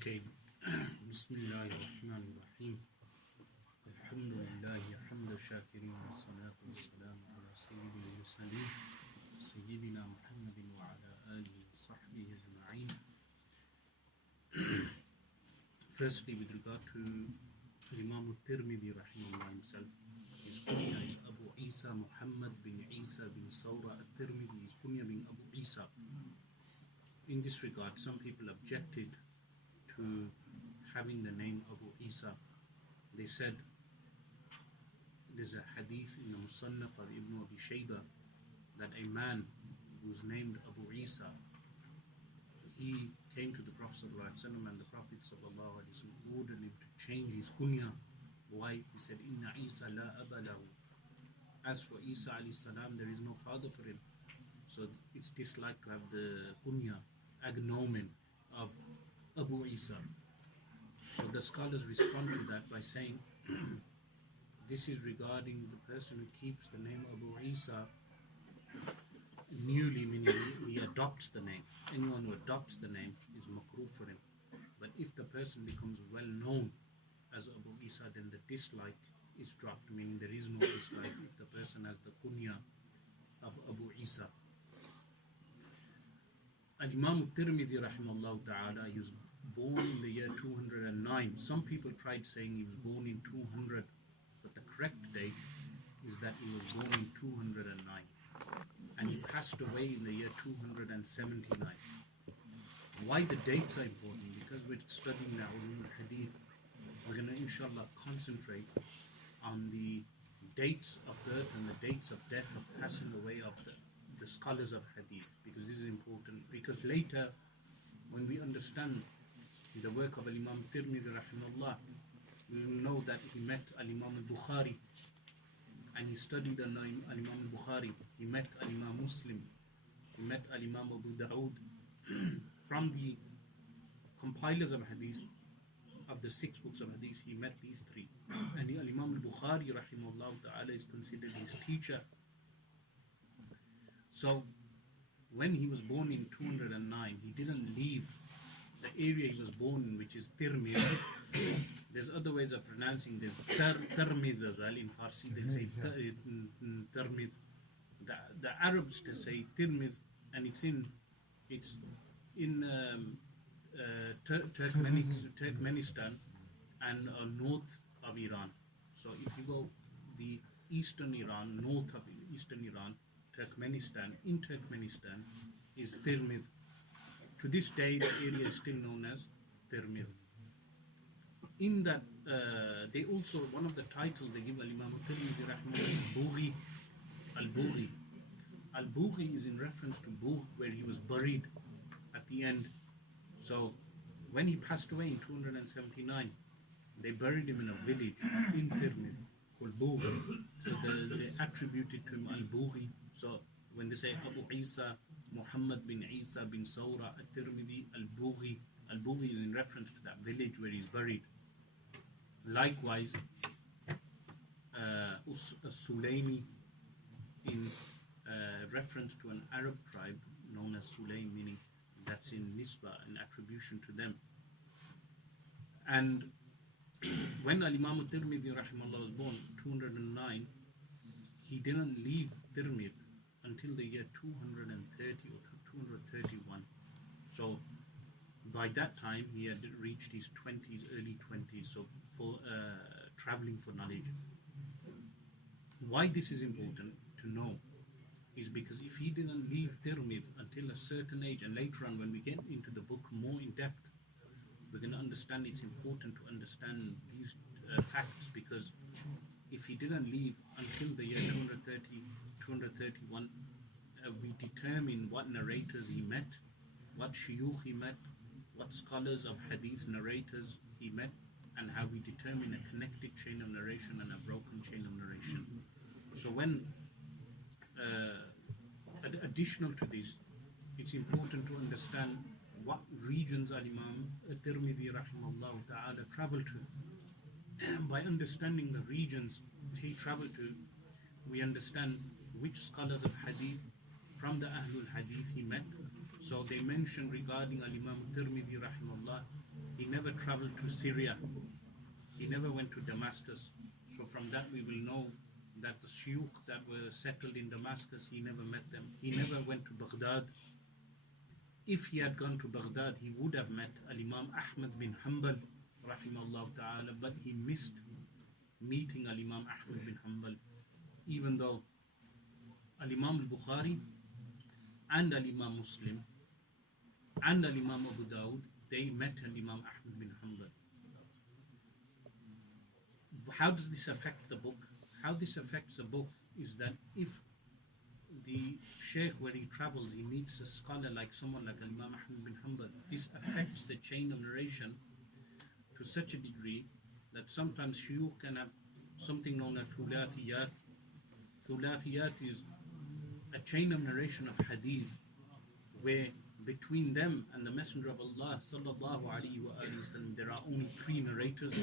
Okay. Bismillahir Rahmanir Rahim. Alhamdulillah, hamd shakirin, wa salatu wa salamu ala sayyidil mursalin, sayyidina Muhammadin wa ala alihi wa sahbihi ajma'in. Firstly, with regard to Imam Tirmidhi rahimahullah himself, his kunya is Abu Isa Muhammad bin Isa bin Sawra at-Tirmidhi, his kunya bin Abu Isa. In this regard, some people objected to having the name Abu Isa. They said there's a hadith in the Musannaf of Ibn Abi Shayba that a man who's named Abu Isa, he came to the Prophet ﷺ and the Prophet ﷺ ordered him to change his kunya. Why? He said, Inna Isa la aba lahu. As for Isa alayhi salam, there is no father for him. So it's disliked to have the kunya, agnomen of Abu Isa. So the scholars respond to that by saying this is regarding the person who keeps the name Abu Isa newly, meaning he adopts the name. Anyone who adopts the name is makruh for him. But if the person becomes well known as Abu Isa, then the dislike is dropped, meaning there is no dislike if the person has the kunya of Abu Isa. Imam Tirmidhi rahimahullah ta'ala, he was born in the year 209. Some people tried saying he was born in 200, but the correct date is that he was born in 209. And he passed away in the year 279. Why the dates are important? Because we're studying now in Hadith, we're going to inshallah concentrate on the dates of birth and the dates of death of passing away of the scholars of Hadith, because this is important. Because later, when we understand the work of Imam Tirmidhi rahimahullah, we will know that he met Imam al-Bukhari and he studied Imam al-Bukhari. He met Imam Muslim, he met Imam Abu Dawood. From the compilers of Hadith, of the 6 books of Hadith, he met these 3. And Imam al-Bukhari rahimahullah ta'ala is considered his teacher. So when he was born in 209, he didn't leave the area he was born in, which is Tirmidh. There's other ways of pronouncing this. Tirmidh as well. In Farsi they say Tirmidh. The Arabs they say Tirmidh, and it's in Turkmenistan and north of Iran. So if you go the eastern Iran, north of eastern Iran, Turkmenistan, in Turkmenistan is Tirmidh. To this day, the area is still known as Tirmidh. In that, they also, one of the titles they give Imam Tirmidhi rahimahullah is Al-Bughi. Al-Bughi is in reference to Bugh, where he was buried at the end. So, when he passed away in 279, they buried him in a village in Tirmidh called Bugh. So they attributed to him Al-Bughi. So when they say Abu Isa Muhammad bin Isa bin Sawra at-Tirmidhi Al-Bughi, Al-Bughi is in reference to that village where he's buried. Likewise, Sulaimi in reference to an Arab tribe known as Sulaim, meaning that's in Nisba, an attribution to them. And when Imam Tirmidhi rahimahullah was born, 209, he didn't leave Tirmidh until the year 230 or 231. So by that time he had reached his 20s, early 20s, so for traveling for knowledge. Why this is important to know is because if he didn't leave Tirmidh until a certain age, and later on when we get into the book more in depth, we're going to understand it's important to understand these facts, because if he didn't leave until the year 230, 231, we determine what narrators he met, what shuyukh he met, what scholars of hadith narrators he met, and how we determine a connected chain of narration and a broken chain of narration. So when, additional to this, it's important to understand what regions Imam Tirmidhi rahimahullah ta'ala traveled to. By understanding the regions he traveled to, we understand which scholars of hadith from the Ahlul Hadith he met. So they mention regarding Imam Tirmidhi rahimahullah, He never traveled to Syria. He never went to Damascus. So from that we will know that the shuyukh that were settled in Damascus, he never met them. He never went to Baghdad. If he had gone to Baghdad, he would have met Al-Imam Ahmad bin Hanbal, rahimahullah ta'ala, but he missed meeting Al-Imam Ahmad bin Hanbal, even though Al-Imam al-Bukhari and Al-Imam Muslim and Al-Imam Abu Dawud, they met Al-Imam Ahmad bin Hanbal. How does this affect the book? How this affects the book is that if the Shaykh, when he travels, he meets a scholar like someone like Imam Ahmad bin Hanbal, this affects the chain of narration to such a degree that sometimes shuyukh can have something known as thulathiyat. Thulathiyat is a chain of narration of hadith where between them and the Messenger of Allah sallallahu alaihi wasallam there are only 3 narrators.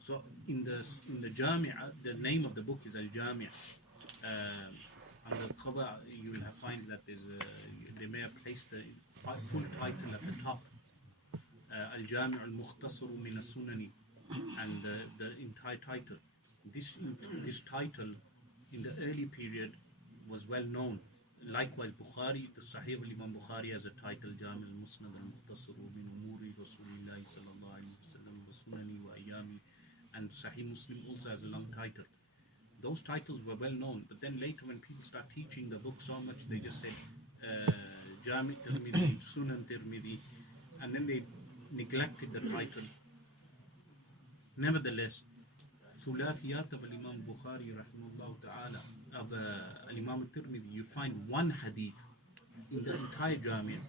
So in the Jami'ah, the name of the book is Al-Jami'. On the cover, you will find that they may have placed the full title at the top, Al-Jami' al-Mukhtasar min as-Sunani, and the entire title. This title in the early period was well known. Likewise, Bukhari, the Sahih al-Imam Bukhari has a title, Jami' al-Musnad al-Mukhtasar min Umuri Rasulillahi sallallahu alayhi wa sallam wa Sunani wa Ayami, and Sahih Muslim also has a long title. Those titles were well known, but then later when people start teaching the book so much, they just said Jami' Tirmidhi, Sunan Tirmidhi, and then they neglected the title. Nevertheless, Thulathiyat of Imam Bukhari rahimahullah ta'ala, of Imam Tirmidhi, you find one hadith in the entire Jami'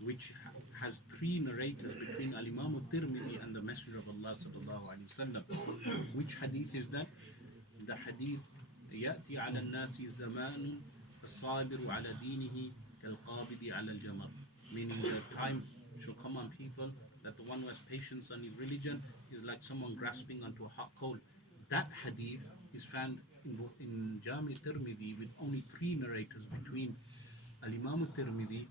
which has 3 narrators between Imam Tirmidhi and the Messenger of Allah sallallahu alaihi wasallam. Which hadith is that? The hadith, يأتي على الناس زمان الصابر على دينه كالقابض على الجمر, meaning the time shall come on people that the one who has patience on his religion is like someone grasping onto a hot coal. That hadith is found in Jami' Tirmidhi with only 3 narrators between Al-Imam Tirmidhi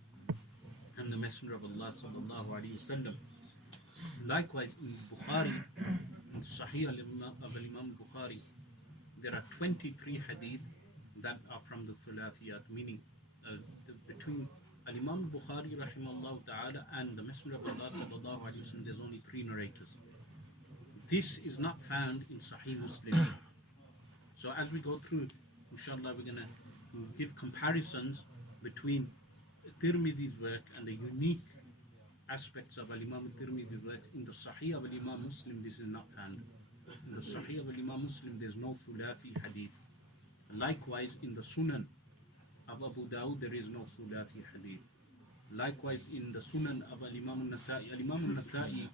and the Messenger of Allah sallallahu alaihi wasallam. Likewise in Bukhari, in Sahih of Imam Bukhari, there are 23 hadith that are from the Thulathiyat, meaning between Al-Imam Bukhari rahimahullah ta'ala and the Messenger of Allah sallallahu alaihi wasallam, there's only 3 narrators. This is not found in Sahih Muslim. So as we go through, inshallah, we're going to give comparisons between Tirmidhi's work and the unique aspects of Al-Imam Tirmidhi's work. In the Sahih of Al-Imam Muslim, this is not found. In the Sahih of Al-Imam Muslim, there's no Thulathi hadith. Likewise, in the Sunan of Abu Dawud, there is no Thulathi hadith. Likewise, in the Sunan of Al-Imam al-Nasa'i, Al-Imam al-Nasa'i,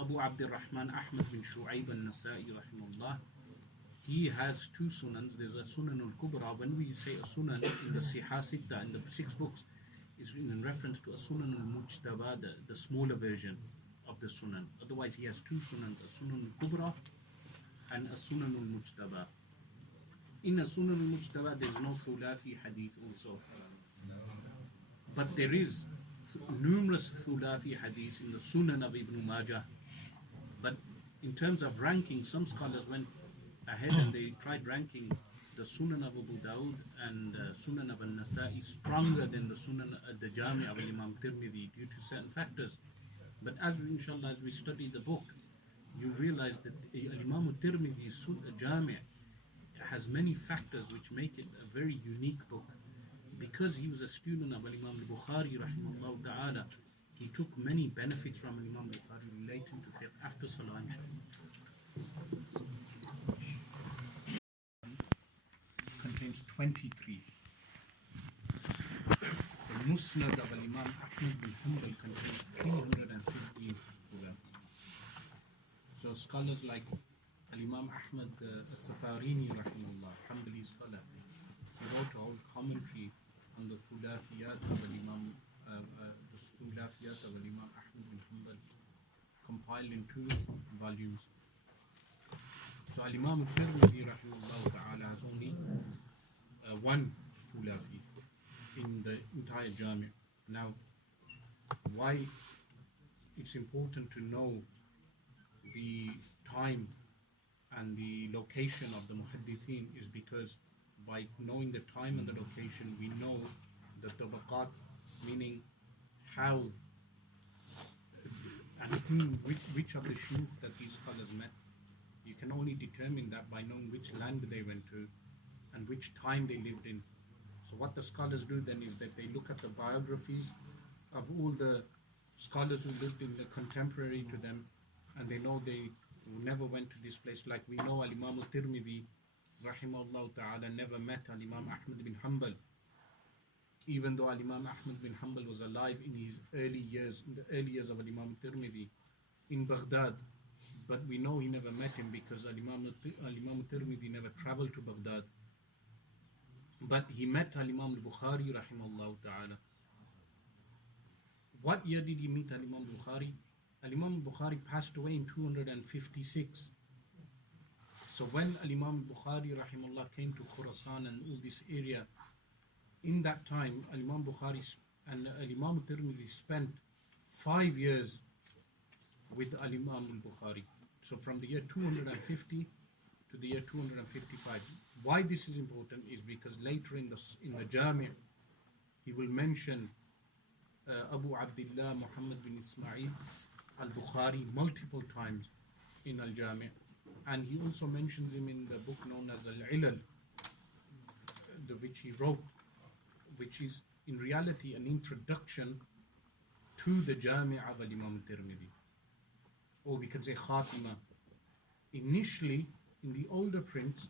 Abu Abdurrahman Ahmad bin Shu'ayb al-Nasa'i rahimahullah, he has 2 sunans. There's a Sunan al-Kubra. When we say a sunan in the Sihah Sitta, in the 6 books, it's in reference to a Sunan al-Mujtaba, the smaller version of the sunan. Otherwise, he has 2 sunans, a Sunan al-Kubra and a Sunan al-Mujtaba. In a Sunan al-Mujtaba, there's no Thulathi hadith also. But there is numerous Thulathi hadiths in the Sunan of Ibn Majah. But in terms of ranking, some scholars went ahead and they tried ranking the Sunan of Abu Dawud and Sunan of al-Nasa'i stronger than the Sunan the Jami' of Imam Tirmidhi due to certain factors. But as we, inshallah, as we study the book, you realize that Imam Tirmidhi's Jami' has many factors which make it a very unique book. Because he was a student of Imam al-Bukhari rahimahullah ta'ala, he took many benefits from Imam al-Bukhari relating to fiqh. After Salah, inshallah. Contains 23. The Musnad of Imam Ahmad bin Hanbal contains 315 of them. So scholars like Imam Ahmad as-Safarini rahimahullah, Hanbali scholar, he wrote a whole commentary on the Thulathiyat of Imam Ahmad bin Hanbal, compiled in 2 volumes. So Imam Tirmidhi rahimahullah ta'ala has only 1 Thulathi in the entire Jami'. Now, why it's important to know the time and the location of the muhaddithin is because by knowing the time and the location, we know the tabaqat, meaning how and whom, which of the shuyukh that these scholars met. You can only determine that by knowing which land they went to and which time they lived in. So what the scholars do then is that they look at the biographies of all the scholars who lived in the contemporary to them, and they know they never went to this place. Like we know Al-Imam Tirmidhi, rahimahullah ta'ala, never met Al-Imam Ahmad bin Hanbal, even though Al-Imam Ahmad bin Hanbal was alive in his early years, in the early years of Al-Imam Tirmidhi in Baghdad. But we know he never met him because Al-Imam Tirmidhi never traveled to Baghdad. But he met Al-Imam al-Bukhari rahimahullah ta'ala. What year did he meet Al-Imam al-Bukhari? Al-Imam al-Bukhari passed away in 256. So when Al-Imam al-Bukhari rahimahullah came to Khurasan and all this area, in that time Al-Imam Bukhari and Al-Imam Tirmidhi spent 5 years with Al-Imam al-Bukhari. So from the year 250 to the year 255. Why this is important is because later in the Jami' he will mention Abu Abdullah Muhammad bin Ismail al-Bukhari multiple times in Al-Jami', and he also mentions him in the book known as Al-Ilal, which he wrote, which is in reality an introduction to the Jami' of Al-Imam Tirmidhi, or we can say Khatima. Initially, in the older prints,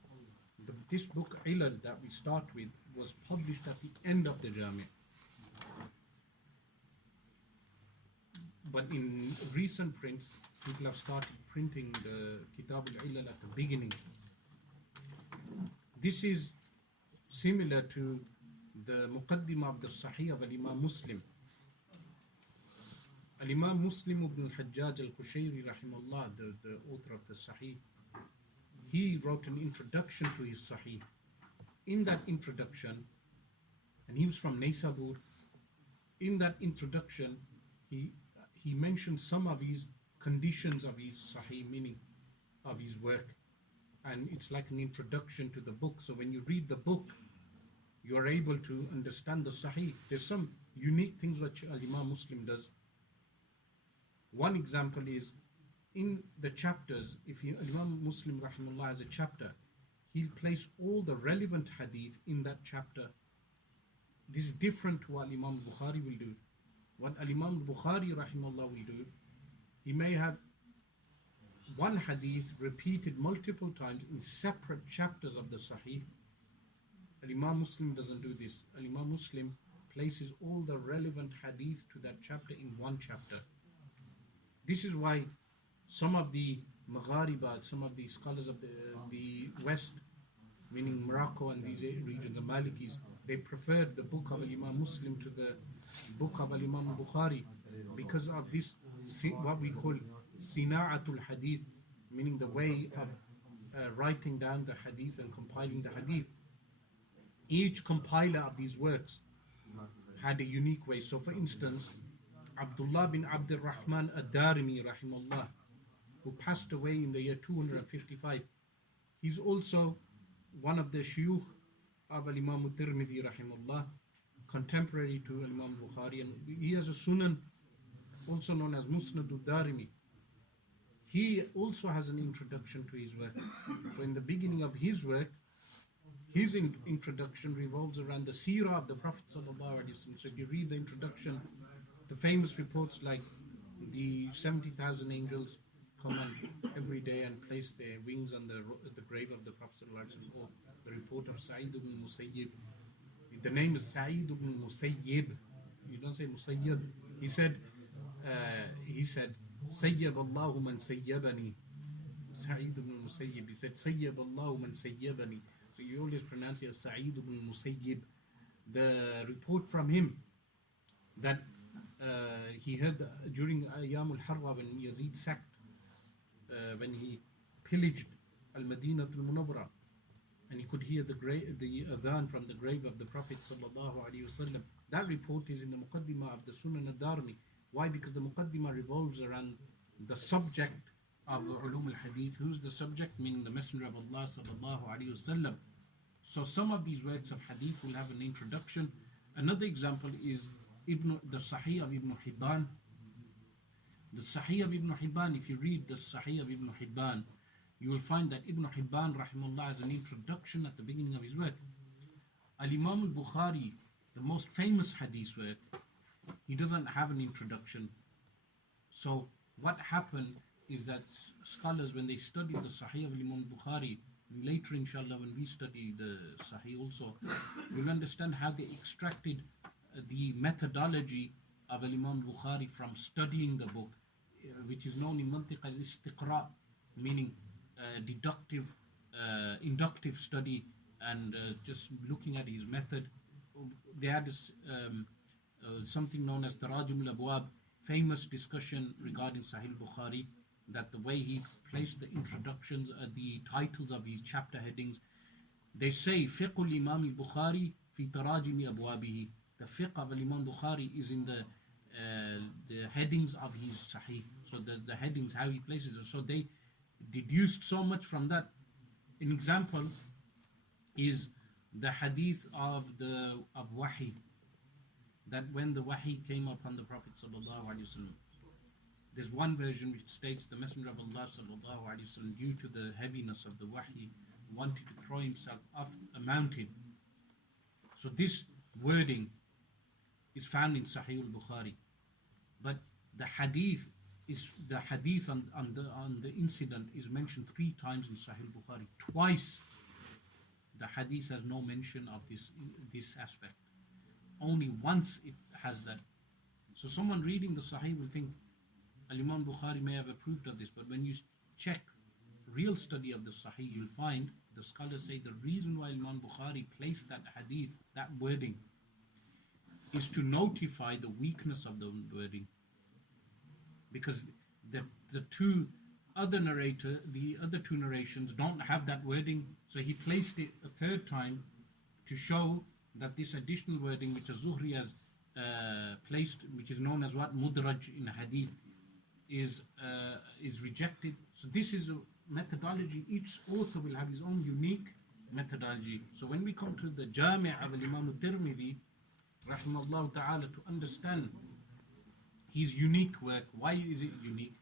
this book Ilal that we start with was published at the end of the Jami'. But in recent prints, people have started printing the Kitab al-Ilal at the beginning. This is similar to the Muqaddimah of the Sahih of Al-Imam Muslim. Al-Imam Muslim ibn al-Hajjaj al-Qushayri rahimahullah, the author of the Sahih, he wrote an introduction to his Sahih. In that introduction, and he was from Naysabur, in that introduction, he mentioned some of his conditions of his Sahih, meaning of his work. And it's like an introduction to the book. So when you read the book, you are able to understand the Sahih. There's some unique things which Al-Imam Muslim does. One example is in the chapters, if Imam Muslim rahimahullah has a chapter, he'll place all the relevant hadith in that chapter. This is different to what Imam Bukhari will do. What Imam Bukhari rahimahullah will do, he may have one hadith repeated multiple times in separate chapters of the Sahih. Imam Muslim doesn't do this. Imam Muslim places all the relevant hadith to that chapter in one chapter. This is why some of the Magharibat, some of the scholars of the West, meaning Morocco and these regions, the Malikis, they preferred the book of Imam Muslim to the book of Imam Bukhari because of this, what we call Sina'atul Hadith, meaning the way of writing down the hadith and compiling the hadith. Each compiler of these works had a unique way. So for instance, Abdullah bin Abdul Rahman ad-Darimi rahimahullah, who passed away in the year 255, he's also one of the shuyukh of Imam Tirmidhi rahimahullah, contemporary to Imam Bukhari, and he has a sunan also known as Musnad ad-Darimi. He also has an introduction to his work. So in the beginning of his work, his introduction revolves around the seerah of the Prophet sallallahu alaihi wasallam. So if you read the introduction, the famous reports like the 70,000 angels come on every day and place their wings on the grave of the Prophet sallallahu alaihi wasallam, or the report of Sa'id ibn Musayyib. The name is Sa'id ibn Musayyib. You don't say Musayyib. He said, Sayyab Allahu man sayyabani. Sa'id ibn Musayyib. He said, Sayyab Allahu man sayyabani. So you always pronounce it as Sa'id ibn Musayyib. The report from him that he heard during Ayyam al-Harra when Yazid sacked, when he pillaged al-Madinah al-Munawwara, and he could hear the adhan from the grave of the Prophet sallallahu alaihi wasallam. That report is in the Muqaddimah of the Sunan ad-Darimi. Why? Because the muqaddimah revolves around the subject of ulum al-hadith. Who's the subject? Meaning the Messenger of Allah sallallahu alaihi wasallam. So some of these works of hadith will have an introduction. Another example is the Sahih of Ibn Hibban. The Sahih of Ibn Hibban, if you read the Sahih of Ibn Hibban, you will find that Ibn Hibban rahimahullah has an introduction at the beginning of his work. Al-Imam al-Bukhari, the most famous hadith work, he doesn't have an introduction. So what happened is that scholars, when they study the Sahih of Imam Bukhari, later inshallah when we study the Sahih also, we'll understand how they extracted the methodology of Imam Bukhari from studying the book, which is known in Mantiq as istiqra, meaning deductive, inductive study, and just looking at his method. They had something known as Tarajum al-Abwab, famous discussion regarding Sahih Bukhari, that the way he placed the introductions, the titles of his chapter headings, they say fiqh al-Imam al-Bukhari fi tarajim abwabihi. The fiqh of Imam Bukhari is in the headings of his Sahih. So the headings, how he places it. So they deduced so much from that. An example is the hadith of Wahi, that when the Wahi came upon the Prophet sallallahu alaihi wasallam, there's one version which states the Messenger of Allah sallallahu alaihi wasallam, due to the heaviness of the Wahi, wanted to throw himself off a mountain. So this wording is found in Sahih al-Bukhari, but the hadith on the incident is mentioned 3 times in Sahih al-Bukhari. Twice the hadith has no mention of this aspect. Only once it has that. So someone reading the Sahih will think Al-Imam Bukhari may have approved of this, but when you check real study of the Sahih, you'll find the scholars say the reason why Imam Bukhari placed that hadith, that wording, is to notify the weakness of the wording, because the other two narrations don't have that wording, so he placed it a 3rd time to show that this additional wording which Zuhri has placed, which is known as what mudraj in hadith, is rejected. So this is a methodology. Each author will have his own unique methodology. So when we come to the Jami' of Imam Tirmidhi rahimahullah ta'ala, to understand his unique work, why is it unique?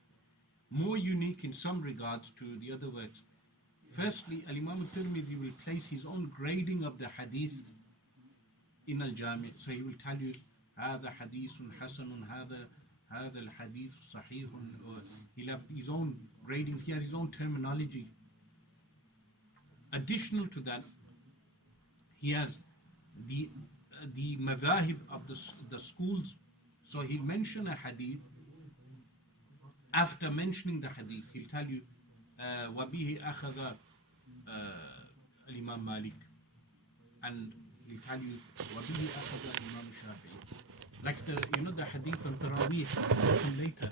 More unique in some regards to the other works. Firstly, Imam Tirmidhi will place his own grading of the hadith in al-Jami'. So he will tell you هذا حديث حسن هذا الحديث صحيح. He'll have his own gradings. He has his own terminology. Additional to that, he has the madhahib of the schools. So he'll mention a hadith. After mentioning the hadith, he'll tell you وَبِهِ أَخَذَ الْإِمَامُ Malik, and he'll tell you وَبِهِ أَخَذَ الْإِمَامُ Shafi'i. Like the hadith on Taraweeh later,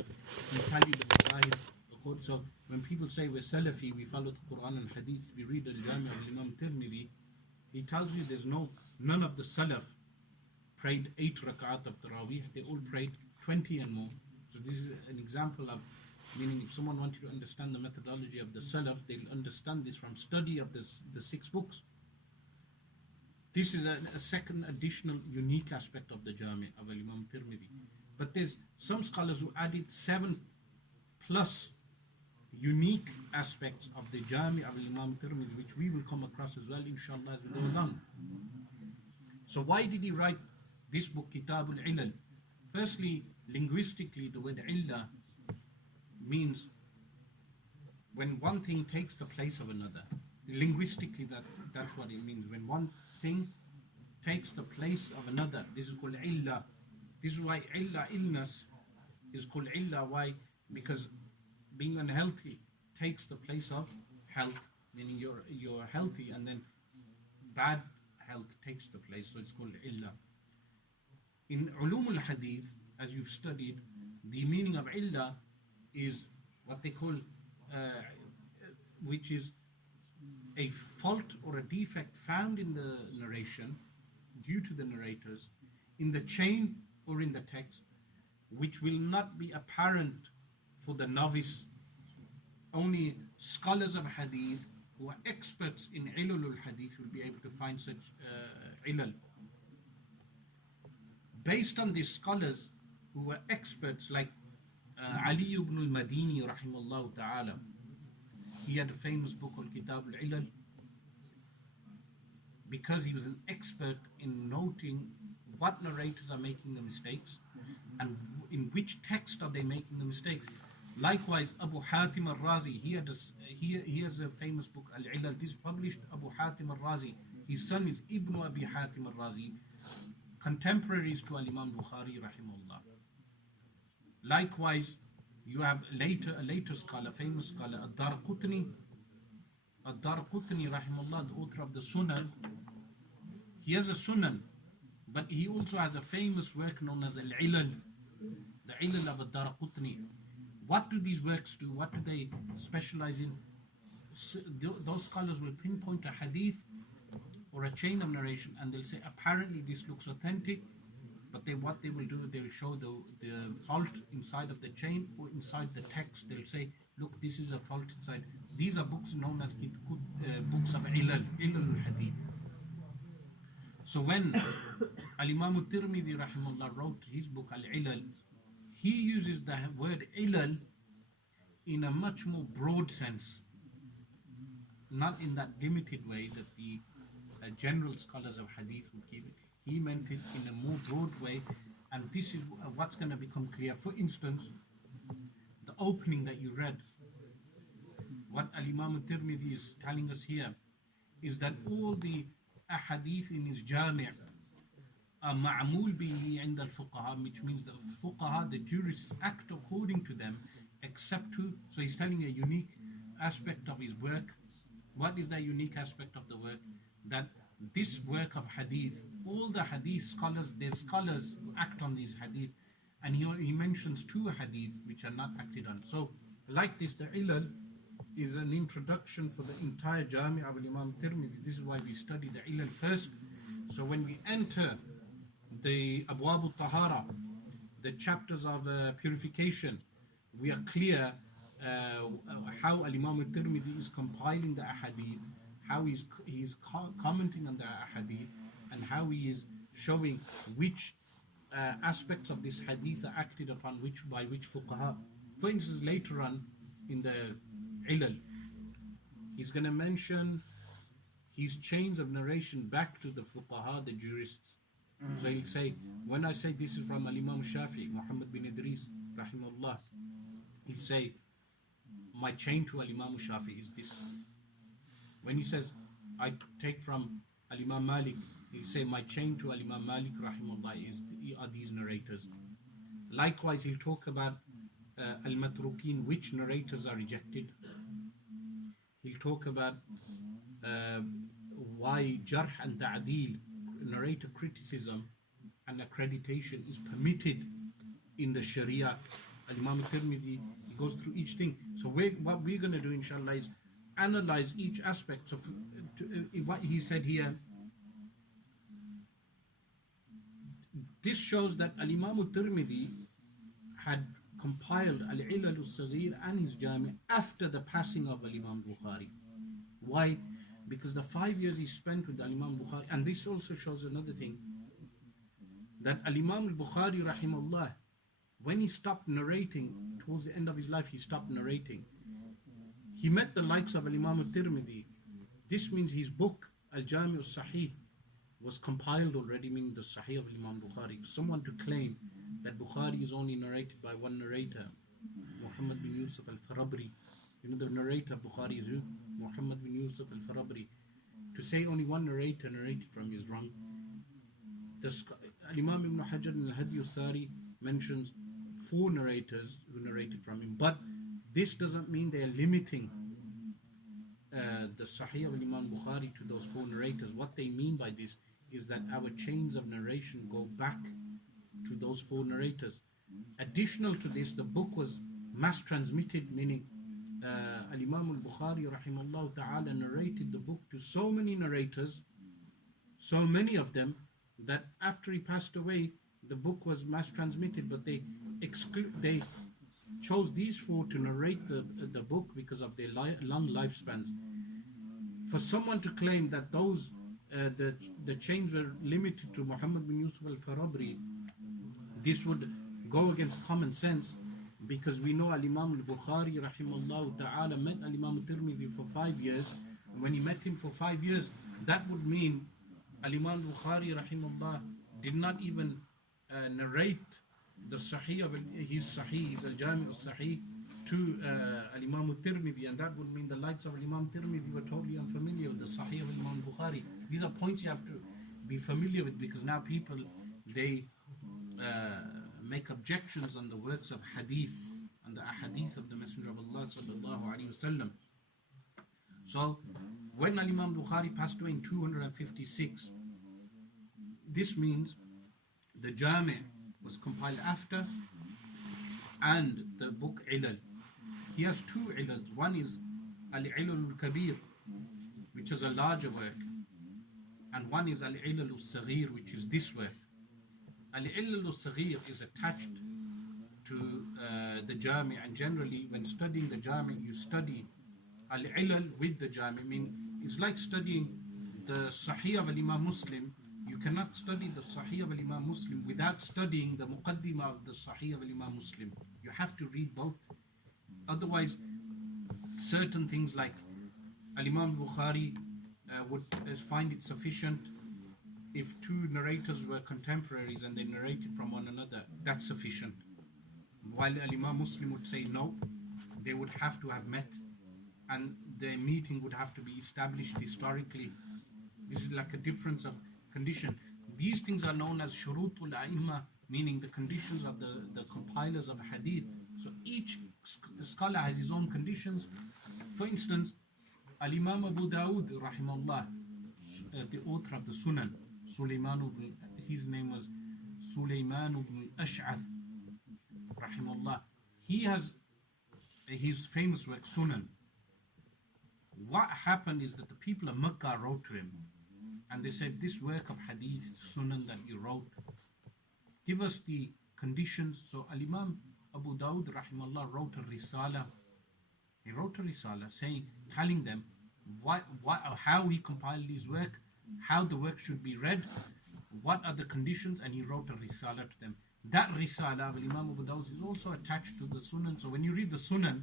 he'll tell you the madhahib. So when people say we're Salafi, we follow the Quran and hadith, we read al-Jami' of Imam Tirmidhi, he tells you none of the Salaf prayed 8 rak'at of Taraweeh, they all prayed 20 and more. So this is an example of, meaning if someone wanted to understand the methodology of the Salaf, they'll understand this from study of the 6 books. This is a second additional unique aspect of the Jami' of Imam Tirmidhi. But there's some scholars who added 7 plus unique aspects of the Jami' of Imam Tirmidhi, which we will come across as well inshallah as we go along. So why did he write this book, Kitab al-Ilal? Firstly, linguistically, the word illah means when one thing takes the place of another. Linguistically, that's what it means. When one thing takes the place of another, this is called illah. This is why illness is called illah. Why? Because being unhealthy takes the place of health, meaning you're healthy, and then bad health takes the place, so it's called illah. In ulum al-hadith, as you've studied, the meaning of illah is what they call, which is a fault or a defect found in the narration due to the narrators, in the chain or in the text, which will not be apparent for the novice. Only scholars of hadith who are experts in ilal hadith will be able to find such ilal. Based on these scholars who were experts, like Ali ibn al-Madini rahimahullah ta'ala, he had a famous book called Kitab al-Ilal, because he was an expert in noting what narrators are making the mistakes and in which text are they making the mistakes. Likewise, Abu Hatim al-Razi, he has a famous book, Al-Ilal. This is published Abu Hatim al-Razi. His son is Ibn Abi Hatim al-Razi, contemporaries to Al-Imam Bukhari rahimahullah. Likewise, you have a later scholar, famous scholar, Ad-Darqutni rahimahullah, the author of the Sunan. He has a Sunan, but he also has a famous work known as Al-Ilal, the Ilal of Ad-Darqutni. What do these works do? What do they specialize in? Those scholars will pinpoint a hadith or a chain of narration, and they'll say, apparently this looks authentic, but what they will do, they will show the fault inside of the chain or inside the text. They'll say, look, this is a fault inside. These are books known as books of ilal hadith. So when Al-Imam al-Tirmidhi rahimahullah wrote his book Al-Ilal, he uses the word ilal in a much more broad sense, not in that limited way that the general scholars of hadith would give it. He meant it in a more broad way, and this is what's going to become clear. For instance, the opening that you read, what Al-Imam al-Tirmidhi is telling us here is that all the ahadith in his jami' are ma'amul bihi inda al-fuqaha, which means the fuqaha, the jurists, act according to them, except to, so he's telling a unique aspect of his work. What is that unique aspect of the work? That this work of hadith, all the hadith scholars, there's scholars who act on these hadith, and he mentions two hadith which are not acted on. So like this, the ilal is an introduction for the entire Jami' of Imam Tirmidhi. This is why we study the ilal first. So when we enter the Abwab al-Tahara, the chapters of purification, we are clear how Al-Imam al-Tirmidhi is compiling the ahadith, how he's commenting on the hadith, and how he is showing which aspects of this hadith are acted upon by which fuqaha. For instance, later on in the ilal, he's going to mention his chains of narration back to the fuqaha, the jurists. So he'll say, when I say this is from Al-Imam Shafi'i, Muhammad bin Idris rahimahullah, he'll say, my chain to Al-Imam Shafi'i is this. When he says, I take from Al-Imam Malik, he'll say, my chain to Al-Imam Malik rahimahullah are these narrators. Likewise, he'll talk about Al-Matrukin, which narrators are rejected. He'll talk about why Jarh and Ta'deel, narrator criticism and accreditation, is permitted in the Sharia. Al-Imam al-Tirmidhi, he goes through each thing. So what we're going to do, inshallah, is analyze each aspect of what he said here. This shows that Al-Imam al-Tirmidhi had compiled Al-Ilal al-Saghir and his Jami' after the passing of Al-Imam Bukhari. Why? Because the 5 years he spent with Al-Imam Bukhari, and this also shows another thing, that Al-Imam al-Bukhari rahimahullah, when he stopped narrating, towards the end of his life he stopped narrating. He met the likes of Al-Imam al-Tirmidhi. This means his book, Al-Jami' al-Sahih, was compiled already, meaning the Sahih of Imam Bukhari. For someone to claim that Bukhari is only narrated by one narrator, Muhammad bin Yusuf al-Farabri, you know the narrator of Bukhari is who? Muhammad bin Yusuf al-Farabri. To say only one narrator narrated from him is wrong. Imam Ibn Hajar in al-Hadi al-Sari mentions 4 narrators who narrated from him, but this doesn't mean they are limiting the Sahih of Imam Bukhari to those 4 narrators. What they mean by this is that our chains of narration go back to those 4 narrators. Additional to this, the book was mass transmitted, meaning Al-Imam al-Bukhari rahimahullah ta'ala narrated the book to so many narrators, so many of them, that after he passed away, the book was mass transmitted, but they they chose these four to narrate the book because of their long lifespans. For someone to claim that those the chains were limited to Muhammad bin Yusuf al-Farabri, this would go against common sense, because we know Al-Imam al-Bukhari rahimahullah ta'ala met Al-Imam al-Tirmidhi for 5 years. And when he met him for 5 years, that would mean Al-Imam al-Bukhari rahimahullah did not even narrate the Sahih of his Sahih, his Al-Jami' al-Sahih, to Al-Imam al-Tirmidhi, and that would mean the likes of Al-Imam al-Tirmidhi were totally unfamiliar with the Sahih of Al-Imam al-Bukhari. These are points you have to be familiar with, because now people, they make objections on the works of Hadith and the Ahadith of the Messenger of Allah sallallahu alaihi wasallam. So when Al-Imam Bukhari passed away in 256, this means the Jami' was compiled after, and the book Ilal. He has two Ilals. One is Al-Ilal al-Kabir, which is a larger work, and one is Al-Ilal al-Saghir, which is this work. Al-Ilal al-Saghir is attached to the Jami', and generally when studying the Jami', you study Al-Ilal with the Jami'. I mean, it's like studying the Sahih of Al-Imam Muslim. You cannot study the Sahih of Al-Imam Muslim without studying the Muqaddimah of the Sahih of Al-Imam Muslim. You have to read both. Otherwise, certain things like Al-Imam Bukhari would find it sufficient if two narrators were contemporaries and they narrated from one another, that's sufficient. While Al-Imam Muslim would say no, they would have to have met, and their meeting would have to be established historically. This is like a difference of condition. These things are known as shurutul a'imma, meaning the conditions of the compilers of hadith. So each scholar has his own conditions. For instance, Al-Imam Abu Dawud rahimahullah, the author of the Sunan, his name was Sulaiman ibn Ash'ath rahimahullah. He has his famous work Sunan. What happened is that the people of Mecca wrote to him, and they said, this work of hadith, Sunan that you wrote, give us the conditions. So Al-Imam Abu Dawud rahimahullah wrote a risala. He wrote a risala telling them how he compiled his work, how the work should be read, what are the conditions, and he wrote a risala to them. That risala of Imam Abu Dawud is also attached to the Sunan. So when you read the Sunan,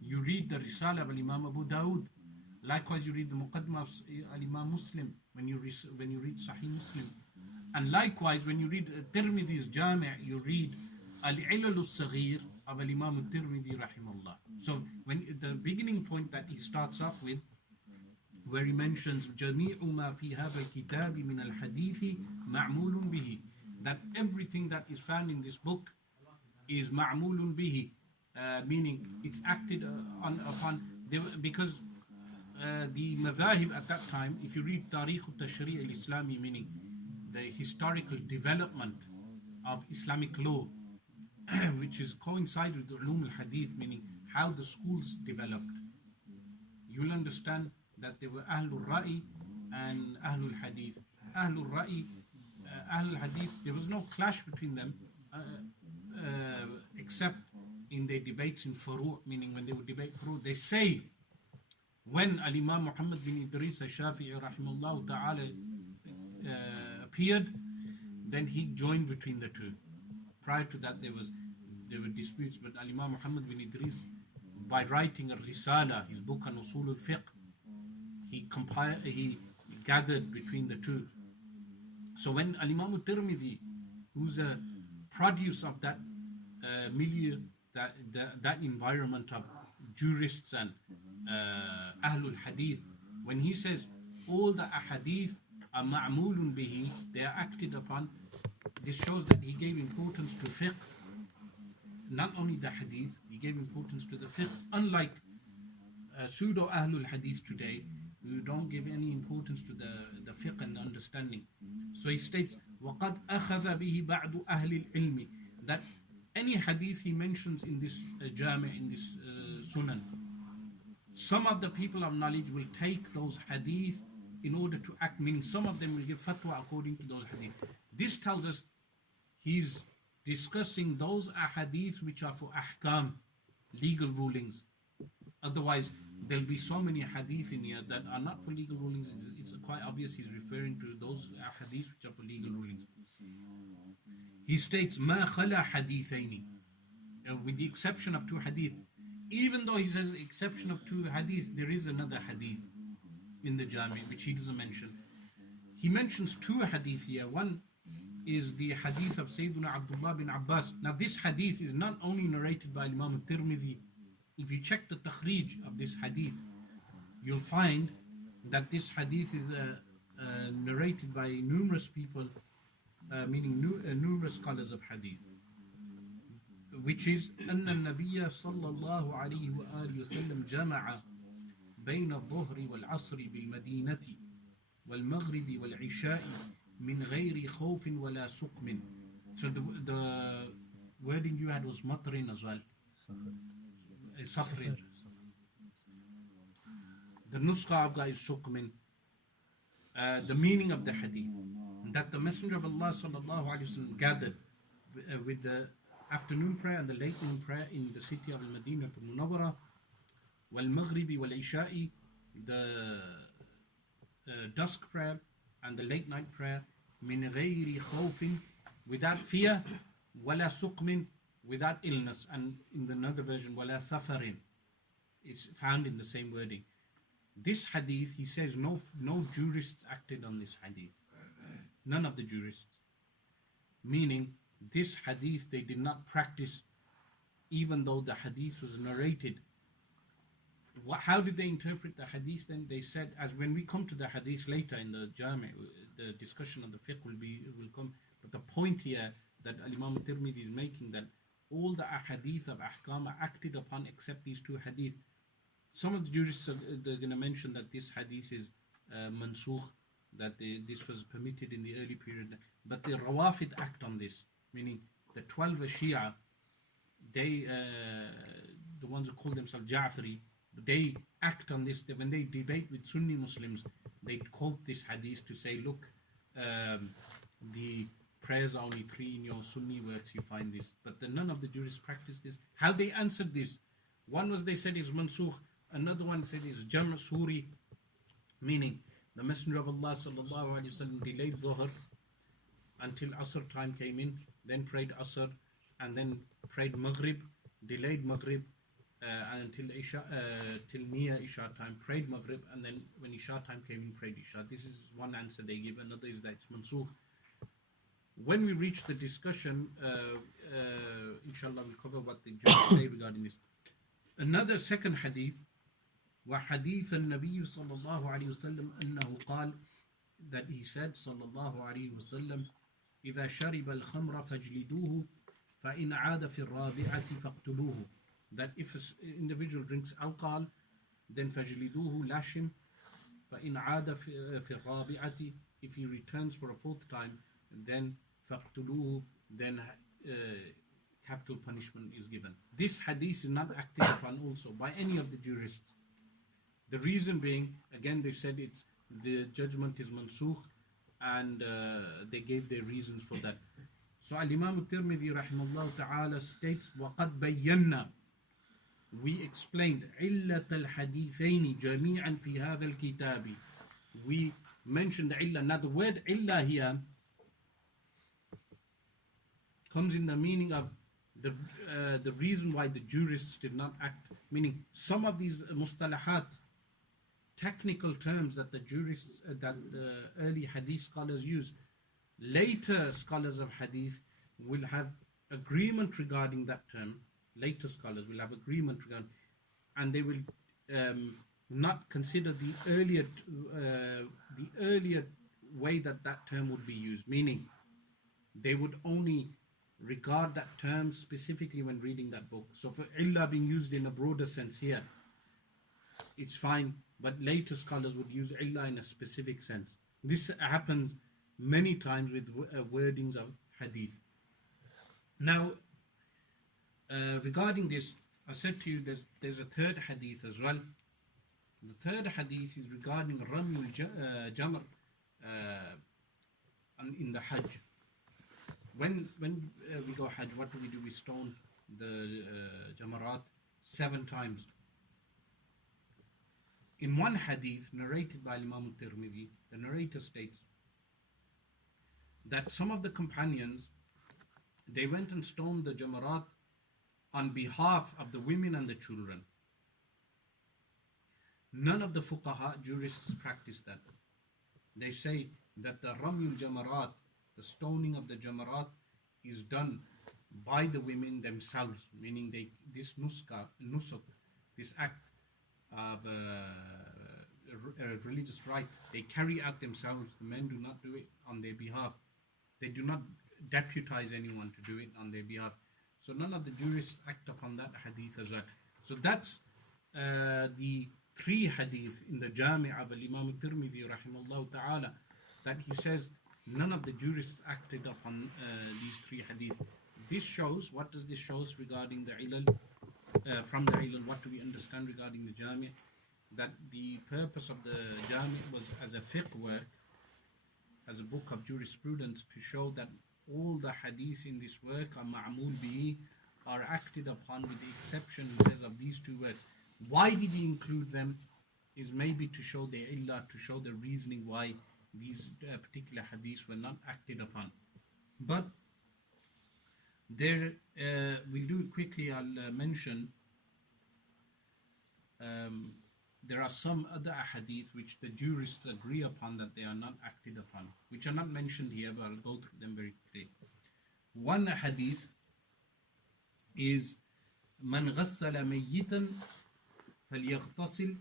you read the risala of Imam Abu Dawud. Likewise, you read the Muqaddimah of Imam Muslim when you read Sahih Muslim. And likewise, when you read Tirmidhi's Jami', you read Al-Ilal al-Saghir of Imam al-Tirmidhi rahimahullah. So when the beginning point that he starts off with, where he mentions جَمِيعُ مَا فِي هَذَا الْكِتَابِ مِنَ الْحَدِيثِ مَعْمُولٌ بِهِ, that everything that is found in this book is ma'mulun bihi, meaning it's acted upon, because the madhahib at that time, if you read Tarikh al-Tashri' al-Islami, meaning the historical development of Islamic law, which coincides with the ulum al-hadith, meaning how the schools developed, you'll understand that there were Ahlul Ra'i and Ahlul Hadith. Ahlul Ra'i, Ahlul Hadith, there was no clash between them except in their debates in Furu', meaning when they would debate Furu', they say when Al-Imam Muhammad bin Idris al-Shafi'i rahimahullah ta'ala appeared, then he joined between the two. Prior to that there were disputes, but Al-Imam Muhammad bin Idris, by writing a risala, his book on Usul al-Fiqh, he gathered between the two. So when Al-Imam al-Tirmidhi, who's a produce of that milieu, that environment of jurists and Ahlul Hadith, when he says all the ahadith are ma'mulun bihi, they are acted upon, this shows that he gave importance to fiqh. Not only the hadith, he gave importance to the fiqh, unlike pseudo Ahlul Hadith today, who don't give any importance to the fiqh and the understanding. So he states, وَقَدْ أَخَذَ بِهِ بَعْضُ أَهْلِ الْعِلْمِ, that any hadith he mentions in this Jami', in this Sunan, some of the people of knowledge will take those hadith in order to act, meaning some of them will give fatwa according to those hadith. This tells us this discussing those ahadith which are for ahkam, legal rulings. Otherwise, there'll be so many hadith in here that are not for legal rulings. It's quite obvious he's referring to those hadith which are for legal rulings. He states, مَا خَلَى حَدِيثَيْنِ, with the exception of two hadith. Even though he says exception of two hadith, there is another hadith in the Jami which he doesn't mention. He mentions two hadith here. One is the hadith of Sayyidina Abdullah bin Abbas. Now this hadith is not only narrated by Imam Tirmidhi. If you check the takhrij of this hadith, you'll find that this hadith is narrated by numerous people, meaning numerous scholars of hadith, which is أن النبي صلى الله عليه وآله وسلم جمع بين الظهر والعصر بالمدينة والمغرب والعشاء من غير خوف ولا سقم. So the wording you had was matrin as well. Suffering. The nuskha I've got is suqmin. The meaning of the hadith, that the Messenger of Allah sallallahu alaihi wasallam gathered with the afternoon prayer and the late noon prayer in the city of Al-Madinah al-Munawwara, wal-Maghribi wal-Isha'i, the dusk prayer and the late night prayer, min ghayri khawfin, without fear, wala suqmin, without illness, and in another version, wala safarin. It's found in the same wording. This hadith, he says, no jurists acted on this hadith. None of the jurists. Meaning, this hadith they did not practice, even though the hadith was narrated. How did they interpret the hadith then? They said, as when we come to the hadith later in the Jami, the discussion of the fiqh will come. But the point here that Imam Tirmidhi is making, that all the ahadith of ahkam are acted upon except these two hadith. Some of the jurists they're going to mention that this hadith is mansukh, that this was permitted in the early period. But the Rawafid act on this, meaning the 12 Shia, they, the ones who call themselves Ja'fari, they act on this. When they debate with Sunni Muslims, they quote this hadith to say, look, the prayers are only 3 in your Sunni works, you find this. But none of the jurists practice this. How they answered this? One was they said it's mansukh, another one said it's Jam' Suri, meaning the Messenger of Allah sallallahu alaihi wasallam delayed Dhuhr until Asr time came in, then prayed Asr, and then prayed Maghrib, delayed Maghrib until Isha, till near Isha time, prayed Maghrib, and then when Isha time came in, prayed Isha. This is one answer they give. Another is that it's mansukh. When we reach the discussion, inshallah, we'll cover what the judges say regarding this. Another second hadith, وحديث النبي صلى الله عليه وسلم أنه قال, that he said صلى الله عليه وسلم إذا شرب الخمر فاجلدوه فإن عاد في الرابعة فاقتلوه, that if an individual drinks alcohol, then فاجلدوه, lash him, فإن عاد في الرابعة, if he returns for a fourth time, then فاقتلوه, then capital punishment is given. This hadith is not acted upon also by any of the jurists. The reason being, again, they said it's the judgment is mansukh, and they gave their reasons for that. So Al-Imam Tirmidhi rahimahullah ta'ala states, وَقَدْ بَيَّنَّا, we explained عِلَّةَ الْحَدِيثَيْنِ جَمِيعًا فِي هَذَا الْكِتَابِ. We mentioned the illah. Now the word illah here comes in the meaning of the reason why the jurists did not act, meaning some of these mustalahat, technical terms that the jurists, that the early hadith scholars use, later scholars of hadith will have agreement regarding that term. Later scholars will have agreement regarding, and they will not consider the earlier way that term would be used, meaning they would only regard that term specifically when reading that book. So for illah being used in a broader sense here, it's fine, but later scholars would use illah in a specific sense. This happens many times with wordings of hadith. Now, regarding this, I said to you there's a third hadith as well. The third hadith is regarding Ramyul Jamr in the Hajj. when we go Hajj, what do? We stone the Jamarat 7 times. In one hadith narrated by Imam Tirmidhi, the narrator states that some of the companions, they went and stoned the Jamarat on behalf of the women and the children. None of the fuqaha, jurists, practice that. They say that the Ramyul Jamarat, the stoning of the Jamarat, is done by the women themselves, meaning this nusuk, this act of religious rite, they carry out themselves. The men do not do it on their behalf. They do not deputize anyone to do it on their behalf. So none of the jurists act upon that hadith as well. So that's the 3 hadith in the Jami' of Imam Tirmidhi rahimahullah ta'ala, that he says none of the jurists acted upon these 3 hadith. This shows, what does this show us regarding the ilal? From the ilal, what do we understand regarding the Jami'? That the purpose of the Jami' was as a fiqh work, as a book of jurisprudence, to show that all the hadith in this work are ma'mul bihi, are acted upon, with the exception, he says, of these 2 words. Why did he include them? Is maybe to show the illah, to show the reasoning why these particular hadiths were not acted upon. But there, we'll do it quickly. I'll mention there are some other hadith which the jurists agree upon that they are not acted upon, which are not mentioned here, but I'll go through them very quickly. One hadith is من غسل ميتا فليغتسل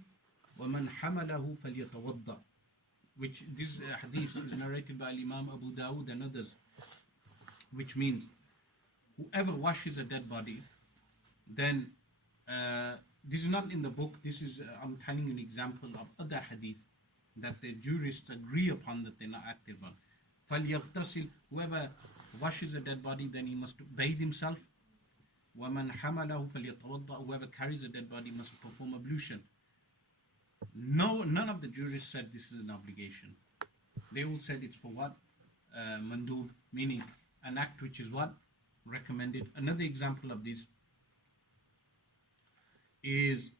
ومن حمله فليتوضأ, which this hadith is narrated by Imam Abu Dawud and others, which means whoever washes a dead body, then this is not in the book, this is I'm telling you an example of other hadith that the jurists agree upon that they're not active on. فَلْيَغْتَسِلْ, whoever washes a dead body, then he must bathe himself. وَمَنْ حَمَلَهُ فَلْيَتَوَضَّأ, whoever carries a dead body must perform ablution. None of the jurists said this is an obligation. They all said it's for what? Mandub, meaning an act which is what? Recommended. Another example of this is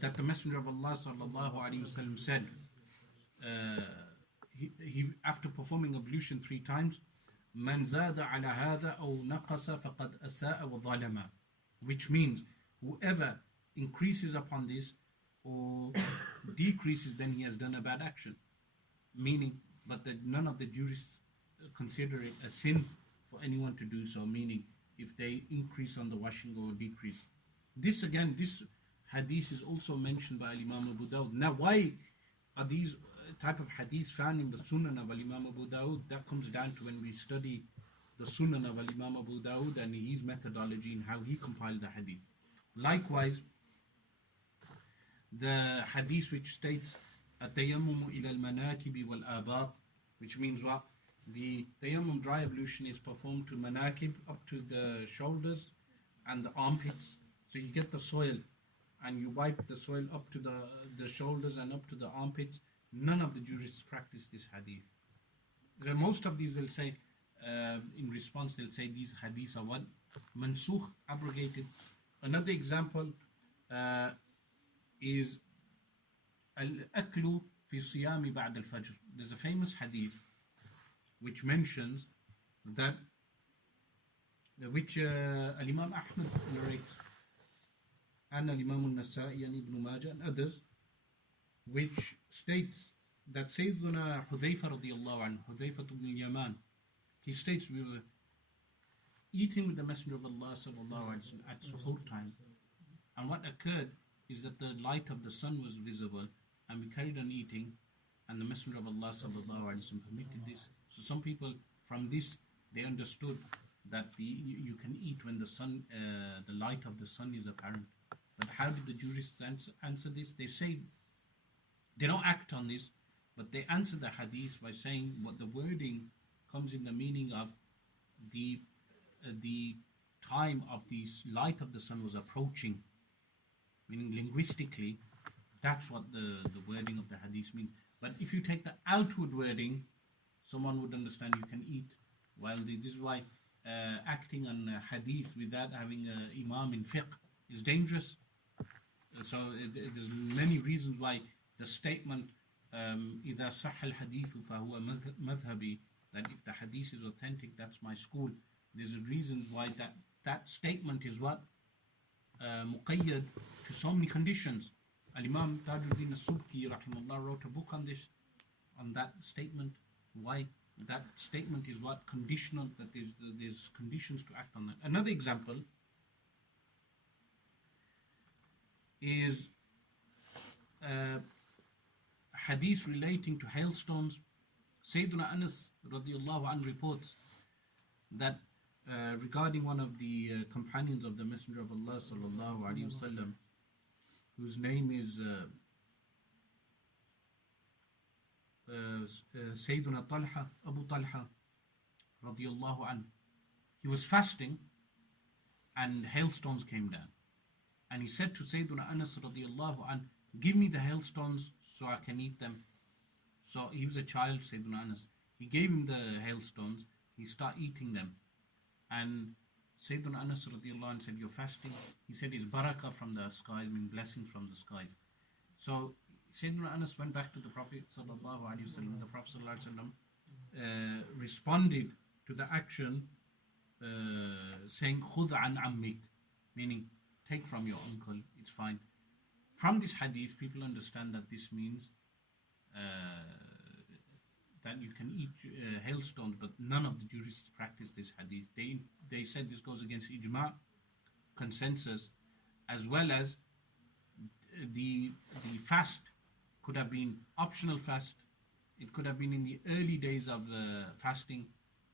that the Messenger of Allah sallallahu alaihi wasallam said, he after performing ablution 3 times, "Man zada ala hadha aw naqasa faqad asaa wa zalama," which means whoever increases upon this or decreases, then he has done a bad action. Meaning, but that none of the jurists consider it a sin for anyone to do so. Meaning, if they increase on the washing or decrease. This hadith is also mentioned by Imam Abu Dawud. Now, why are these type of hadiths found in the Sunan of Imam Abu Dawud? That comes down to when we study the Sunan of Imam Abu Dawud and his methodology and how he compiled the hadith. Likewise, the hadith which states التيمم إلى المناكب والآباط, which means what? The tayammum, dry ablution, is performed to manakib, up to the shoulders and the armpits. So you get the soil and you wipe the soil up to the shoulders and up to the armpits. None of the jurists practice this hadith. Most of these, they'll say, in response, they'll say these hadiths are what? Mansukh, abrogated. Another example is al-aklu fi siyami ba'd al-fajr. There's a famous hadith which mentions that, which Al-Imam Ahmad narrates, and Al-Imam Al-Nasa'i and Ibn Majah and others, which states that Sayyiduna Hudhayfa radiyallahu anhu, Hudhayfa ibn Yaman, he states, we were eating with the Messenger of Allah sallallahu alaihi wasallam at suhoor time, and what occurred is that the light of the sun was visible, and we carried on eating, and the Messenger of Allah sallallahu alaihi wasallam permitted this. So some people from this, they understood that you can eat when the sun, the light of the sun is apparent. But how did the jurists answer this? They say they don't act on this, but they answer the hadith by saying what the wording comes in the meaning of the time of the light of the sun was approaching, meaning linguistically, that's what the wording of the hadith means. But if you take the outward wording, someone would understand you can eat while this is why acting on hadith without having an imam in fiqh is dangerous. So there's many reasons why the statement إذا صح الحديث فهو مذهبي, that if the hadith is authentic, that's my school. There's a reason why that statement is what muqayyad to so many conditions. Al-Imam Tajuddin al-Subki rahimahullah wrote a book on this, on that statement. Why that statement is what conditional, that there's conditions to act on that. Another example is hadith relating to hailstones. Sayyidina Anas radiallahu anhu reports that regarding one of the companions of the Messenger of Allah sallallahu alaihi wasallam, whose name is Sayyidina Talha, Abu Talha radiallahu anhu. He was fasting and hailstones came down. And he said to Sayyidina Anas radiallahu anhu, give me the hailstones so I can eat them. So he was a child, Sayyidina Anas. He gave him the hailstones. He started eating them. And Sayyidina Anas radiallahu anhu said, you're fasting? He said, it's barakah from the skies, I mean blessings from the skies. So Sayyidina Anas went back to the Prophet sallallahu alaihi wasallam. The Prophet sallallahu alaihi wasallam responded to the action saying, khudh an ammik, meaning take from your uncle, it's fine. From this hadith, people understand that this means that you can eat hailstones, but none of the jurists practice this hadith. They said this goes against ijma, consensus, as well as the fast could have been optional fast. It could have been in the early days of the fasting,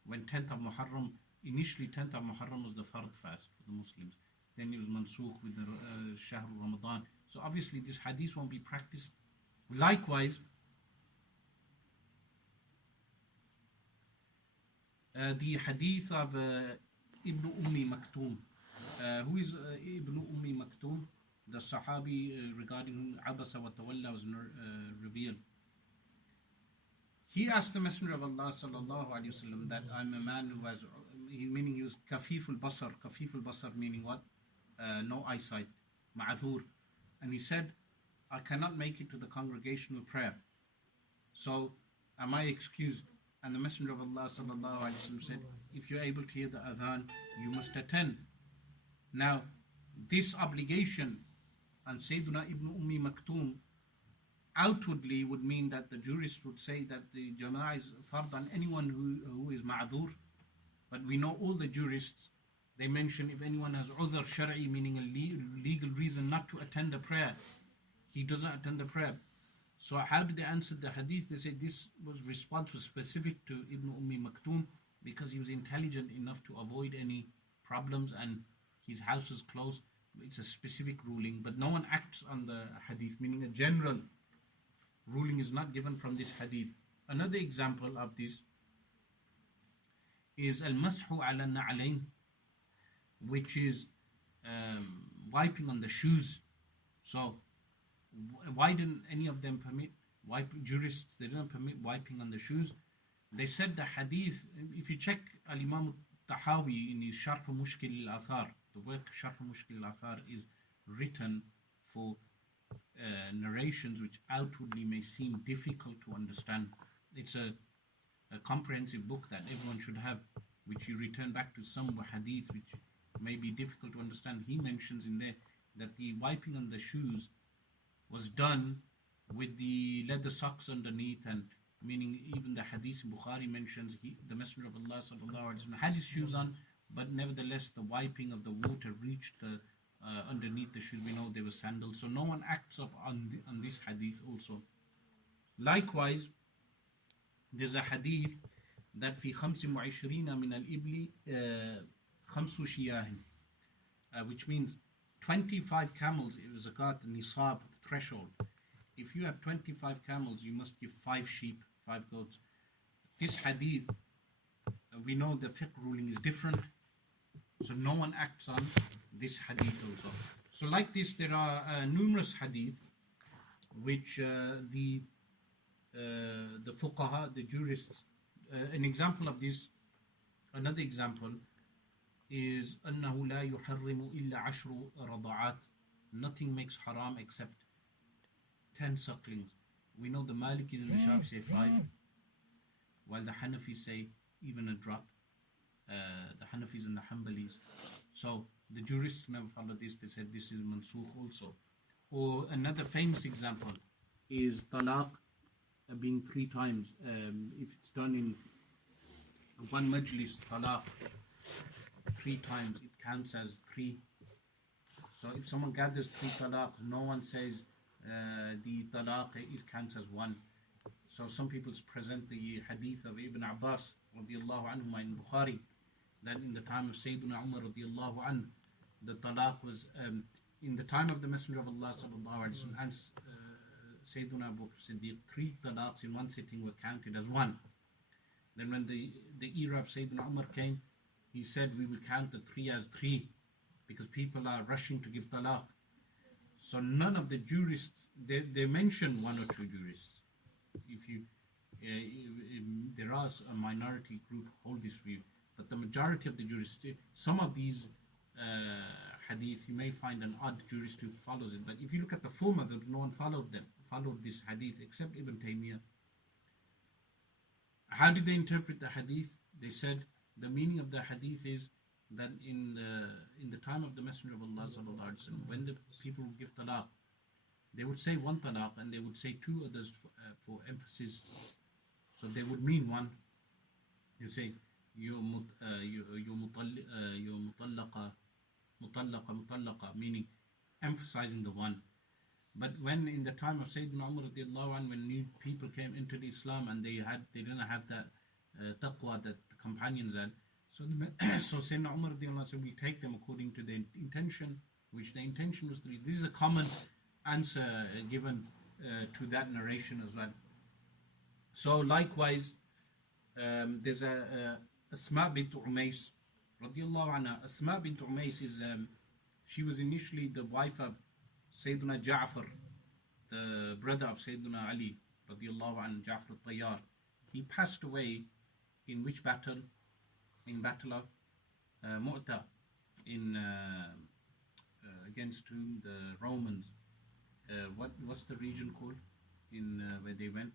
when 10th of Muharram, initially 10th of Muharram was the fard fast for the Muslims. Then it was mansukh with the Shahr Ramadan. So obviously this hadith won't be practiced. Likewise, the hadith of Ibn Maktum. Who is Ibn Maktum? The Sahabi regarding whom Abasa wa Tawalla was revealed. He asked the Messenger of Allah sallallahu alaihi wasallam that I'm a man who has, meaning he was kafiful basar meaning what? No eyesight, ma'athur. And he said, I cannot make it to the congregational prayer. So am I excused? And the Messenger of Allah sallallahu alaihi wasallam said, if you're able to hear the adhan, you must attend. Now, this obligation on Sayyidina Ibn Maktum outwardly would mean that the jurists would say that the jama'ah is fard on anyone who is ma'adur. But we know all the jurists, they mention if anyone has udhr shar'i, meaning a legal reason not to attend the prayer, he doesn't attend the prayer. So how did they answer the hadith? They said this response was specific to Ibn Maktum because he was intelligent enough to avoid any problems and his house was closed. It's a specific ruling, but no one acts on the hadith, meaning a general ruling is not given from this hadith. Another example of this is al-mashu ala na'alain, which is wiping on the shoes. So why didn't any of them permit jurists, they didn't permit wiping on the shoes? They said the hadith, if you check al-Imam Tahawi in his Sharh Mushkil al-Athar, the work Sharh Mushkil al-Athar is written for narrations which outwardly may seem difficult to understand. It's a comprehensive book that everyone should have, which you return back to some hadith which may be difficult to understand. He mentions in there that the wiping on the shoes was done with the leather socks underneath, and meaning even the hadith in Bukhari mentions the Messenger of Allah sallallahu alaihi wasallam had his shoes on, but nevertheless the wiping of the water reached underneath the shoes. We know they were sandals, so no one acts up on this hadith also. Likewise, there's a hadith that في 25 من الإبل 5 شياه, which means 25 camels is a zakat nisab threshold. If you have 25 camels, you must give 5 sheep, 5 goats. This hadith, we know the fiqh ruling is different, so no one acts on this hadith also. So like this, there are numerous hadith which the fuqaha, the jurists, an example of this, another example, is أنه لا يحرم إلا 10 رضعات. Nothing makes haram except 10 sucklings. We know the Malikis and the Shafi'is say 5, while the Hanafis say even a drop. The Hanafis and the Hanbalis. So the jurists never followed this. They said this is mansukh also. Or another famous example is talaq being 3 times. If it's done in one majlis, talaq 3 times, it counts as 3. So if someone gathers 3 talaq, no one says the talaq it counts as 1. So some people present the hadith of Ibn Abbas radiallahu anhu in Bukhari, that in the time of Sayyidina Umar radiallahu anhu, the talaq was in the time of the Messenger of Allah sallallahu alaihi wasallam and Sayyidina Abu Bakr Siddiq, 3 talaqs in one sitting were counted as 1. Then when the era of Sayyidina Umar came, he said we will count the 3 as 3 because people are rushing to give talaq. So none of the jurists, they mention 1 or 2 jurists. If you there are a minority group hold this view, but the majority of the jurists, some of these hadith, you may find an odd jurist who follows it. But if you look at the full madhab, no one followed this hadith except Ibn Taymiyyah. How did they interpret the hadith? They said the meaning of the hadith is that in the time of the Messenger of Allah sallallahu alaihi wasallam, when the people would give talaq, they would say 1 talaq and they would say 2 others for emphasis. So they would mean 1. They would say you're mutallaqa, meaning emphasizing the 1. But when in the time of Sayyidina Umar radiallahu anhu, when new people came into the Islam and they didn't have that taqwa that the companions had, so Sayyidina Umar radiallahu anhu said, we take them according to their intention, which the intention was 3. This is a common answer given to that narration as well. So likewise, there's a Asma bint Umays radiallahu anha. Asma bint Umays is she was initially the wife of Sayyidina Ja'far, the brother of Sayyidina Ali radiallahu anhu, Ja'far al-Tayyar. He passed away in which battle? In battle of Mu'ta, in against whom? The Romans. What's the region called in where they went?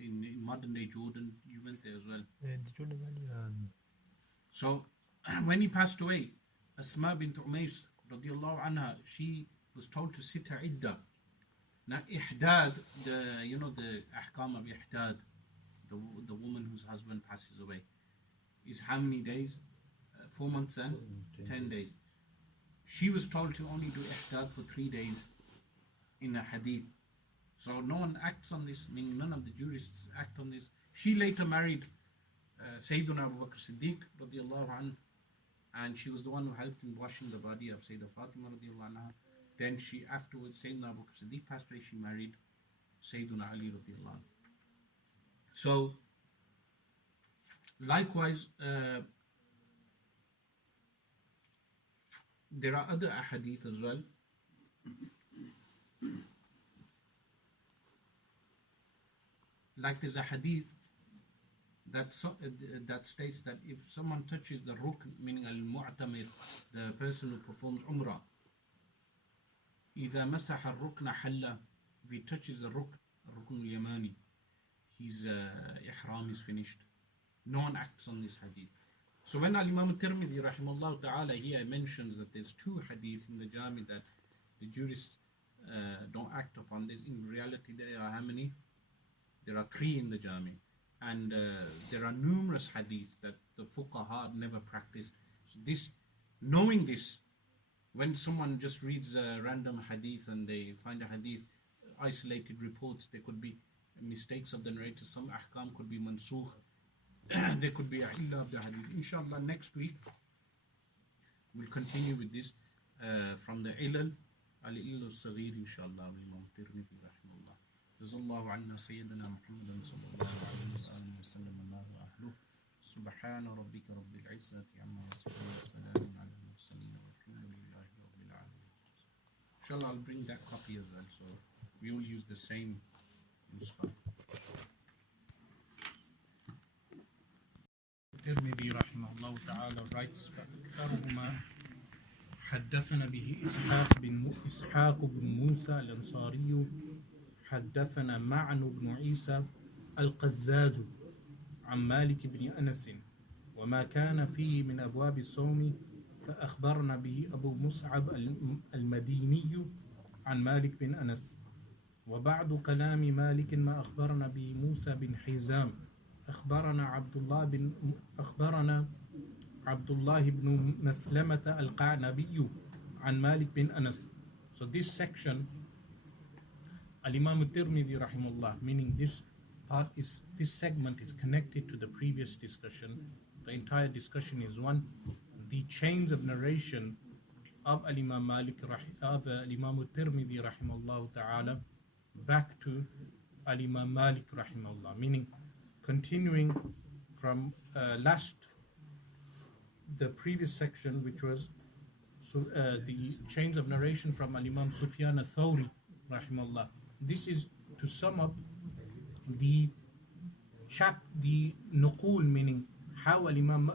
In modern day Jordan, you went there as well. The Jordan Valley. So when he passed away, Asma bint Umays radiallahu anha, she was told to sit her iddah. Now ihdad, the ahkam of ihdad, the woman whose husband passes away, is how many days? 4 months and 10 days. She was told to only do ihdad for 3 days in a hadith. So no one acts on this, meaning none of the jurists act on this. She later married Sayyiduna Abu Bakr Siddiq radiallahu anhu, and she was the one who helped in washing the body of Sayyidah Fatima radiallahu anha. Then she afterwards, Sayyidina Abu Bakr Siddiq passed away, she married Sayyiduna Ali radiallahu anhu. So likewise, there are other ahadith as well. Like there's a hadith that states that if someone touches the rukn, meaning al-mu'tamir, the person who performs umrah, إذا مسح الركن حل, if he touches the rukn al-yamani, his ihram is finished. No one acts on this hadith. So when Imam Tirmidhi rahimahullah ta'ala here mentions that there's 2 hadiths in the Jami that the jurists don't act upon this, in reality there are how many? There are 3 in the Jami. And there are numerous hadiths that the fuqaha never practiced. So this, knowing this, when someone just reads a random hadith and they find a hadith, isolated reports, there could be mistakes of the narrator, some ahkam could be mansukh, there could be illa of the hadith. Inshallah, next week we'll continue with this from the ilal al-ilal al-saghir, inshallah, Imam Tirmidhi rahimahullah. Jazallahu anna Sayyidina Muhammadan sallallahu alayhi wa sallam wa ahluh. Subhana rabbika rabbil izzati amma yasifun wa salamun ala al-mursaleen walhamdulillahi rabbil alamin. Inshallah, I'll bring that copy as well, so we all use the same nusqa. Tirmidhi rahimahullah ta'ala writes فأكثرهما حدثنا به إسحاق بن موسى الأنصاري حدثنا معن بن عيسى القزاز عن مالك بن أنس وما كان فيه من أبواب الصوم فأخبرنا به أبو مصعب المديني عن مالك بن أنس وبعد كلام مالك ما أخبرنا به موسى بن حزام أخبرنا عبد الله بن مسلمة القعنبي عن مالك بن أنس. So this section, Al-Imam al-Tirmidhi rahimahullah, meaning this segment is connected to the previous discussion. The entire discussion is one, the chains of narration of Al-Imam Al-Imam al-Tirmidhi rahimahullah ta'ala back to Al-Imam Malik rahimahullah, meaning continuing from the previous section, which was the chains of narration from Al-Imam Sufyan al-Thawri rahimahullah. This is to sum up the nuqul, meaning how Al-Imam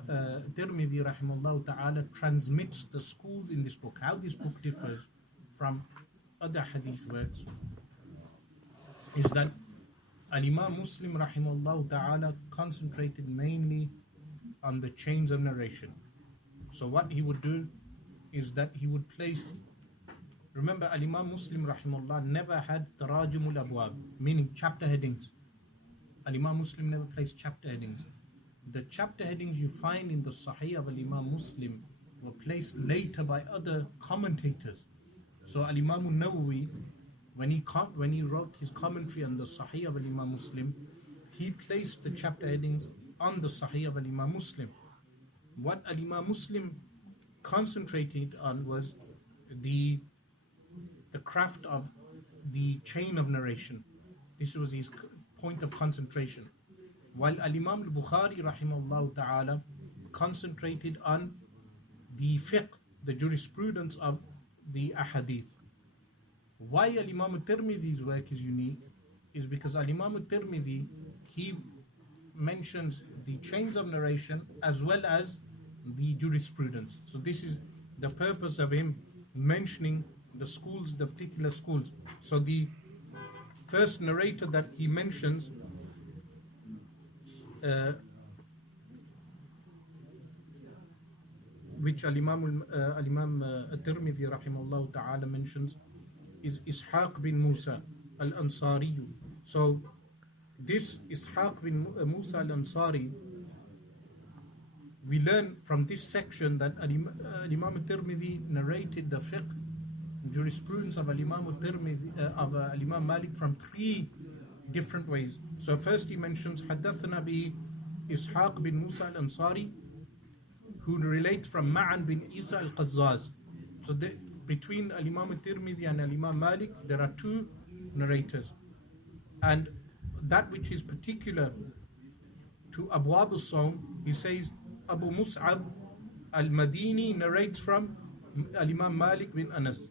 Tirmidhi rahimahullah ta'ala transmits the schools in this book, how this book differs from other hadith works, is that Al-Imam Muslim rahimahullah ta'ala concentrated mainly on the chains of narration. So what he would do is that he would place, remember Al-Imam Muslim rahimahullah never had tarajumul abwab, meaning chapter headings. Al-Imam Muslim never placed chapter headings. The chapter headings you find in the Sahih of Al-Imam Muslim were placed later by other commentators. So Al-Imam al-Nawawi, when he wrote his commentary on the Sahih of Al-Imam Muslim, he placed the chapter headings on the Sahih of Al-Imam Muslim. What Al-Imam Muslim concentrated on was the craft of the chain of narration. This was his point of concentration. While Al-Imam al-Bukhari rahimahullah ta'ala concentrated on the fiqh, the jurisprudence of the ahadith. Why Al-Imam al-Tirmidhi's work is unique is because Al-Imam al-Tirmidhi, he mentions the chains of narration as well as the jurisprudence. So this is the purpose of him mentioning the schools, the particular schools. So the first narrator that he mentions, which Al-Imam al-Tirmidhi rahimahullah ta'ala mentions, is Ishaq bin Musa al-Ansari. So this Ishaq bin Musa al-Ansari, we learn from this section that Imam al-Tirmidhi narrated the fiqh, jurisprudence of Imam al-Tirmidhi, of Imam Malik from three different ways. So first he mentions Haddathana bi Ishaq bin Musa al-Ansari, who relates from Ma'an bin Isa al-Qazzaz. So between Imam al-Tirmidhi and Imam Malik, there are two narrators. And that which is particular to Abwab al-Sawm, he says Abu Mus'ab al-Madini narrates from Imam Malik bin Anas.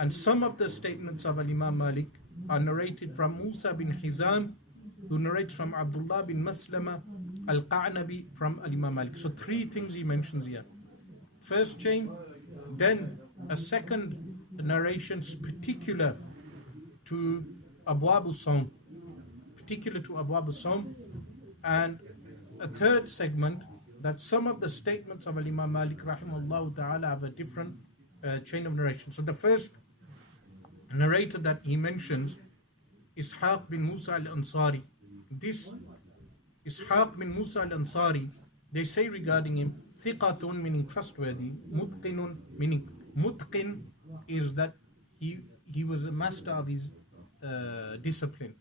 And some of the statements of Imam Malik are narrated from Musa bin Hizam, who narrates from Abdullah bin Maslama al-Qa'nabi from Imam Malik. So three things he mentions here. First chain, then a second narration particular to Abwab al-Sawm, and a third segment that some of the statements of Imam Malik rahimahullah ta'ala have a different chain of narration. So the first narrator that he mentions, Ishaq bin Musa al-Ansari. This Ishaq bin Musa al-Ansari, they say regarding him, thiqatun, meaning trustworthy, mutqinun, meaning mutqin is that he was a master of his discipline.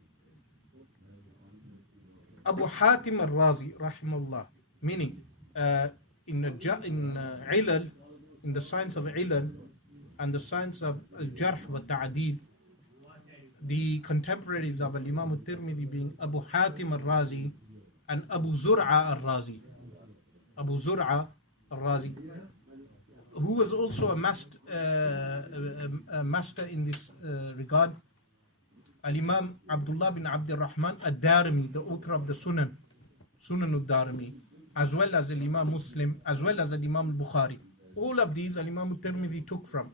Abu Hatim al-Razi rahimahullah, meaning in ilal, in the science of ilal and the science of al-jarh wa ta'adid, the contemporaries of Imam al-Tirmidhi being Abu Hatim al-Razi and Abu Zur'a al-Razi. Abu Zur'a al-Razi, who was also a master in this regard. Al-Imam Abdullah bin Abdul Rahman al-Darimi, the author of the Sunan al-Darimi, as well as Imam Muslim, as well as Imam Bukhari. All of these Imam Tirmidhi took from.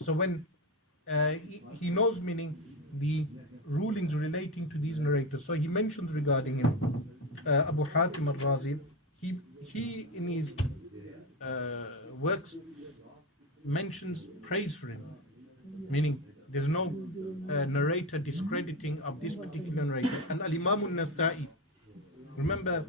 So when he knows, meaning the rulings relating to these narrators. So he mentions regarding him, Abu Hatim al-Razi, he in his works mentions praise for him, meaning there's no narrator discrediting of this particular narrator. And Al-Imam al-Nasa'i, remember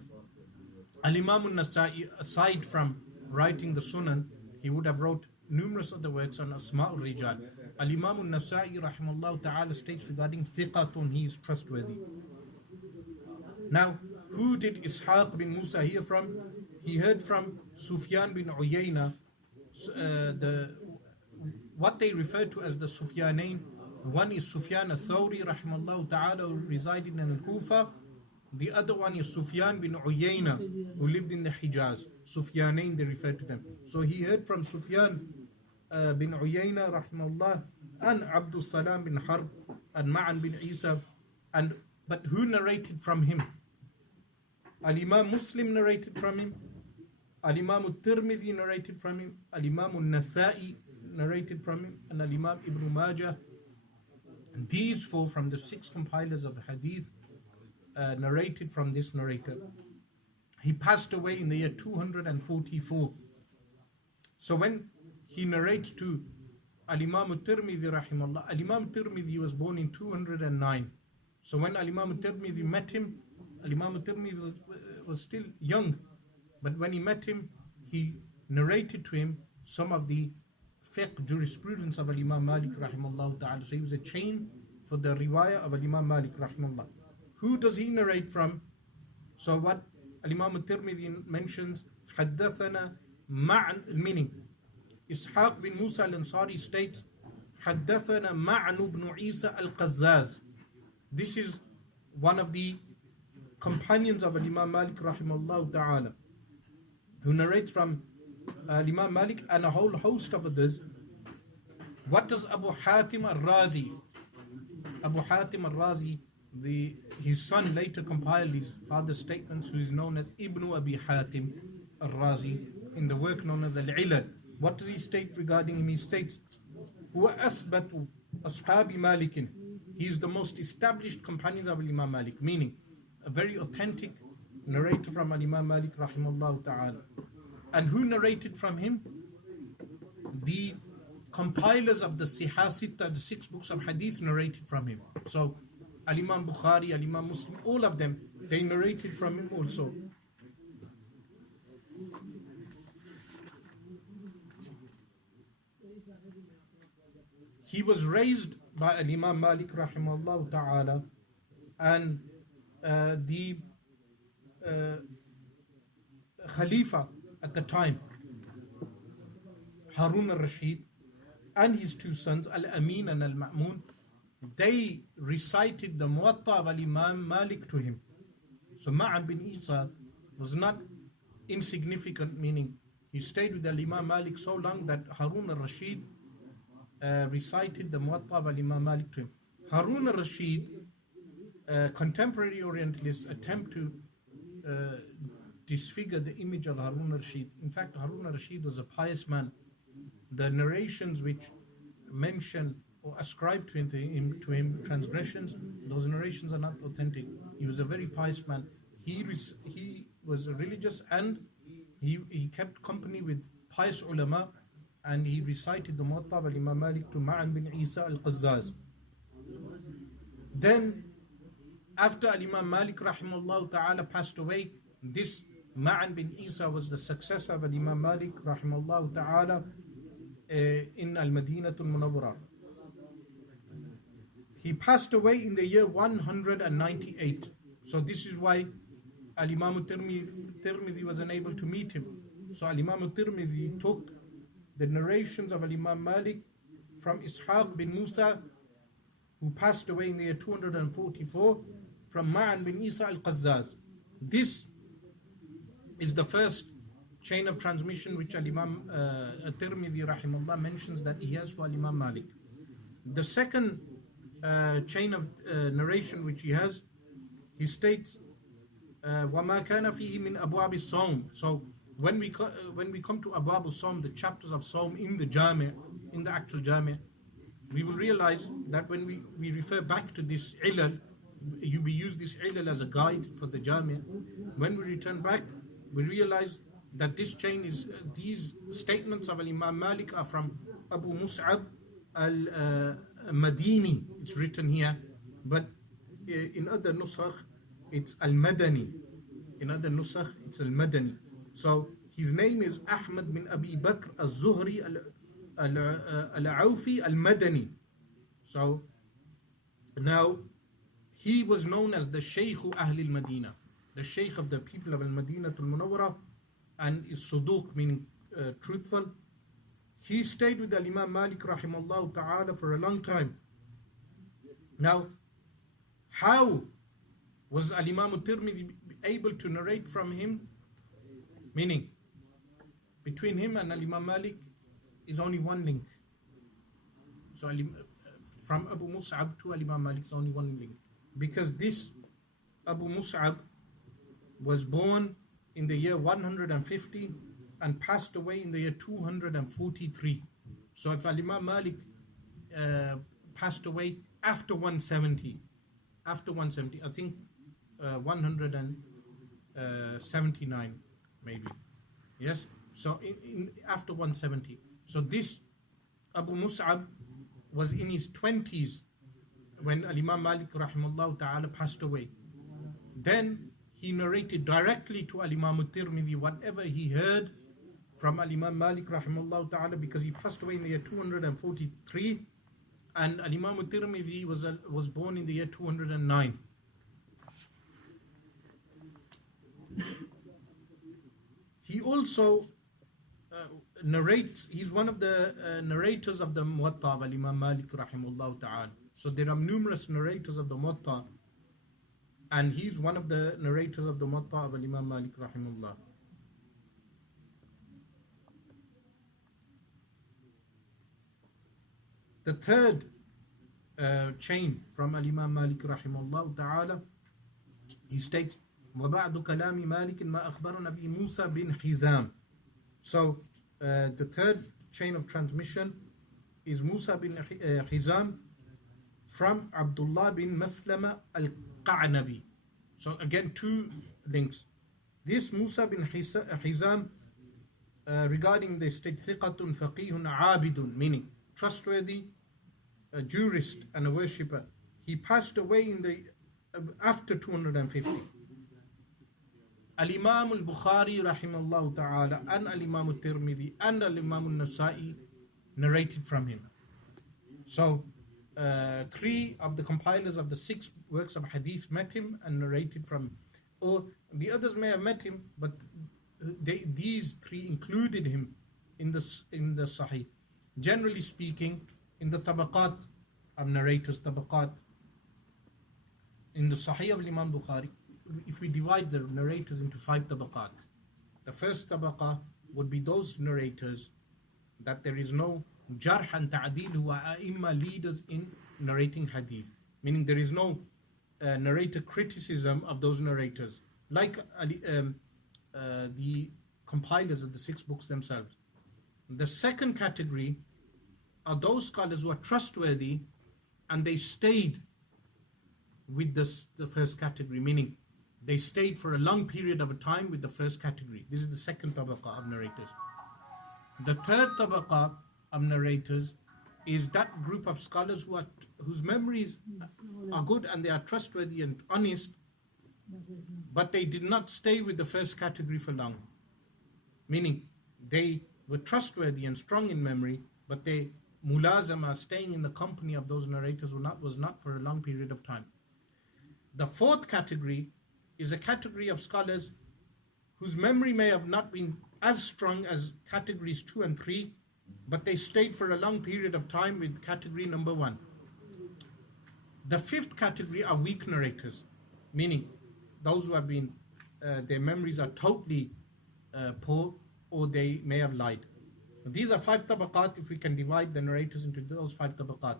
Al-Imam al-Nasa'i, aside from writing the Sunan, he would have wrote numerous other works on Asma' al-Rijal. Al-Imam al-Nasa'i rahimahullah ta'ala states regarding thiqatun, he is trustworthy. Now, who did Ishaq bin Musa hear from? He heard from Sufyan bin Uyayna, what they refer to as the Sufyanain. One is Sufyan al-Thawri rahimahullah ta'ala, who resided in Al-Kufa. The other one is Sufyan bin Uyayna, who lived in the Hijaz. Sufyanain, they refer to them. So he heard from Sufyan bin Uyayna rahimahullah, and Abdul Salam bin Harb, and Ma'an bin Isa. But who narrated from him? Al-Imam Muslim narrated from him, Al-Imam al-Tirmidhi narrated from him, Al-Imam al-Nasa'i narrated from him, and Al-Imam Ibn Majah. These four from the six compilers of Hadith narrated from this narrator. He passed away in the year 244. So when he narrates to Al-Imam al-Tirmidhi rahimahullah, Al-Imam al-Tirmidhi was born in 209. So when Al-Imam al-Tirmidhi met him, Al-Imam al-Tirmidhi was still young, but when he met him, he narrated to him some of the fiqh jurisprudence of Al-Imam Malik rahimahullah ta'ala. So he was a chain for the riwayah of Al-Imam Malik rahimahullah. Who does he narrate from? So what Al-Imam al-Tirmidhi mentions, حدثنا معن, meaning Ishaq bin Musa al-Ansari states, حدثنا معن ibn Isa al-Qazzaz. This is one of the companions of Imam Malik rahimahullah ta'ala, who narrates from Imam Malik and a whole host of others. What does Abu Hatim al-Razi? Abu Hatim al-Razi, his son later compiled his father's statements, who is known as Ibn Abi Hatim al-Razi in the work known as Al-Ilal. What does he state regarding him? He states, هو أثبت أصحاب مالك. He is the most established companions of Imam Malik, meaning a very authentic narrator from Imam Malik rahimahullah ta'ala. And who narrated from him? The compilers of the Sihah Sitta, the 6 books of Hadith, narrated from him. So Al-Imam Bukhari, Al-Imam Muslim, all of them, they narrated from him also. He was raised by Al-Imam Malik rahimahullah ta'ala, and the Khalifa at the time, Harun al-Rashid, and his 2 sons, Al-Amin and Al-Ma'mun, they recited the Muwatta of Imam Malik to him. So Ma'an bin Isa was not insignificant, meaning he stayed with Imam Malik so long that Harun al-Rashid recited the Muwatta of Imam Malik to him. Harun al-Rashid, contemporary Orientalists attempt to disfigure the image of Harun al-Rashid. In fact, Harun al-Rashid was a pious man. The narrations which mention or ascribe to him transgressions, those narrations are not authentic. He was a very pious man. He was religious, and he kept company with pious ulama, and he recited the Muwatta of Imam Malik to Ma'an bin Isa al-Qazzaz. Then after Imam Malik rahimahullah ta'ala passed away, this Ma'an bin Isa was the successor of Imam Malik rahimahullah ta'ala in Al-Madinatul Munawwara. He passed away in the year 198. So this is why Al-Imam al-Tirmidhi was unable to meet him. So Al-Imam al-Tirmidhi took the narrations of Al-Imam Malik from Ishaq bin Musa, who passed away in the year 244, from Ma'an bin Isa al-Qazzaz. This is the first chain of transmission which Al-Imam al-Tirmidhi rahimahullah mentions that he has for Al-Imam Malik. The second chain of narration which he has, he states وَمَا كَانَ فِيهِ مِنْ أَبْوَابِ الصَّوْمِ. So when we come to Abwab al-Sawm, the chapters of Sawm in the Jami', in the actual Jami', we will realize that when we refer back to this ilal, we use this ilal as a guide for the Jami'. When we return back, we realize that this chain is, these statements of Imam Malik are from Abu Mus'ab al-Madini. It's written here, but in other nusakh, it's al-Madani. In other nusakh, it's al-Madani. So his name is Ahmad bin Abi Bakr al-Zuhri al-Aufi al-Madani. So now he was known as the Shaykh Ahl al-Madina, the Shaykh of the people of al-Madinah al-Munawwara, and is Suduq, meaning truthful. He stayed with Imam Malik rahimahullah ta'ala for a long time. Now, how was Imam Tirmidhi able to narrate from him? Meaning, between him and Imam Malik is only one link. So from Abu Mus'ab to Imam Malik is only one link. Because this Abu Mus'ab was born in the year 150 and passed away in the year 243. So if Imam Malik passed away after 170, I think 179 maybe. Yes? So after 170. So this Abu Mus'ab was in his 20s when Imam Malik rahimahullah ta'ala passed away. Then he narrated directly to Imam Tirmidhi whatever he heard from Imam Malik rahimahullah ta'ala, because he passed away in the year 243 and Imam Tirmidhi was born in the year 209. He also narrates, he's one of the narrators of the Muwatta of Imam Malik rahimahullah ta'ala. So there are numerous narrators of the Muwatta, and he's one of the narrators of the Muwatta of Imam Malik rahimahullah. The third chain from Imam Malik rahimahullah ta'ala, he states, وَبَعْدُ كَلَامِ مَالِكٍ مَا أَخْبَرَ نَبِي مُوسَى بِنْ حِزَامٍ. So the third chain of transmission is Musa bin Hizam from Abdullah bin Maslama al-Qa'nabi. So again, two links. This Musa bin Hizam, regarding the state ثِقَةٌ فَقِيهٌ عَابِدٌ, meaning trustworthy, a jurist and a worshipper. He passed away in the after 250. Al-Imam al-Bukhari rahimahullah ta'ala and Al-Imam al-Tirmidhi and Al-Imam al-Nasa'i narrated from him. So three of the compilers of the 6 works of hadith met him and narrated from him. Or the others may have met him, but these 3 included him in the Sahih. Generally speaking, in the tabaqat of narrators, in the Sahih of Imam Bukhari, if we divide the narrators into 5 tabaqat, the first tabaqa would be those narrators that there is no jarh and ta'dil, who are a'imma, leaders in narrating hadith, meaning there is no narrator criticism of those narrators, like the compilers of the 6 books themselves. The second category are those scholars who are trustworthy and they stayed with the first category, meaning they stayed for a long period of a time with the first category. This is the second tabaqa of narrators. The third tabaqa of narrators is that group of scholars whose memories are good and they are trustworthy and honest, but they did not stay with the first category for long. Meaning they were trustworthy and strong in memory, but they mulazama, staying in the company of those narrators, was not for a long period of time. The fourth category is a category of scholars whose memory may have not been as strong as categories 2 and 3, but they stayed for a long period of time with category number 1. The fifth category are weak narrators, meaning those who have been, their memories are totally poor, or they may have lied. These are 5 tabaqat, if we can divide the narrators into those 5 tabaqat.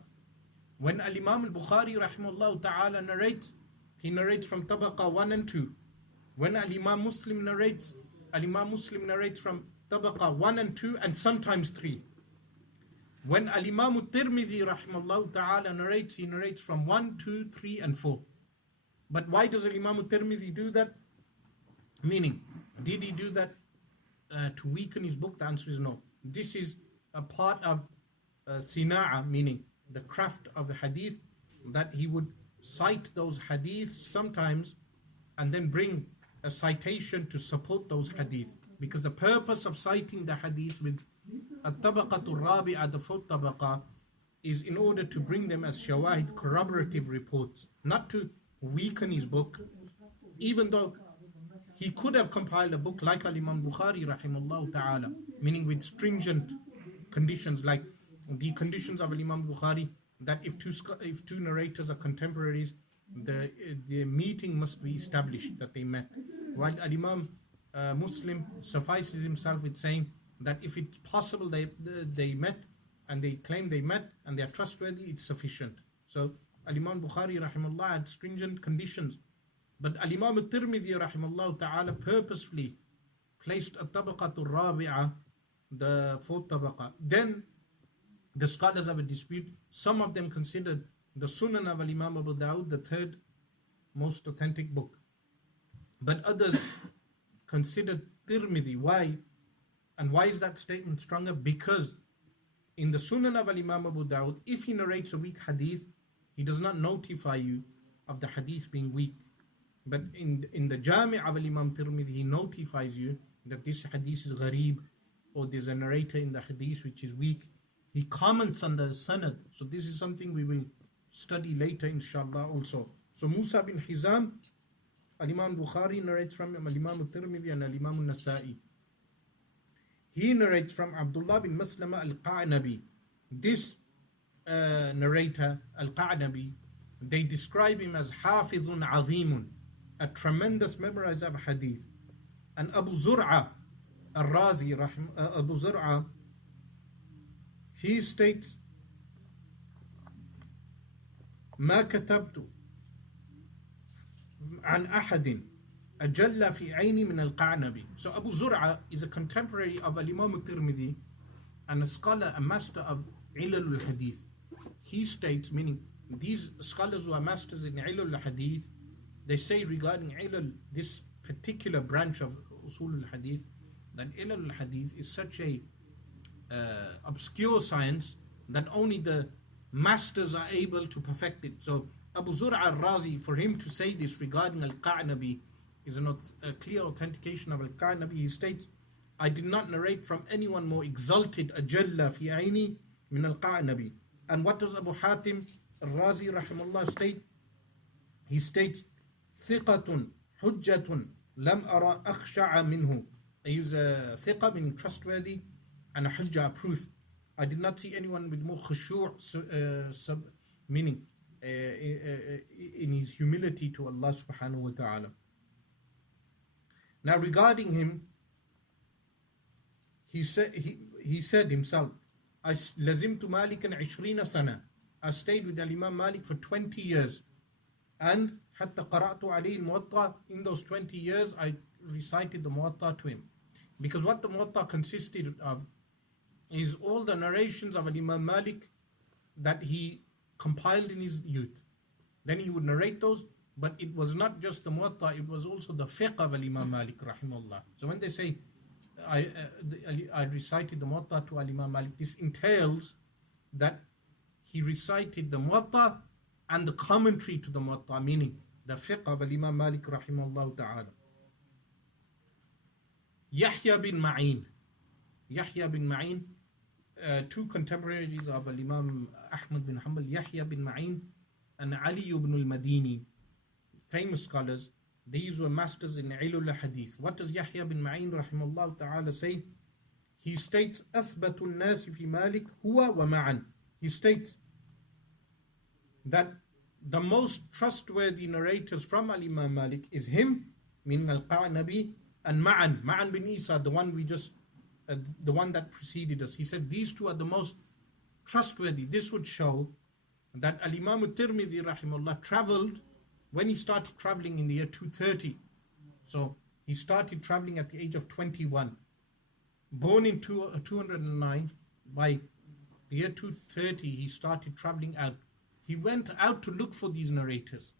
When Al-Imam al-Bukhari rahimahullah ta'ala narrates, he narrates from tabaqa 1 and 2. When Al-Imam Muslim narrates, Al-Imam Muslim narrates from Tabaqa 1 and 2 and sometimes 3. When Al-Imam Tirmidhi rahimahullah ta'ala narrates, he narrates from 1, 2, 3 and 4. But why does Al-Imam Tirmidhi do that? Meaning, did he do that to weaken his book? The answer is no. This is a part of sina'a, meaning the craft of the hadith, that he would cite those hadiths sometimes and then bring a citation to support those hadith. Because the purpose of citing the hadith with at-tabaqatul rabi'ah, the fourth tabaqa, is in order to bring them as shawahid, corroborative reports, not to weaken his book. Even though he could have compiled a book like Al-Imam Bukhari rahimahullah ta'ala, meaning with stringent conditions, like the conditions of Al-Imam Bukhari, that if two narrators are contemporaries, the meeting must be established that they met. While Al-Imam Muslim suffices himself with saying that if it's possible they met and they claim they met and they are trustworthy, it's sufficient. So Al-Imam Bukhari rahimahullah had stringent conditions. But Al-Imam Tirmidhi rahimahullah ta'ala purposefully placed at-tabaqatul rabi'ah, the fourth tabaqa. Then the scholars have a dispute. Some of them considered the Sunan of Al-Imam Abu Dawud the third most authentic book. But others considered Tirmidhi. Why? And why is that statement stronger? Because in the Sunan of Al-Imam Abu Dawud, if he narrates a weak hadith, he does not notify you of the hadith being weak. But in the Jami' of Al-Imam Tirmidhi, he notifies you that this hadith is ghareeb, or there's a narrator in the hadith which is weak. He comments on the sanad. So this is something we will study later inshallah also. So Musa bin Hizam, Al-Imam Bukhari narrates from him, Al-Imam Tirmidhi and Al-Imam Nasa'i. He narrates from Abdullah bin Maslama al-Qa'nabi. This narrator, al-Qa'nabi, they describe him as Hafizun Azimun, a tremendous memorizer of hadith. And Abu Zur'a al-Razi, Abu Zur'a, he states, ما كتبت عن أحد أجل في عيني من القعنبي. So Abu Zur'a is a contemporary of Al-Imam al-Tirmidhi and a scholar, a master of Ilal al-Hadith. He states, meaning these scholars who are masters in Ilal al-Hadith, they say regarding Ilal, this particular branch of Usul al-Hadith, that Ilal al-Hadith is such a obscure science that only the masters are able to perfect it. So Abu Zur'a al-Razi, for him to say this regarding al-Qa'nabi is a clear authentication of al-Qa'nabi. He states, I did not narrate from anyone more exalted, ajalla fi aini min al-Qa'nabi. And what does Abu Hatim al-Razi rahimahullah state? He states, thiqatun hujjatun lam ara akhsha'a minhu. He is a thiqa, meaning trustworthy, and a hujjah, proof. I did not see anyone with more khushu', meaning in his humility to Allah subhanahu wa ta'ala. Now regarding him, he said himself, I lazimtu Malikan 20 sana. I stayed with Imam Malik for 20 years. And hatta qara'tu alayhi al-Muwatta, in those 20 years I recited the Muwatta to him. Because what the Muwatta consisted of is all the narrations of Imam Malik that he compiled in his youth. Then he would narrate those, but it was not just the Muwatta, it was also the fiqh of Imam Malik rahimahullah. So when they say, I recited the Muwatta to Imam Malik, this entails that he recited the Muwatta and the commentary to the Muwatta, meaning the fiqh of Imam Malik rahimahullah ta'ala. Yahya bin Ma'in. Yahya bin Ma'in, two contemporaries of Imam Ahmad bin Hanbal, Yahya bin Ma'in and Ali ibn al-Madini, famous scholars. These were masters in Ilal al-Hadith. What does Yahya bin Ma'in rahimahullah ta'ala say? He states, أثبت الناس في مالك هو ومعن. He states that the most trustworthy narrators from Imam Malik is him, meaning al-Qa'nabi, and Ma'an bin Isa, the one that preceded us. He said these two are the most trustworthy. This would show that Al-Imam Tirmidhi rahimahullah traveled, when he started traveling in the year 230. So he started traveling at the age of 21. Born in 209, by the year 230 he started traveling out. He went out to look for these narrators,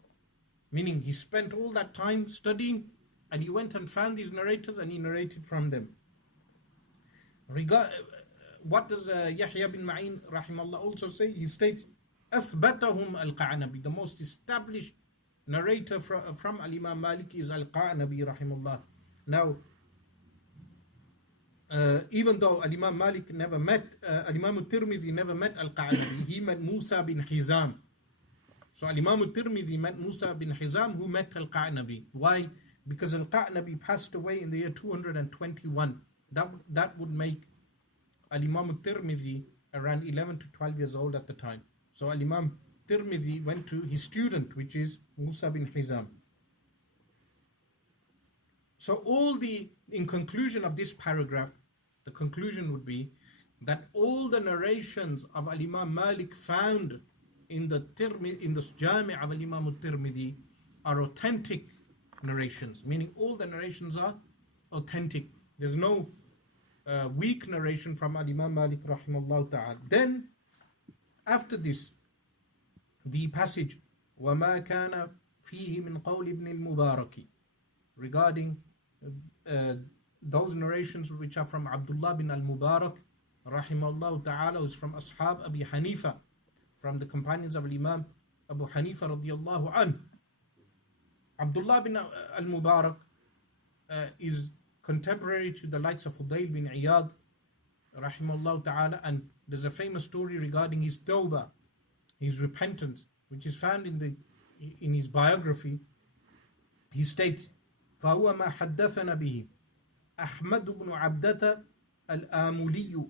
meaning he spent all that time studying and he went and found these narrators and he narrated from them. What does Yahya bin Ma'in rahimahullah also say? He states, أثبتهم القعنبي. The most established narrator from Al-Imam Malik is Al-Qa'nabi rahimahullah. Now, even though Al-Imam Malik never met, Al-Imam al-Tirmidhi never met Al-Qa'nabi, he met Musa bin Hizam. So Al-Imam al-Tirmidhi met Musa bin Hizam, who met Al-Qa'nabi. Why? Because Al-Qa'nabi passed away in the year 221. That would make Al-Imam al-Tirmidhi around 11 to 12 years old at the time. So Al-Imam Tirmidhi went to his student, which is Musa bin Hizam. So in conclusion of this paragraph, the conclusion would be that all the narrations of Al-Imam Malik found in the Jami' of Al-Imam al-Tirmidhi are authentic narrations, meaning all the narrations are authentic. There's no weak narration from Al-Imam Malik rahimahullah ta'ala. Then, after this, the passage وَمَا كَانَ فِيهِ مِنْ قَوْلِ ابْنِ الْمُبَارَكِ, regarding those narrations which are from Abdullah bin al-Mubarak rahimahullah ta'ala, who's from Ashab Abi Hanifa, from the companions of Imam Abu Hanifa radiyallahu anhu. Abdullah bin al-Mubarak is contemporary to the likes of Fudayl bin Iyad rahimahullah ta'ala, and there's a famous story regarding his tawbah, his repentance, which is found in his biography. He states, فَهُوَ مَا حَدَّثَنَا بِهِ أحمد بن عبدة الآملي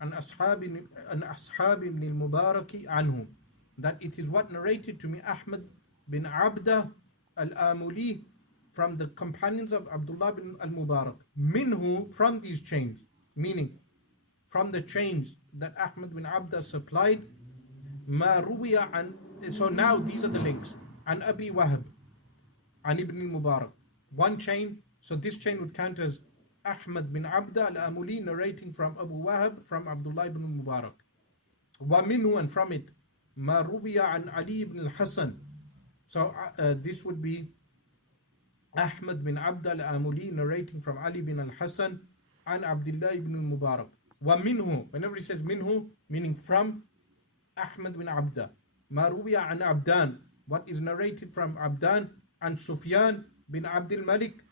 عن أصحاب ابن المبارك عنه, that it is what narrated to me Ahmad bin Abda al-Amuli from the companions of Abdullah bin al-Mubarak, minhu, from these chains, meaning from the chains that Ahmad bin Abda supplied, ma ruwiya an. So now these are the links, an Abi Wahab, an Ibn al-Mubarak, one chain. So this chain would count as Ahmad bin Abda al-Amuli narrating from Abu Wahab from Abdullah ibn al-Mubarak. Wa minhu, and from it, ma ruwiya an Ali ibn al-Hasan. So this would be Ahmad bin Abda al-Amuli narrating from Ali bin al-Hasan and Abdullah ibn al-Mubarak. Wa minhu, whenever he says minhu, meaning from Ahmad bin Abda. Ma ruwiya an Abdan, what is narrated from Abdan and Sufyan bin Abdul Malik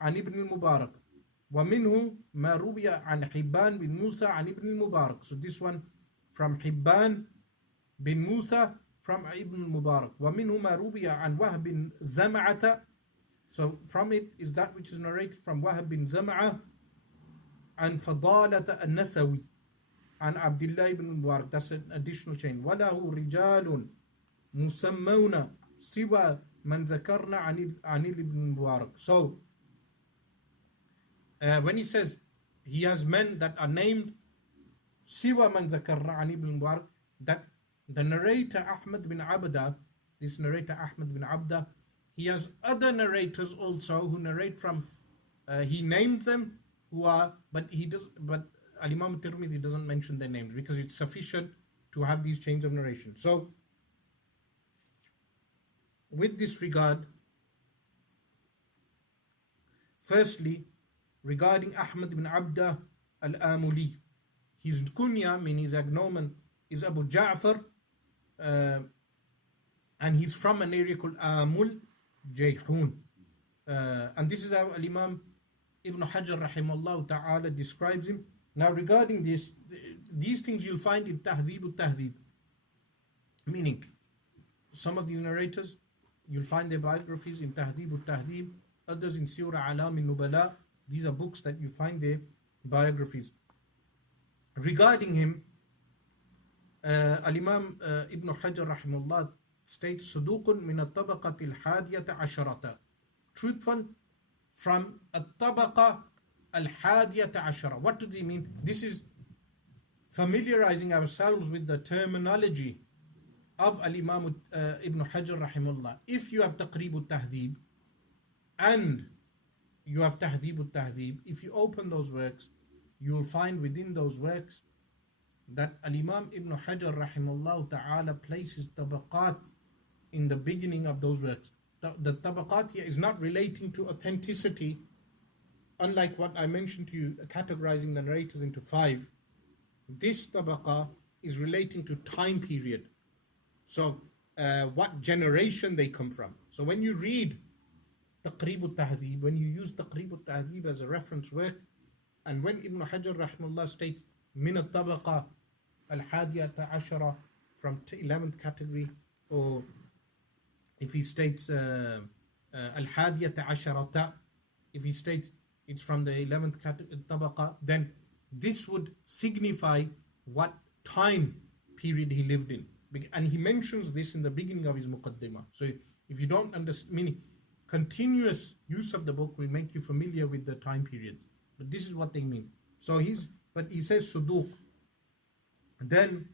and Ibn al-Mubarak. Wa minhu ma ruwiya an Hibban bin Musa and Ibn al-Mubarak. So this one from Hibban bin Musa from Ibn al-Mubarak. Wa minhu ma ruwiya an Wahb bin Zam'ata. So from it is that which is narrated from Wahb bin Zam'a and Fadalat al-Nasawi and Abdullah ibn Mubarak. That's an additional chain. وَلَهُ رِجَالٌ مُسَمَّوْنَ سِوَى مَنْ ذَكَرْنَا عَنِ ibn Mubarak. So when he says he has men that are named Siwa man zakarna an ibn Mubarak, that the narrator Ahmad bin Abda, this narrator Ahmad bin Abda, he has other narrators also who narrate from, he named them who are, but Al-Imam Tirmidhi doesn't mention their names because it's sufficient to have these chains of narration. So with this regard, firstly, regarding Ahmad bin Abda al-Amuli, his kunya, meaning his agnomen, is Abu Ja'far, and he's from an area called Amul Jayhun. And this is how Al-Imam Ibn Hajar rahimahullah ta'ala describes him. Now regarding these things you'll find in Tahdhib al-Tahdhib, meaning some of these narrators, you'll find their biographies in Tahdhib al-Tahdhib, others in Sirah Alam al-Nubala. These are books that you find their biographies. Regarding him, Al-Imam Ibn Hajar rahimahullah states, Suduqun min al-tabaqati al-hadiyata asharata, truthful from al-tabaqa al-hadiyata ashara. What does he mean? This is familiarizing ourselves with the terminology of Al-Imam Ibn Hajar rahimahullah. If you have Taqrib al-Tahdhib and you have Tahdhib al-Tahdhib. If you open those works, you will find within those works that Al-Imam Ibn Hajar rahimahullah ta'ala places tabaqat in the beginning of those works. The tabaqat here is not relating to authenticity, unlike what I mentioned to you, categorizing the narrators into 5. This tabaqa is relating to time period. So, what generation they come from. So when you read Taqrib al-Tahdhib, when you use Taqrib al-Tahdhib as a reference work, and when Ibn Hajar rahimahullah states min al-tabaqa al-hadiyata ashara, from 11th category, or if he states al-hadiyata asharata, if he states it's from the 11th tabaqa, then this would signify what time period he lived in. And he mentions this in the beginning of his muqaddimah. So if you don't understand, meaning continuous use of the book will make you familiar with the time period. But this is what they mean. So he says suduq. Then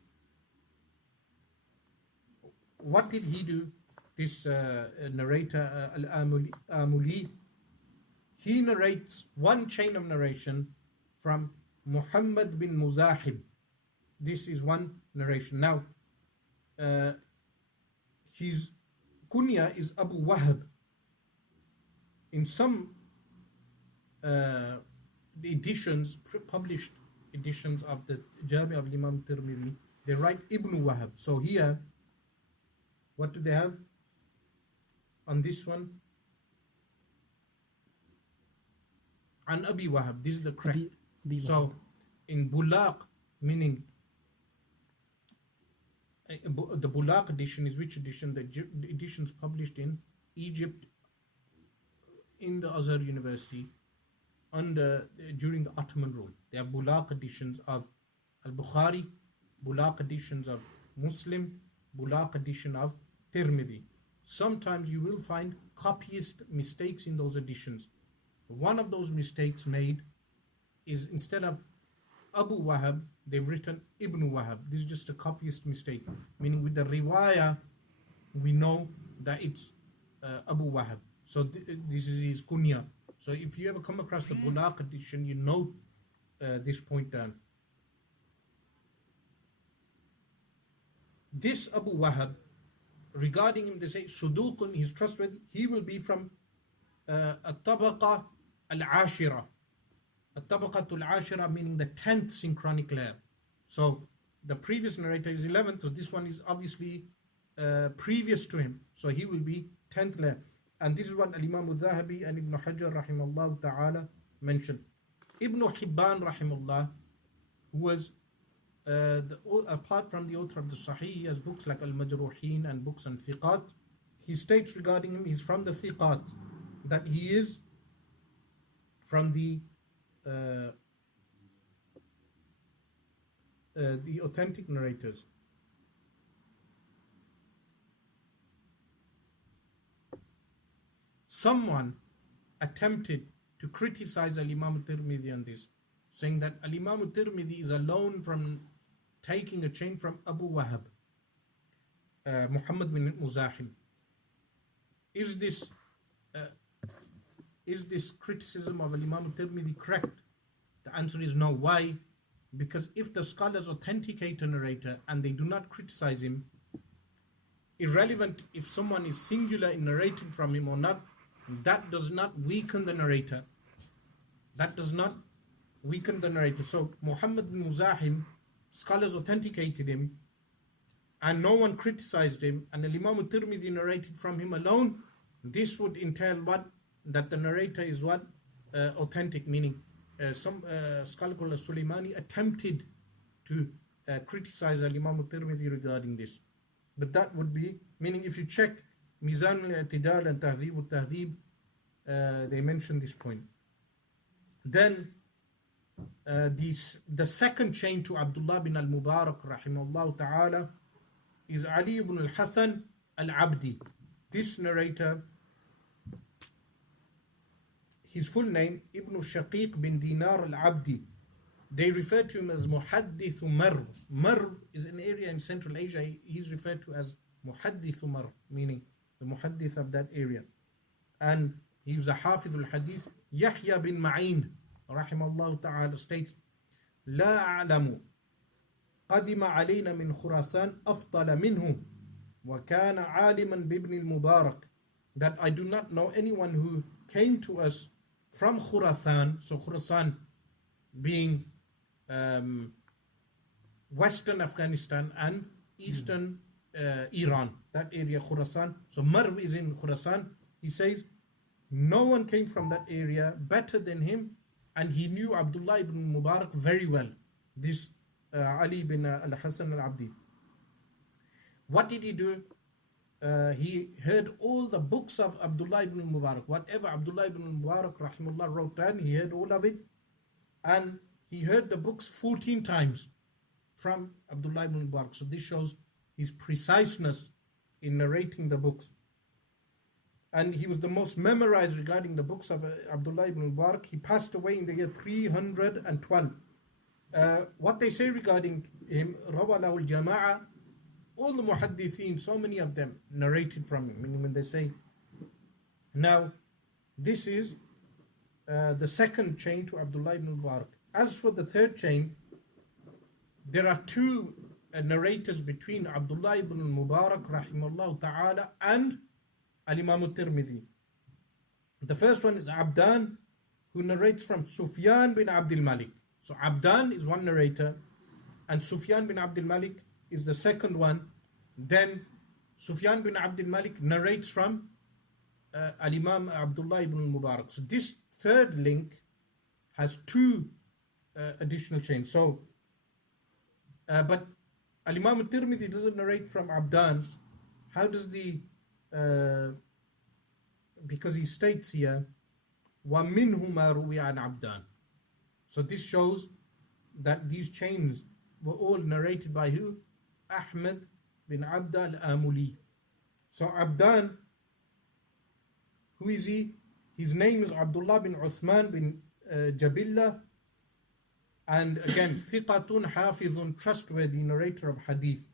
what did he do? This narrator Al-Amuli, he narrates one chain of narration from Muhammad bin Muzahib. This is one narration. Now, his kunya is Abu Wahab. In some editions, published editions of the Jami of Imam Tirmidhi, they write Ibn Wahab. So here, what do they have on this one? An Abi Wahab. This is the correct. So in Bulaq, meaning the Bulaq edition is which edition? The editions published in Egypt in the Azhar University during the Ottoman rule. They have Bulaq editions of Al-Bukhari, Bulaq editions of Muslim, Bulaq edition of Tirmidhi. Sometimes you will find copyist mistakes in those editions. One of those mistakes made is instead of Abu Wahab, they've written Ibn Wahab. This is just a copyist mistake. Meaning with the riwayah, we know that it's Abu Wahab. So this is his kunya. So if you ever come across the Bulaq edition, you note this point down. This Abu Wahab, regarding him, they say Suduqun, he's trustworthy. He will be from At-Tabaqa Al-Ashira. At-Tabaqatul Ashira, meaning the 10th synchronic layer. So the previous narrator is 11th, so this one is obviously previous to him. So he will be 10th layer. And this is what Al-Imam al-Dhahabi and Ibn Hajar rahimahullah ta'ala mentioned. Ibn Hibban rahimahullah, who was apart from the author of the Sahih, he has books like Al-Majruhin and books on Thiqat. He states regarding him, he's from the Thiqat, that he is from the authentic narrators. Someone attempted to criticize Al-Imam Tirmidhi on this, saying that Al-Imam Tirmidhi is alone from taking a chain from Abu Wahab, Muhammad bin Muzahim. Is this criticism of Al-Imam Tirmidhi correct? The answer is no. Why? Because if the scholars authenticate a narrator and they do not criticize him, irrelevant if someone is singular in narrating from him or not, that does not weaken the narrator. That does not weaken the narrator. So Muhammad bin Muzahim, scholars authenticated him and no one criticized him, and Imam Tirmidhi narrated from him alone. This would entail what? That the narrator is what? Authentic, meaning some scholar called Sulaimani attempted to criticize Imam Tirmidhi regarding this. But that would be, meaning if you check Mizan al-I'tidal and Tahdhib al-Tahdhib, they mention this point. Then the second chain to Abdullah bin al-Mubarak rahimahullah ta'ala is Ali ibn al-Hasan al-Abdi. This narrator, his full name, Ibn Shaqiq bin Dinar al-Abdi. They refer to him as Muhaddith Marr. Marr is an area in Central Asia. He's referred to as Muhaddith Marr, meaning the Muhaddith of that area. And he was a Hafidh al-Hadith. Yahya bin Ma'in rahimahullah ta'ala states, لا أعلم قدم علينا من خراسان أفضل منه وكان عالما بابن المبارك, that I do not know anyone who came to us from Khurasan, so Khurasan being western Afghanistan and eastern Iran, that area Khurasan. So Marv is in Khurasan. He says no one came from that area better than him, and he knew Abdullah ibn Mubarak very well. This Ali ibn al-Hasan al-Abdi. What did he do? He heard all the books of Abdullah ibn Mubarak. Whatever Abdullah ibn Mubarak rahimahullah wrote down, he heard all of it. And he heard the books 14 times from Abdullah ibn Mubarak. So this shows his preciseness in narrating the books. And he was the most memorized regarding the books of Abdullah ibn Mubarak. He passed away in the year 312. What they say regarding him, Rawa lahu al-Jama'a, all the muhaddithin, so many of them narrated from him, meaning when they say. Now, this is the second chain to Abdullah ibn Mubarak. As for the third chain, there are two narrators between Abdullah ibn Mubarak rahimahullah ta'ala and Al-Imam al-Tirmidhi. The first one is Abdan, who narrates from Sufyan bin Abdul Malik. So Abdan is one narrator and Sufyan bin Abdul Malik is the second one. Then Sufyan bin Abdul Malik narrates from Al-Imam Abdullah ibn Mubarak. So this third link has two additional chains. So, but Al-Imam al-Tirmidhi doesn't narrate from Abdan. How does the, because he states here, وَمِنْهُ مَا رُوِيَ عَنْ عَبْدًا. So this shows that these chains were all narrated by who? Ahmad bin Abd al-Amuli. So Abdan, who is he? His name is Abdullah bin Uthman bin Jabillah, and again, thiqatun hafizun, trustworthy narrator of hadith.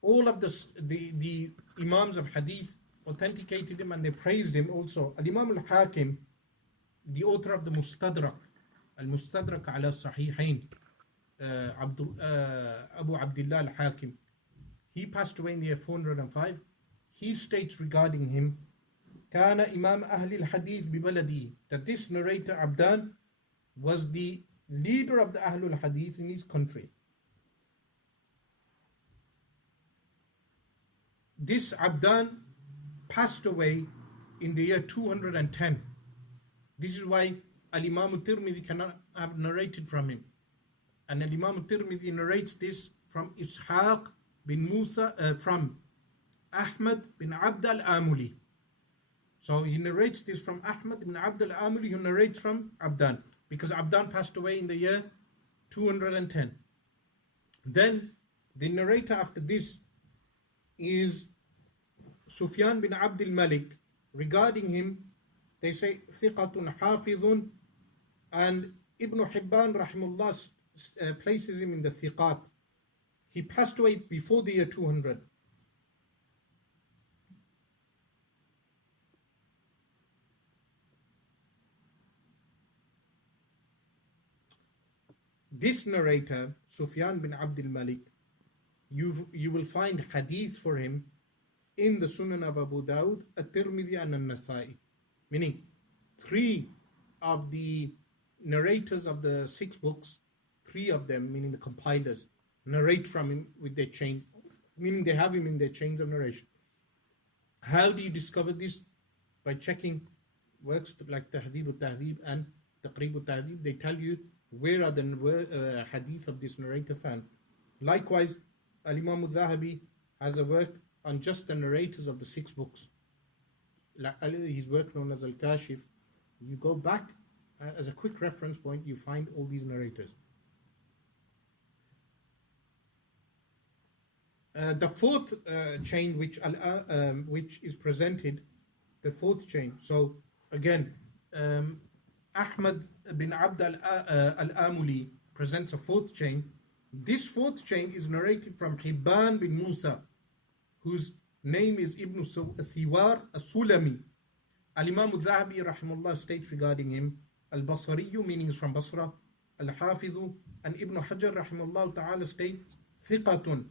All of the Imams of hadith authenticated him and they praised him also. Al-Imam al-Hakim, the author of the Mustadrak, al-Mustadrak ala Sahihain, Abu Abdullah al-Hakim, he passed away in the year 405. He states regarding him, Kana Imam Ahli al-Hadith bi baladi, that this narrator Abdan was the leader of the Ahlul Hadith in his country. This Abdan passed away in the year 210. This is why Al-Imam al-Tirmidhi cannot have narrated from him. And Al-Imam al-Tirmidhi narrates this from Ishaq bin Musa, from Ahmad bin Abd al-Amuli. So he narrates this from Ahmad bin Abd al-Amuli, who narrates from Abdan, because Abdan passed away in the year 210. Then the narrator after this is Sufyan bin Abdul Malik. Regarding him, they say thiqatun hafizun, and Ibn Hibban rahimullah places him in the thiqat. He passed away before the year 200. This narrator, Sufyan bin Abdul Malik, you will find hadith for him in the Sunan of Abu Dawud, At-Tirmidhi and An-Nasa'i. Meaning, three of the narrators of the 6 books, 3 of them, meaning the compilers, narrate from him with their chain, meaning they have him in their chains of narration. How do you discover this? By checking works like Tahdhib al-Tahdhib and Taqrib al-Tahdhib. They tell you where are the hadith of this narrator found. Likewise, Al-Imam al-Dhahabi has a work on just the narrators of the 6 books. His work known as Al-Kashif. You go back as a quick reference point, you find all these narrators. The fourth chain which is presented, the fourth chain. So again, Ahmad bin Abd al-Amuli presents a fourth chain. This fourth chain is narrated from Hibban bin Musa, whose name is Ibn Siwar as-Sulami, Al-Imam al-Dhahabi rahimahullah states regarding him, Al-Basariyu, meaning is from Basra, Al-Hafidhu, and Ibn Hajar rahimahullah ta'ala states, Thiqatun.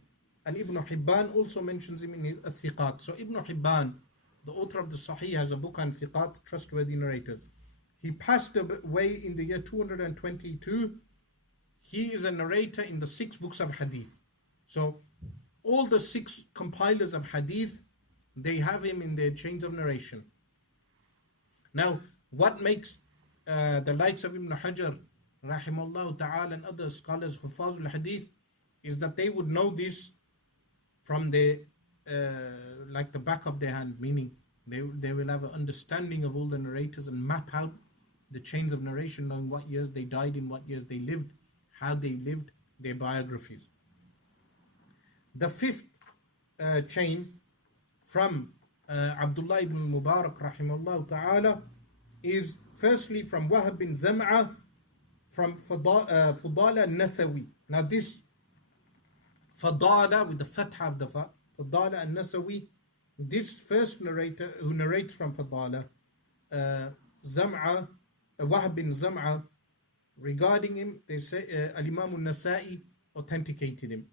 And Ibn Hibban also mentions him in his Thiqat. So Ibn Hibban, the author of the Sahih, has a book on Thiqat, trustworthy narrators. He passed away in the year 222. He is a narrator in the 6 books of Hadith. So all the 6 compilers of Hadith, they have him in their chains of narration. Now, what makes the likes of Ibn Hajar, rahimahullah ta'ala, and other scholars, Hufazul Hadith, is that they would know this from the like the back of their hand, meaning they will have an understanding of all the narrators and map out the chains of narration, knowing what years they died, in what years they lived, how they lived, their biographies. The 5th chain from Abdullah ibn Mubarak rahimahullah ta'ala is firstly from Wahab bin Zam'a from Fudala Nasawi. Now this Fadala with the fatha of the fa, Fadala and Nasawi, this first narrator who narrates from Fadala, Zam'a, Wahab bin Zam'a, regarding him, they say Al-Imam al-Nasa'i authenticated him.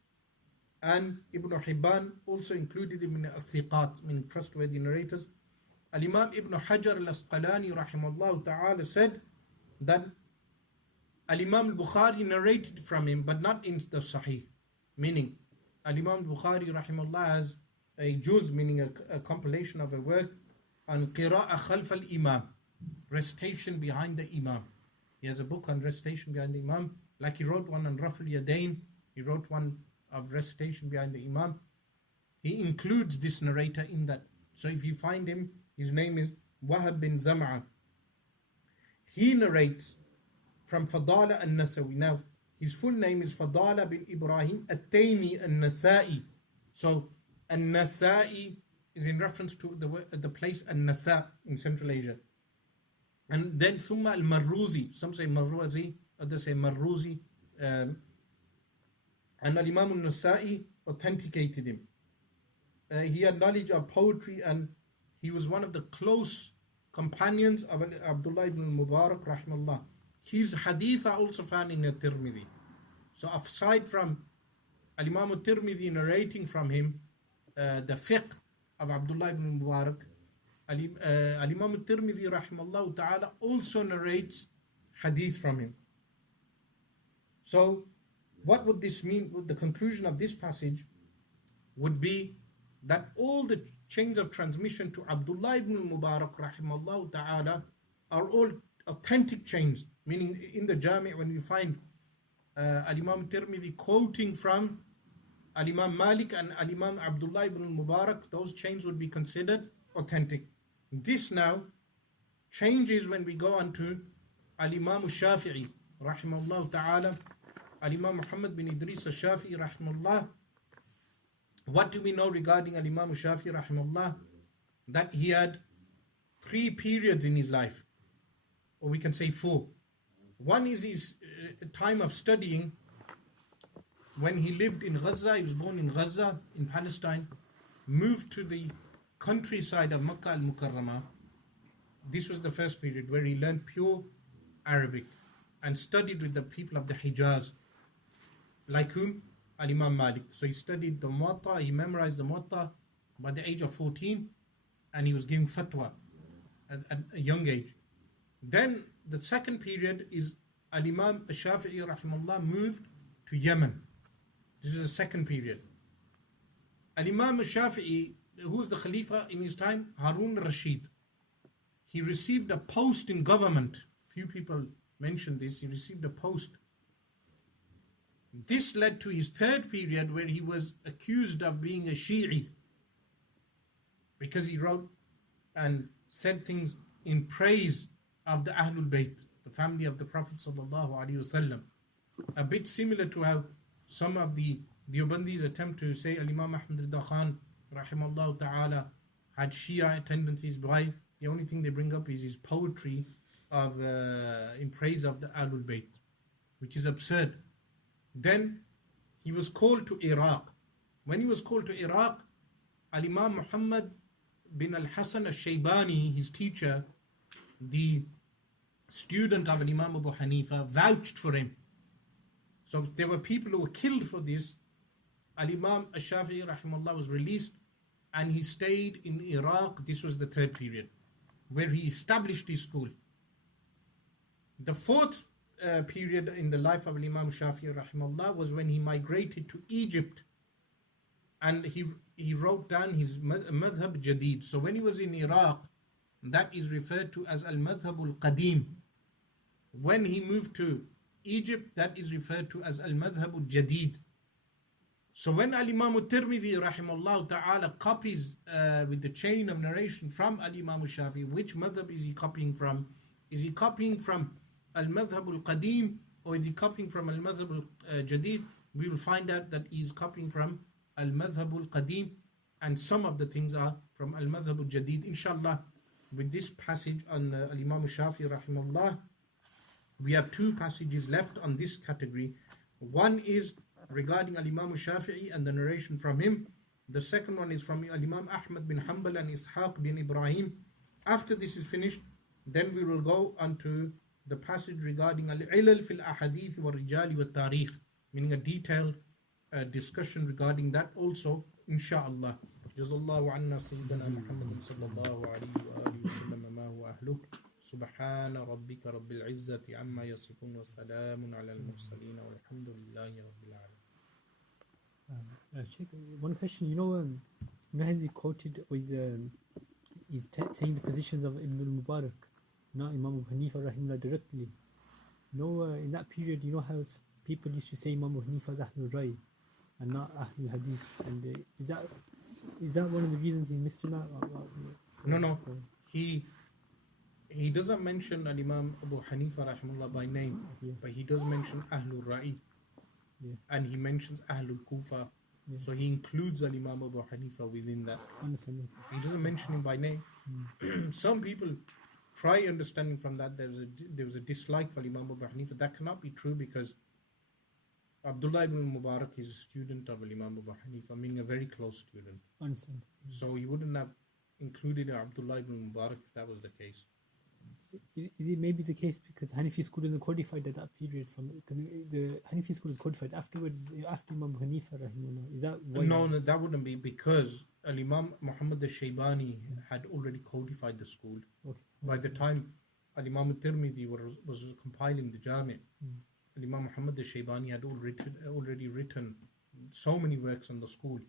And Ibn Hibban also included him in al-Thiqat, meaning trustworthy narrators. Al-Imam Ibn Hajar al-Asqalani rahimahullah ta'ala said that Al-Imam al-Bukhari narrated from him, but not in the Sahih. Meaning, Al-Imam al-Bukhari rahimahullah has a juz, meaning a compilation of a work on Qira'a khalf al-Imam, recitation behind the Imam. He has a book on recitation behind the Imam, like he wrote one on Raf al-Yadain, he wrote one of recitation behind the Imam. He includes this narrator in that. So if you find him, his name is Wahab bin Zam'a. He narrates from Fadala al-Nasawi. Now, his full name is Fadala bin Ibrahim al-Taymi al-Nasa'i. So, al-Nasa'i is in reference to the place al-Nasa in Central Asia. And then Thumma al-Marruzi. Some say Marruzi, others say Marruzi. And Al-Imam al-Nasa'i authenticated him. He had knowledge of poetry and he was one of the close companions of Abdullah ibn Mubarak rahimahullah. His hadith are also found in Tirmidhi. So aside from Al-Imam al-Tirmidhi narrating from him the fiqh of Abdullah ibn Mubarak, Al-Imam al-Tirmidhi rahimahullah ta'ala also narrates hadith from him. So what would this mean? The conclusion of this passage would be that all the chains of transmission to Abdullah ibn Mubarak rahimahullah ta'ala are all authentic chains. Meaning in the Jami' when you find Al-Imam Tirmidhi quoting from Al-Imam Malik and Al-Imam Abdullah ibn Mubarak, those chains would be considered authentic. This now changes when we go on to Al-Imam Shafi'i rahimahullah ta'ala, Al-Imam Muhammad bin Idris al-Shafi'i rahimahullah. What do we know regarding Al-Imam Shafi'i rahimahullah? That he had 3 periods in his life, or we can say 4. One is his time of studying when he lived in Gaza. He was born in Gaza in Palestine, moved to the countryside of Makkah al-Mukarramah. This was the first period where he learned pure Arabic and studied with the people of the Hijaz, like whom? Al-Imam Malik. So he studied the Muwatta, he memorized the Muwatta by the age of 14, and he was giving fatwa at a young age. Then the second period is Al-Imam Shafi'i rahimahullah moved to Yemen. This is the second period. Al-Imam Shafi'i, who was the Khalifa in his time? Harun Rashid. He received a post in government. Few people mention this. He received a post. This led to his third period where he was accused of being a Shi'i, because he wrote and said things in praise of the Ahlul Bayt, the family of the Prophet sallallahu alaihi wasallam. A bit similar to how some of the Deobandis attempt to say Al-Imam Ahmad Rida Khan rahimahullah ta'ala had Shia tendencies. Why? The only thing they bring up is his poetry of in praise of the Ahlul Bayt, which is absurd. Then he was called to Iraq. When he was called to Iraq, Al-Imam Muhammad bin al-Hasan al-Shaybani, his teacher, the student of Imam Abu Hanifa, vouched for him. So there were people who were killed for this. Al-Imam al-Shafi'i rahimahullah was released and he stayed in Iraq. This was the third period where he established his school. The fourth period in the life of Imam Shafi'i rahimahullah was when he migrated to Egypt and he wrote down his madhab jadid. So when he was in Iraq, that is referred to as al-madhab al-qadim. When he moved to Egypt, that is referred to as al-madhab al-jadid. So when al-Imam al-Tirmidhi rahimahullah ta'ala copies with the chain of narration from al-Imam al-Shafi'i, which madhab is he copying from? Is he copying from al-madhab al-qadim or is he copying from al-madhab al-jadid? We will find out that he is copying from al-madhab al-qadim, and some of the things are from al-madhab al-jadid. Inshallah, with this passage on al-Imam al-Shafi'i rahimahullah, we have two passages left on this category. One is regarding al-Imam al-Shafi'i and the narration from him. The second one is from al-Imam Ahmad bin Hanbal and Ishaq bin Ibrahim. After this is finished, then we will go on to the passage regarding al-ilal fil ahadith wa rijali wa tarikh, meaning a detailed discussion regarding that also, inshallah. Jazallahu anna sayyidina Muhammadin sallallahu alayhi wa alihi wa sallam ma huwa ahluh. سبحان ربك رب العزة عما يصفون وسلام على المرسلين والحمد لله رب العالمين. Sheikh, one question, has he quoted or he's saying the positions of Ibn al-Mubarak, not Imam Abu Hanifa rahimahullah directly. In that period, how people used to say Imam Abu Hanifa is Ahlul Rai and not Ahlul Hadith, and is that one of the reasons he's missed him out? No. He doesn't mention al-Imam Abu Hanifa rahimahullah by name, but he does mention Ahlul Ra'i, and he mentions Ahlul Kufa, so he includes al-Imam Abu Hanifa within that. He doesn't mention him by name. Some people try understanding from that there was a dislike for Imam Abu Hanifa. That cannot be true, because Abdullah ibn Mubarak is a student of Imam Abu Hanifa, meaning a very close student. So he wouldn't have included Abdullah ibn Mubarak if that was the case. Is it maybe the case because Hanafi school isn't codified at that period? The Hanafi school is codified afterwards, after Imam Hanifa rahimahullah. Is that why? No, that wouldn't be, because Al-Imam Muhammad al-Shaybani had already codified the school. Okay. By the time Al-Imam al-Tirmidhi was compiling the Jami', Al-Imam Muhammad al-Shaybani had already written so many works on the school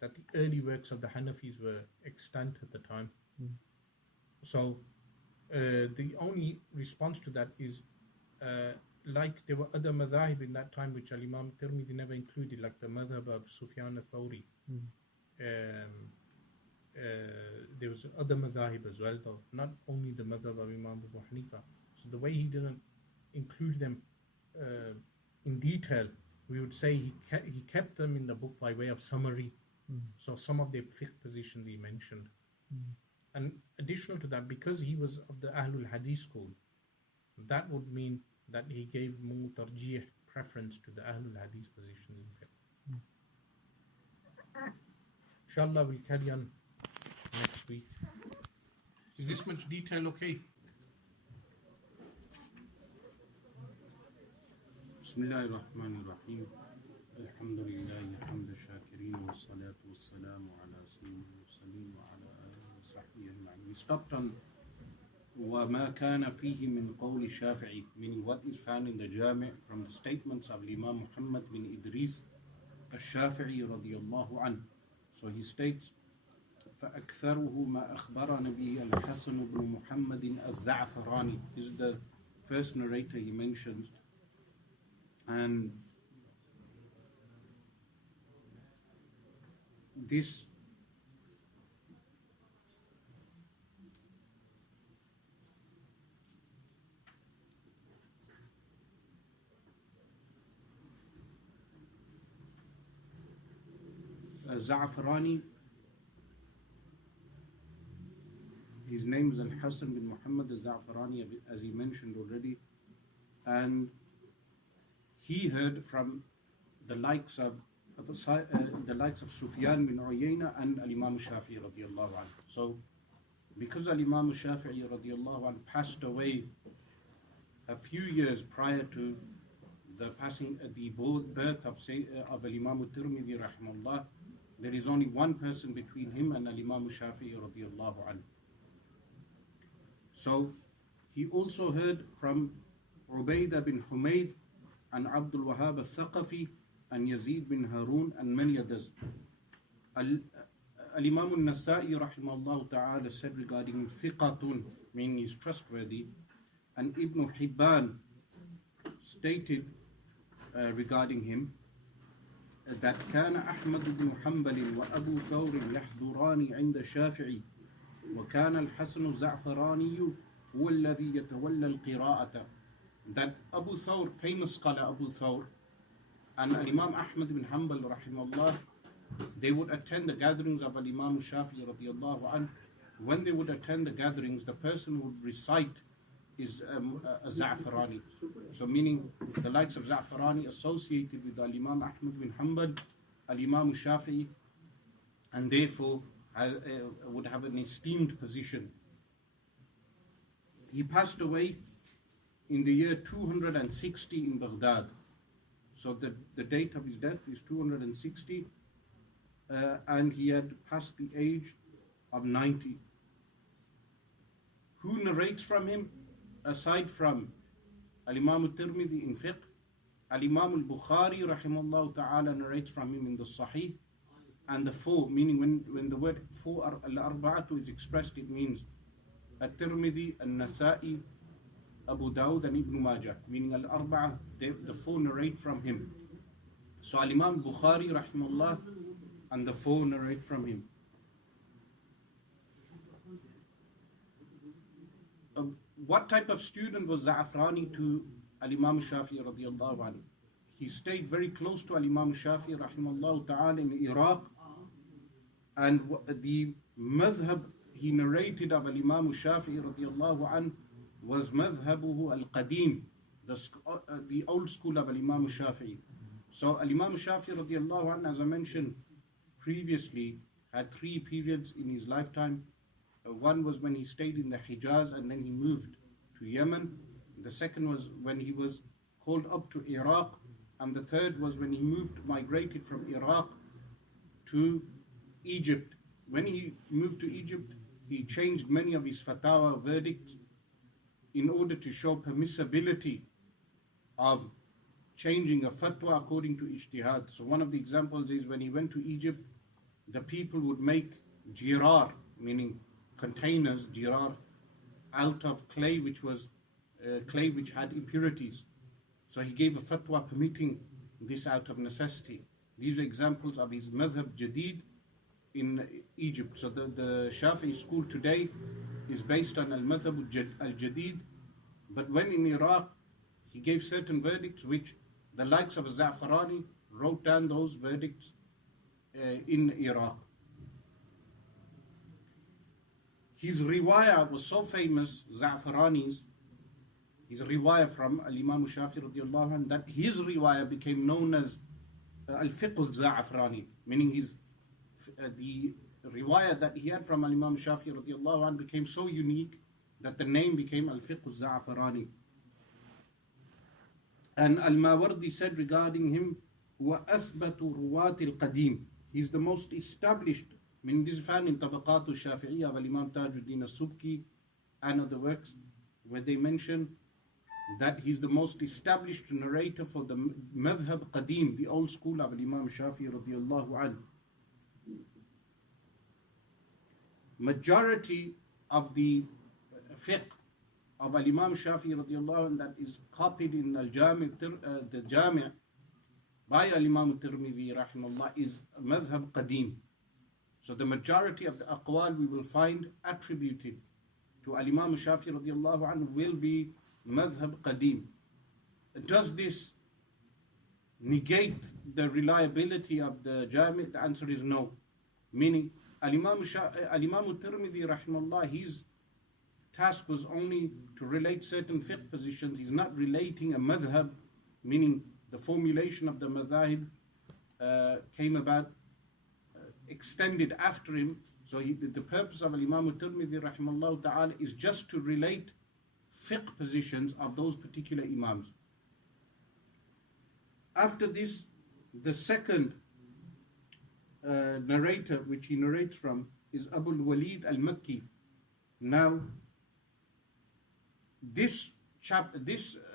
that the early works of the Hanafis were extant at the time. So the only response to that is like there were other madhahib in that time which Al-Imam Tirmidhi never included, like the madhab of Sufyan al-Thawri. There was other madhahib as well, though, not only the madhab of Imam Abu Hanifa. So the way he didn't include them in detail, we would say he kept them in the book by way of summary. So some of the fiqh positions he mentioned. And additional to that, because he was of the Ahlul Hadith school, that would mean that he gave more tarjih, preference to the Ahlul Hadith position in fiqh. Inshallah, we'll carry on next week. Is this much detail okay? Bismillah ar-Rahman ar-Rahim. Alhamdulillah, hamd shakirin, wa salatu wa salamu ala sayyidina mursaleen wa ala alihi wa sahbihi ajma'in. We stopped on وَمَا كَانَ فِيهِ مِنْ قَوْلِ شَافِعِي, meaning what is found in the Jami' from the statements of Imam Muhammad bin Idris al-Shafi'i radiyallahu anhu. So he states, فَأَكْثَرُهُ مَا أَخْبَرَنَ بِهِ الْحَسَنُ بْنُ مُحَمَّدٍ الزَّعْفَرَانِ. This is the first narrator he mentions. And this Za'farani, his name is Al-Hasan bin Muhammad al-Za'farani, as he mentioned already, and he heard from the likes of the likes of Sufyan bin Uyayna and Al-Imam Shafi'i radiallahu anhu. So, because Al-Imam Shafi'i radiallahu anhu passed away a few years prior to the birth of Al-Imam Tirmidhi rahimahullah, there is only one person between him and Al-Imam Shafi'i radiallahu anhu. So, he also heard from Ubaidah bin Humayd and Abdul Wahhab al-Thaqafi and Yazid bin Harun and many others. Al-Imam al-Nasa'i rahimahullah ta'ala said regarding him, thiqatun, meaning he's trustworthy, and Ibn Hibban stated regarding him that كان أحمد بن حنبل وأبو ثور يحضران عند الشافعي وكان الحسن الزعفراني هو الذي يتولى القراءة. That Abu Thawr, famous scholar Abu Thawr, and Imam Ahmad bin Hanbal rahimahullah, they would attend the gatherings of Imam Shafi'i radiyallahu anhu. When they would attend the gatherings, the person who would recite is a Za'farani. So meaning the likes of Za'farani associated with Imam Ahmad bin Hanbal, Imam Shafi'i, and therefore would have an esteemed position. He passed away in the year 260 in Baghdad. So the date of his death is 260, and he had passed the age of 90. Who narrates from him? Aside from Al-Imam al-Tirmidhi in fiqh, Al-Imam al-Bukhari rahimahullah ta'ala narrates from him in the Sahih, and the four, meaning when the word four, al-arba'atu is expressed, it means al-Tirmidhi, al-Nasa'i, Abu Dawud and Ibn Majah, meaning al-arba'ah, the four narrate from him. So Al-Imam Bukhari rahimahullah and the four narrate from him. What type of student was Za'afrani to Al-Imam Shafi'i radiyallahu anhu? He stayed very close to Al-Imam Shafi'i rahimahullah ta'ala in Iraq, and the madhab he narrated of Al-Imam Shafi'i radiyallahu anhu was madhabuhu al-qadim, the old school of Al-Imam Shafi'i. So Al-Imam Shafi'i radiyallahu anhu, as I mentioned previously, had 3 periods in his lifetime. One was when he stayed in the Hijaz and then he moved to Yemen. The second was when he was called up to Iraq. And the third was when he migrated from Iraq to Egypt. When he moved to Egypt, he changed many of his fatwa verdicts in order to show permissibility of changing a fatwa according to ijtihad. So one of the examples is when he went to Egypt, the people would make jirar, meaning containers, jirar, out of clay which had impurities. So he gave a fatwa permitting this out of necessity. These are examples of his madhab jadid in Egypt. So the Shafi'i school today is based on al-madhab al-jadid, but when in Iraq, he gave certain verdicts which the likes of Za'farani wrote down those verdicts in Iraq. His riwayah was so famous, Za'farani's, his riwayah from Al-Imam Shafi'i radiyallahu anhu, that his riwayah became known as Al-Fiqh al-Za'farani, meaning the riwayah that he had from Al-Imam Shafi'i radiyallahu anhu became so unique that the name became Al-Fiqh al-Za'farani. And Al-Mawardi said regarding him, وَأَثْبَتُ رُوَاتِ الْقَدِيمِ, he's the most established, meaning this is found in Tabaqat al-Shafi'iyya of Imam Tajuddin al-Subki and other works, where they mention that he's the most established narrator for the madhab qadim, the old school of Imam Shafi'i radiyallahu anhu. Majority of the fiqh of Imam Shafi'i radiyallahu anhu that is copied in the Jami' by Imam Tirmidhi rahimahullah is madhab qadim. So the majority of the aqwal we will find attributed to Imam Shafi'i radiyallahu anhu will be madhab qadim. Does this negate the reliability of the Jami'? The answer is no. Meaning Al-Imam Tirmidhi rahimahullah, his task was only to relate certain fiqh positions. He's not relating a madhab, meaning the formulation of the madhab came about, extended after him. So the purpose of Imam al-Tirmidhi rahimahullah ta'ala is just to relate fiqh positions of those particular imams. After this, the second narrator which he narrates from is Abu al-Walid al-Makki. Now, this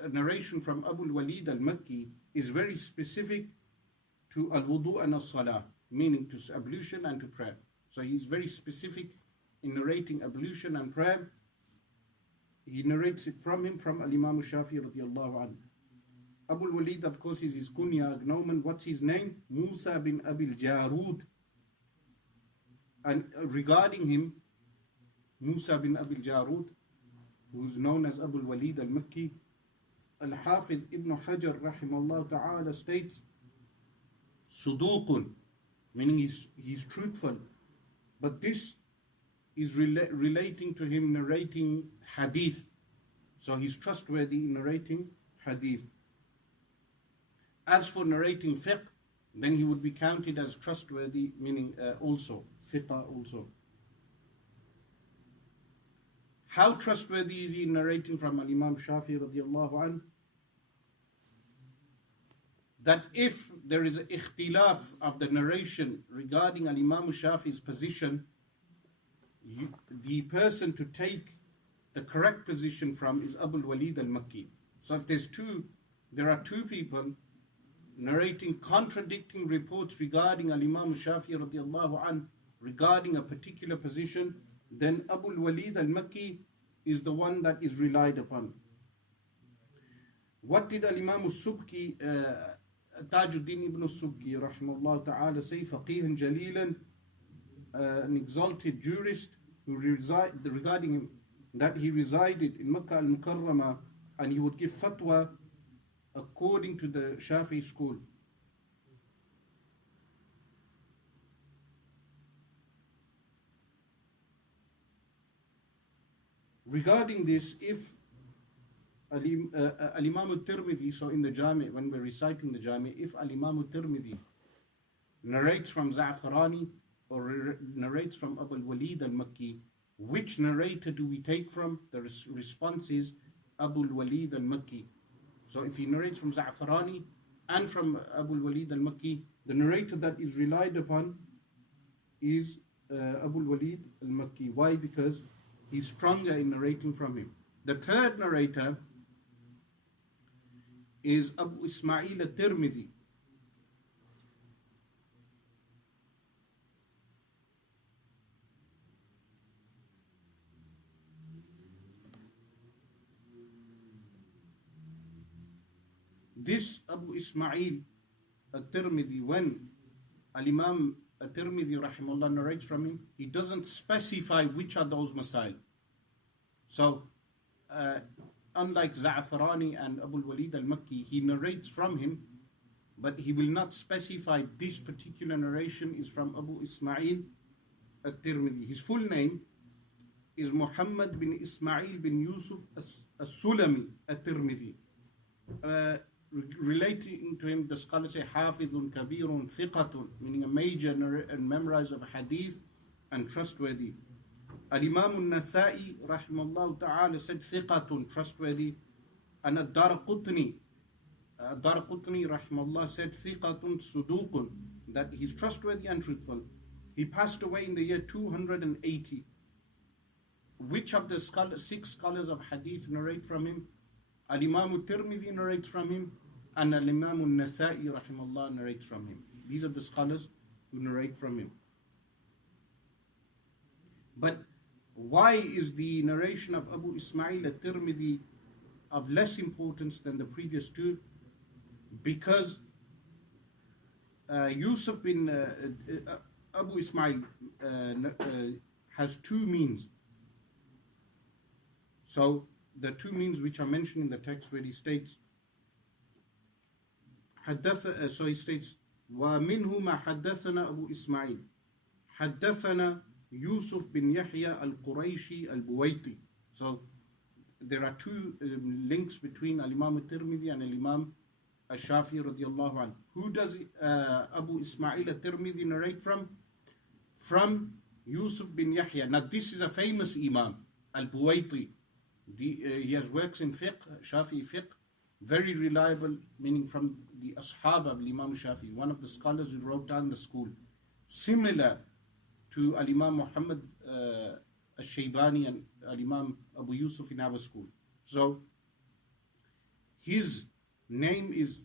narration from Abu al-Walid al-Makki is very specific to al-wudu and al-salah, meaning to ablution and to prayer. So he's very specific in narrating ablution and prayer. He narrates it from him, from al-Imam Shafi'i radiallahu anhu. Abu al-Walid, of course, is his kunya, gnomen. What's his name? Musa bin Abil Jarud. And regarding him, Musa bin Abil Jarud, who's known as Abu al-Walid al-Makki, Al-Hafiz ibn Hajar rahimahullah ta'ala states, Suduqun, meaning he's truthful. But this is relating to him narrating hadith. So he's trustworthy in narrating hadith. As for narrating fiqh, then he would be counted as trustworthy, meaning also, fiqh also. How trustworthy is he in narrating from Imam Shafi'i radiallahu anhu? That if there is an ikhtilaf of the narration regarding Imam Shafi'i's position, the person to take the correct position from is Abu al-Walid al-Makki. So if there are two people narrating contradicting reports regarding Imam Shafi'i radiallahu anhu regarding a particular position, then Abu al-Walid al-Makki is the one that is relied upon. What did Imam al-Subki, Tajuddin ibn al-Subki rahimahullah ta'ala say? Faqihan jalilan, an exalted jurist who regarding him, that he resided in Makkah al-Mukarramah and he would give fatwa according to the Shafi'i school. Regarding this, if Al-Imam al-Tirmidhi, so in the Jami, when we're reciting the Jami, if Al-Imam al-Tirmidhi narrates from Za'farani or narrates from Abu al-Walid al-Makki, which narrator do we take from? The response is Abu al-Walid al-Makki. So if he narrates from Za'farani and from Abu al-Walid al-Makki, the narrator that is relied upon is Abu al-Walid al-Makki. Why? Because he's stronger in narrating from him. The third narrator is Abu Ismail al-Tirmidhi. This Abu Ismail al-Tirmidhi, when Al-Imam al-Tirmidhi rahimahullah narrates from him, he doesn't specify which are those masail. So, unlike Za'farani and Abu al-Walid al-Makki, he narrates from him, but he will not specify this particular narration is from Abu Ismail al-Tirmidhi. His full name is Muhammad bin Ismail bin Yusuf al-Sulami al-Tirmidhi. Relating to him, the scholars say Hafidhun Kabirun Thiqatun, meaning a major and memorizer of hadith and trustworthy. Al-Imam al-Nasa'i rahimahullah ta'ala said Thiqatun, trustworthy. And Dawra Qutni rahimahullah said Thiqatun Suduqun, that he's trustworthy and truthful. He passed away in the year 280. Which of the six scholars of hadith narrate from him? Al-Imam al-Tirmidhi narrates from him, and Al-Imam al-Nasa'i rahimahullah narrates from him. These are the scholars who narrate from him. But why is the narration of Abu Ismail al-Tirmidhi of less importance than the previous two? Because Yusuf bin Abu Ismail has two means. So the two means which are mentioned in the text where he states, so he states, وَمِنْهُ مَا حَدَّثَنَا أَبُو إِسْمَعِيلٍ حَدَّثَنَا Yusuf bin Yahya al-Qurayshi al-Buwaiti. So there are two links between Al-Imam al-Tirmidhi and Al-Imam al-Shafi'i radiallahu anhu. Who does Abu Ismail al-Tirmidhi narrate from? From Yusuf bin Yahya. Now this is a famous Imam, al-Buwaiti. He has works in fiqh, Shafi'i fiqh, very reliable, meaning from the Ashab of Imam Shafi'i, one of the scholars who wrote down the school, similar to Al-Imam Muhammad al-Shaybani and Al-Imam Abu Yusuf in our school. So his name is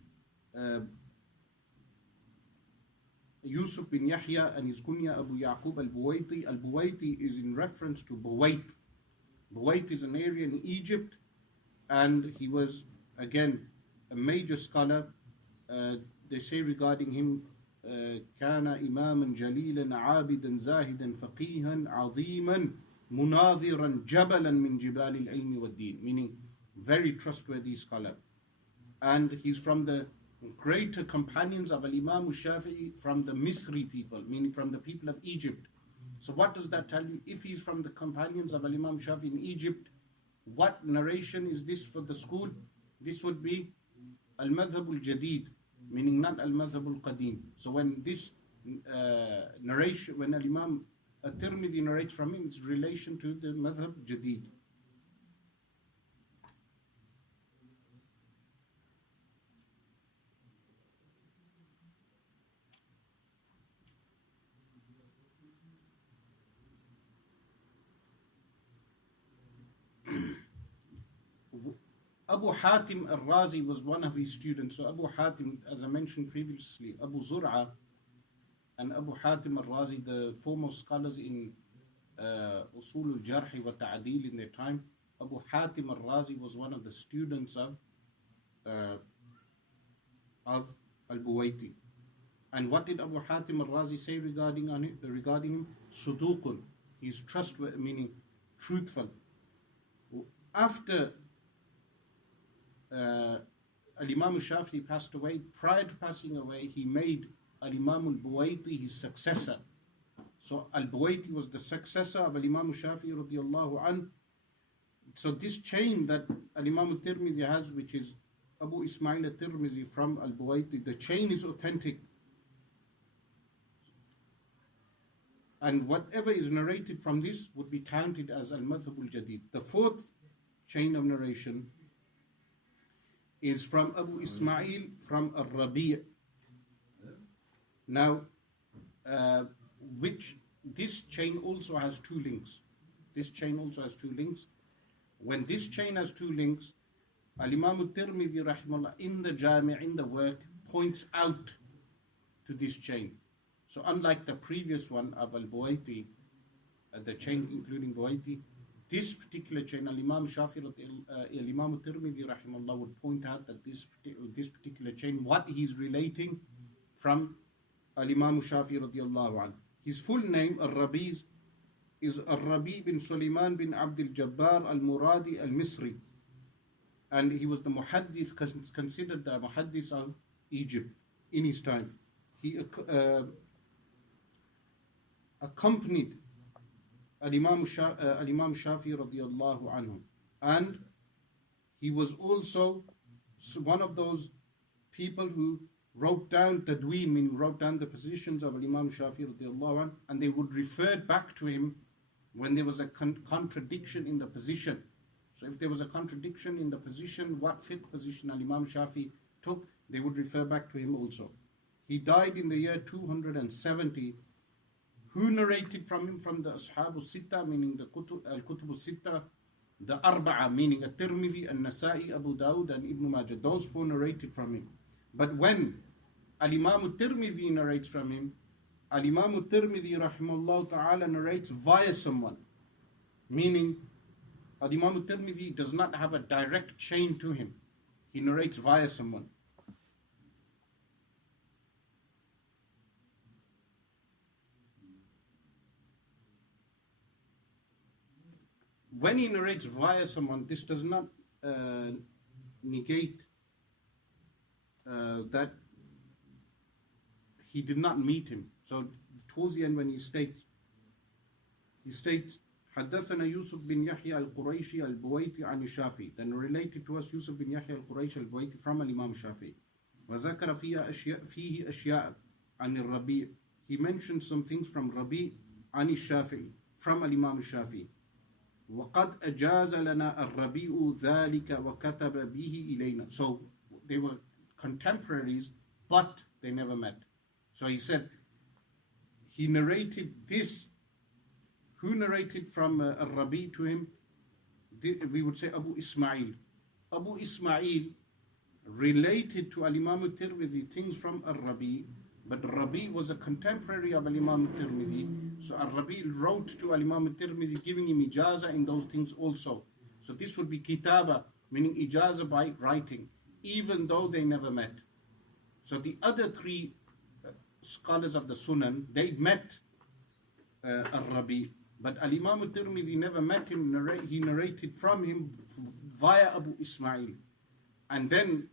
Yusuf bin Yahya, and his kunya Abu Yaqub al-Buwaiti. Al-Buwaiti is in reference to Buwait. Buwait is an area in Egypt, and he was again a major scholar. They say regarding him, كان إماما جليلا عابدا زاهدا فقيها عظيما مناظرا جبلا من جبال العلم والدين, meaning very trustworthy scholar. And he's from the greater companions of Al-Imam al-Shafi'i, from the Misri people, meaning from the people of Egypt. So what does that tell you? If he's from the companions of Al-Imam Shafi'i in Egypt, what narration is this for the school? This would be Al-Madhab al-Jadid, meaning not Al-Madhab al-Qadim. So when this narration, when Al-Imam At-Tirmidhi narrates from him, it's relation to the Madhab Jadid. Abu Hatim al-Razi was one of his students. So Abu Hatim, as I mentioned previously, Abu Zur'a and Abu Hatim al-Razi, the foremost scholars in Usul al-Jarh wa Ta'adil in their time. Abu Hatim al-Razi was one of the students of al-Buwaiti. And what did Abu Hatim al-Razi say regarding him? Suduqun. He's trustworthy, meaning truthful. After Al-Imam al-Shafi'i passed away, prior to passing away, he made Al-Imam al-Buwaiti his successor. So al-Buwaiti was the successor of Al-Imam al-Shafi'i radiallahu anhu. So this chain that Al-Imam al-Tirmidhi has, which is Abu Ismail al-Tirmidhi from al-Buwaiti, the chain is authentic. And whatever is narrated from this would be counted as al-Madhab al-Jadid. The fourth chain of narration is from Abu Ismail from al-Rabi'. Now, which this chain also has two links. This chain also has two links. When this chain has two links, Al-Imam al-Tirmidhi rahimahullah in the Jami', in the work, points out to this chain. So unlike the previous one of al-Buwaiti, the chain including Buwaiti, this particular chain, Al-Imam Shafi'i, Al-Imam al-Tirmidhi rahimahullah would point out that this particular chain, what he's relating from Al-Imam Shafi'i radiallahu anhu. His full name, Al-Rabi, is Al-Rabi bin Sulaiman bin Abdul Jabbar al-Muradi al-Misri. And he was the muhaddith, considered the muhaddith of Egypt in his time. He accompanied Al-Imam Shafi'i radiallahu anhu. And he was also one of those people who wrote down tadween, meaning wrote down the positions of Al-Imam Shafi'i radiallahu anhu, and they would refer back to him when there was a contradiction in the position. So if there was a contradiction in the position, what fiqh position Al-Imam Shafi'i took, they would refer back to him also. He died in the year 270. Who narrated from him? From the Ashab al-Sitta, meaning the Al-Kutub al-Sitta, the Arba'a, meaning At-Tirmidhi, An-Nasa'i, Abu Dawud, and Ibn Majah. Those four narrated from him. But when Al-Imam al-Tirmidhi narrates from him, Al-Imam al-Tirmidhi rahimahullah ta'ala narrates via someone. Meaning, Al-Imam al-Tirmidhi does not have a direct chain to him. He narrates via someone. When he narrates via someone, this does not negate that he did not meet him. So towards the end when he states حدثنا يوسف بن يحيى القريشي البويتي عن الشافعي. Then related to us Yusuf bin Yahya al-Qurayshi al-Buwaiti from Al-Imam Shafi'i. وذكر فيه أشياء عن الربيع. He mentioned some things from Rabi' عن الشافعي, from Imam al-Shafi'i. وقد أجاز لنا الربيع ذلك وكتب به إلينا. So they were contemporaries, but they never met. So he said, he narrated this. Who narrated from Rabi' to him? We would say Abu Ismail. Abu Ismail related to Al-Imam al-Tirmidhi things from Al-Rabi', but Rabi' was a contemporary of Al-Imam al-Tirmidhi. So Al-Rabi' wrote to Al-Imam al-Tirmidhi, giving him ijaza in those things also. So this would be kitaba, meaning ijaza by writing, even though they never met. So the other three scholars of the Sunan, they met Al-Rabi', but Al-Imam al-Tirmidhi never met him. He narrated from him via Abu Ismail. And then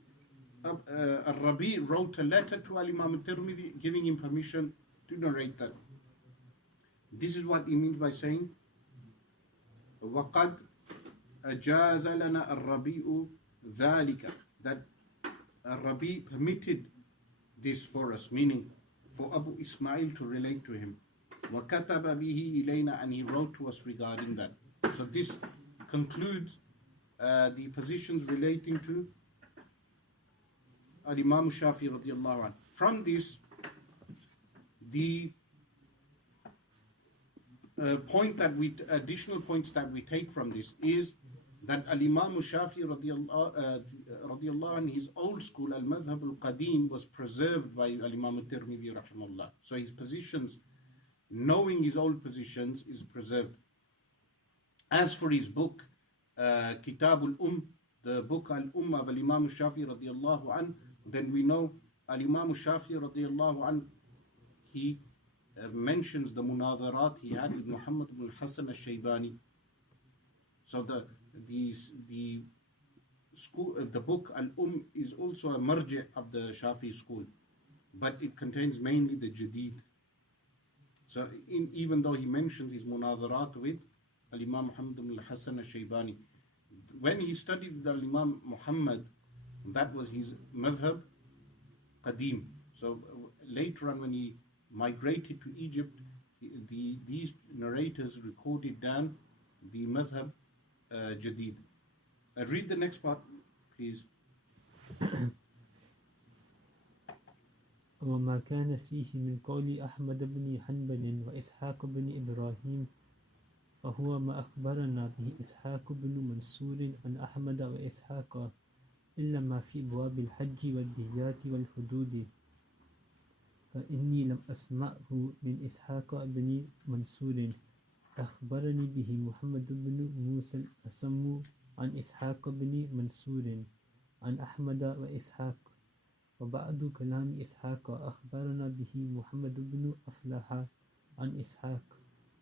Al-Rabi' wrote a letter to Al-Imam al-Tirmidhi giving him permission to narrate that. This is what he means by saying وَقَدْ أَجَازَ لَنَا الرَّبِيءُ ذَلِكَ, that Al-Rabi' permitted this for us, meaning for Abu Ismail to relate to him. وَكَتَبَ بِهِ إِلَيْنَا, and he wrote to us regarding that. So this concludes the positions relating to Al-Imam Shafi radiallahu anh. From this, the additional points that we take from this is that Al-Imam Shafi radiallahu anh, his old school, Al-Madhab al-Qadim, was preserved by Al-Imam al-Tirmidhi rahimahullah. So his positions, knowing his old positions, is preserved. As for his book, Kitab al-Umm, the book al-Umm of Al-Imam Shafi radiallahu anh, then we know Al-Imam Shafi radiallahu anh, he mentions the munadharat he had with Muhammad ibn Hassan al-Shaybani. So the school, the book al-Umm is also a marji' of the Shafi school, but it contains mainly the Jadid. So even though he mentions his munadharat with Al-Imam Muhammad ibn Hassan al-Shaybani, when he studied the Imam Muhammad, that was his madhab qadim. So later on, when he migrated to Egypt, these narrators recorded down the madhab jadid. Read the next part, please. وما كان فيه من قول أحمد بن حنبل وإسحاق بن إبراهيم فهو ما أخبرنا به إسحاق بن منصور عن أحمد وإسحاق إلا ما في أبواب الحج والديات والحدود فإني لم أسمعه من إسحاق بن منصور أخبرني به محمد بن موسى الأسم عن إسحاق بن منصور عن أحمد وإسحاق وبعد كلام إسحاق أخبرنا به محمد بن أفلح عن إسحاق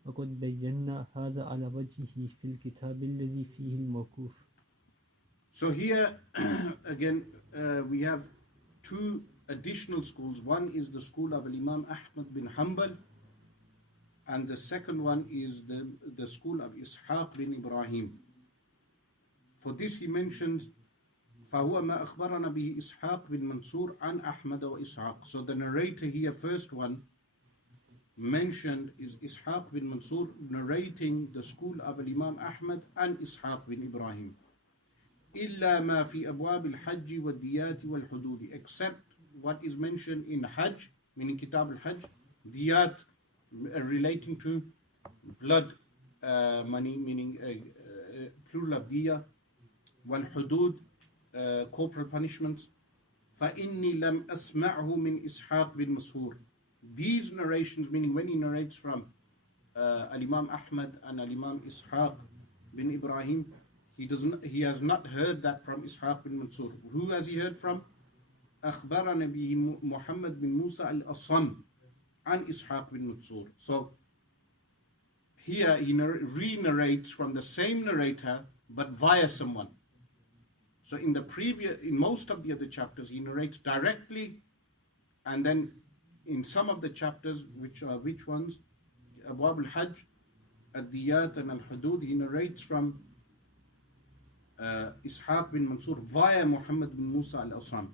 وقد بينا هذا على وجهه في الكتاب الذي فيه الموقوف. So here again we have two additional schools. One is the school of Imam Ahmad bin Hanbal, and the second one is the school of Ishaq bin Ibrahim. For this he mentions فهو ما أخبرنا به إسحاق بن منصور عن أحمد وإسحاق. So the narrator here, first one mentioned, is Ishaq bin Mansur, narrating the school of Imam Ahmad and Ishaq bin Ibrahim. إلا ما في أبواب الحج والديات والحدود, except what is mentioned in Hajj, meaning Kitab al-Hajj, diyat relating to blood money, meaning plural of diya, wal-hudud, corporal punishments. فإني لم أسمعه من إسحاق بن مسهور. These narrations, meaning when he narrates from Al-Imam Ahmad and Al-Imam Ishaq bin Ibrahim, he has not heard that from Ishaq bin Mansur. Who has he heard from? أخبرنا به محمد بن موسى الأصم عن إسحاق bin Mansur. So here he re-narrates from the same narrator but via someone. So in most of the other chapters he narrates directly, and then in some of the chapters, which ones? Abwab al-Hajj, Ad-Diyat and Al-Hudud, he narrates from Ishaq bin Mansur via Muhammad bin Musa al-Asam.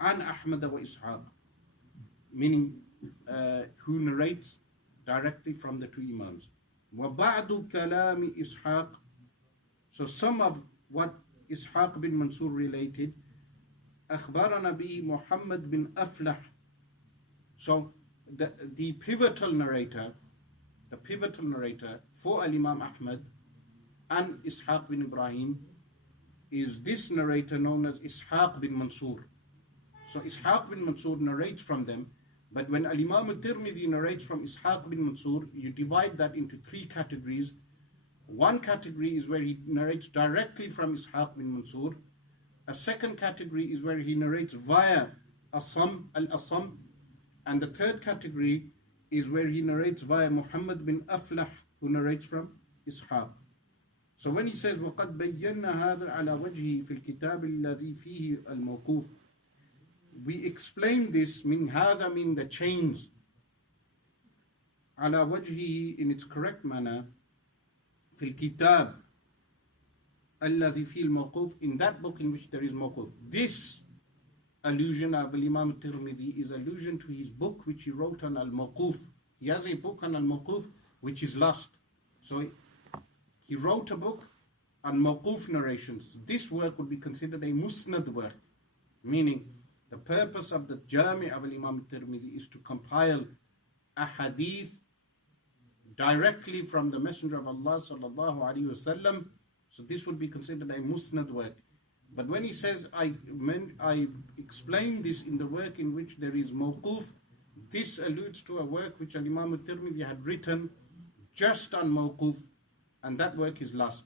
an Ahmad wa Ishaq, meaning who narrates directly from the two Imams. وَبَعْدُ كَلَامِ إِسْحَاقِ, so some of what Ishaq bin Mansur related, أخبرنا به محمد بن أفلح. So the pivotal narrator for Al-Imam Ahmad and Ishaq bin Ibrahim is this narrator known as Ishaq bin Mansur. So Ishaq bin Mansur narrates from them, but when Al-Imam Tirmidhi narrates from Ishaq bin Mansur, you divide that into three categories. One category is where he narrates directly from Ishaq bin Mansur. A second category is where he narrates via Al-Asam. And the third category is where he narrates via Muhammad bin Aflah, who narrates from Ishaq. So when he says وَقَدْ بَيَّنَّا هَذَا عَلَى وَجْهِ فِي الْكِتَابِ الَّذِي فِيهِ الْمَوْقُوفِ, we explain this, meaning هذا, mean the chains, على وجهه, in its correct manner, في الكتاب الذي فيه الموقوف, in that book in which there is mawquf. This allusion of Imam Tirmidhi is allusion to his book which he wrote on al-mawquf. He has a book on al-mawquf which is lost. So he wrote a book on mawquf narrations. This work would be considered a musnad work, meaning the purpose of the Jami' of Imam Tirmidhi is to compile a hadith directly from the Messenger of Allah sallallahu alaihi wasallam. So this would be considered a musnad work. But when he says, I explain this in the work in which there is mawquf, this alludes to a work which Imam Tirmidhi had written just on mawquf, and that work is lost.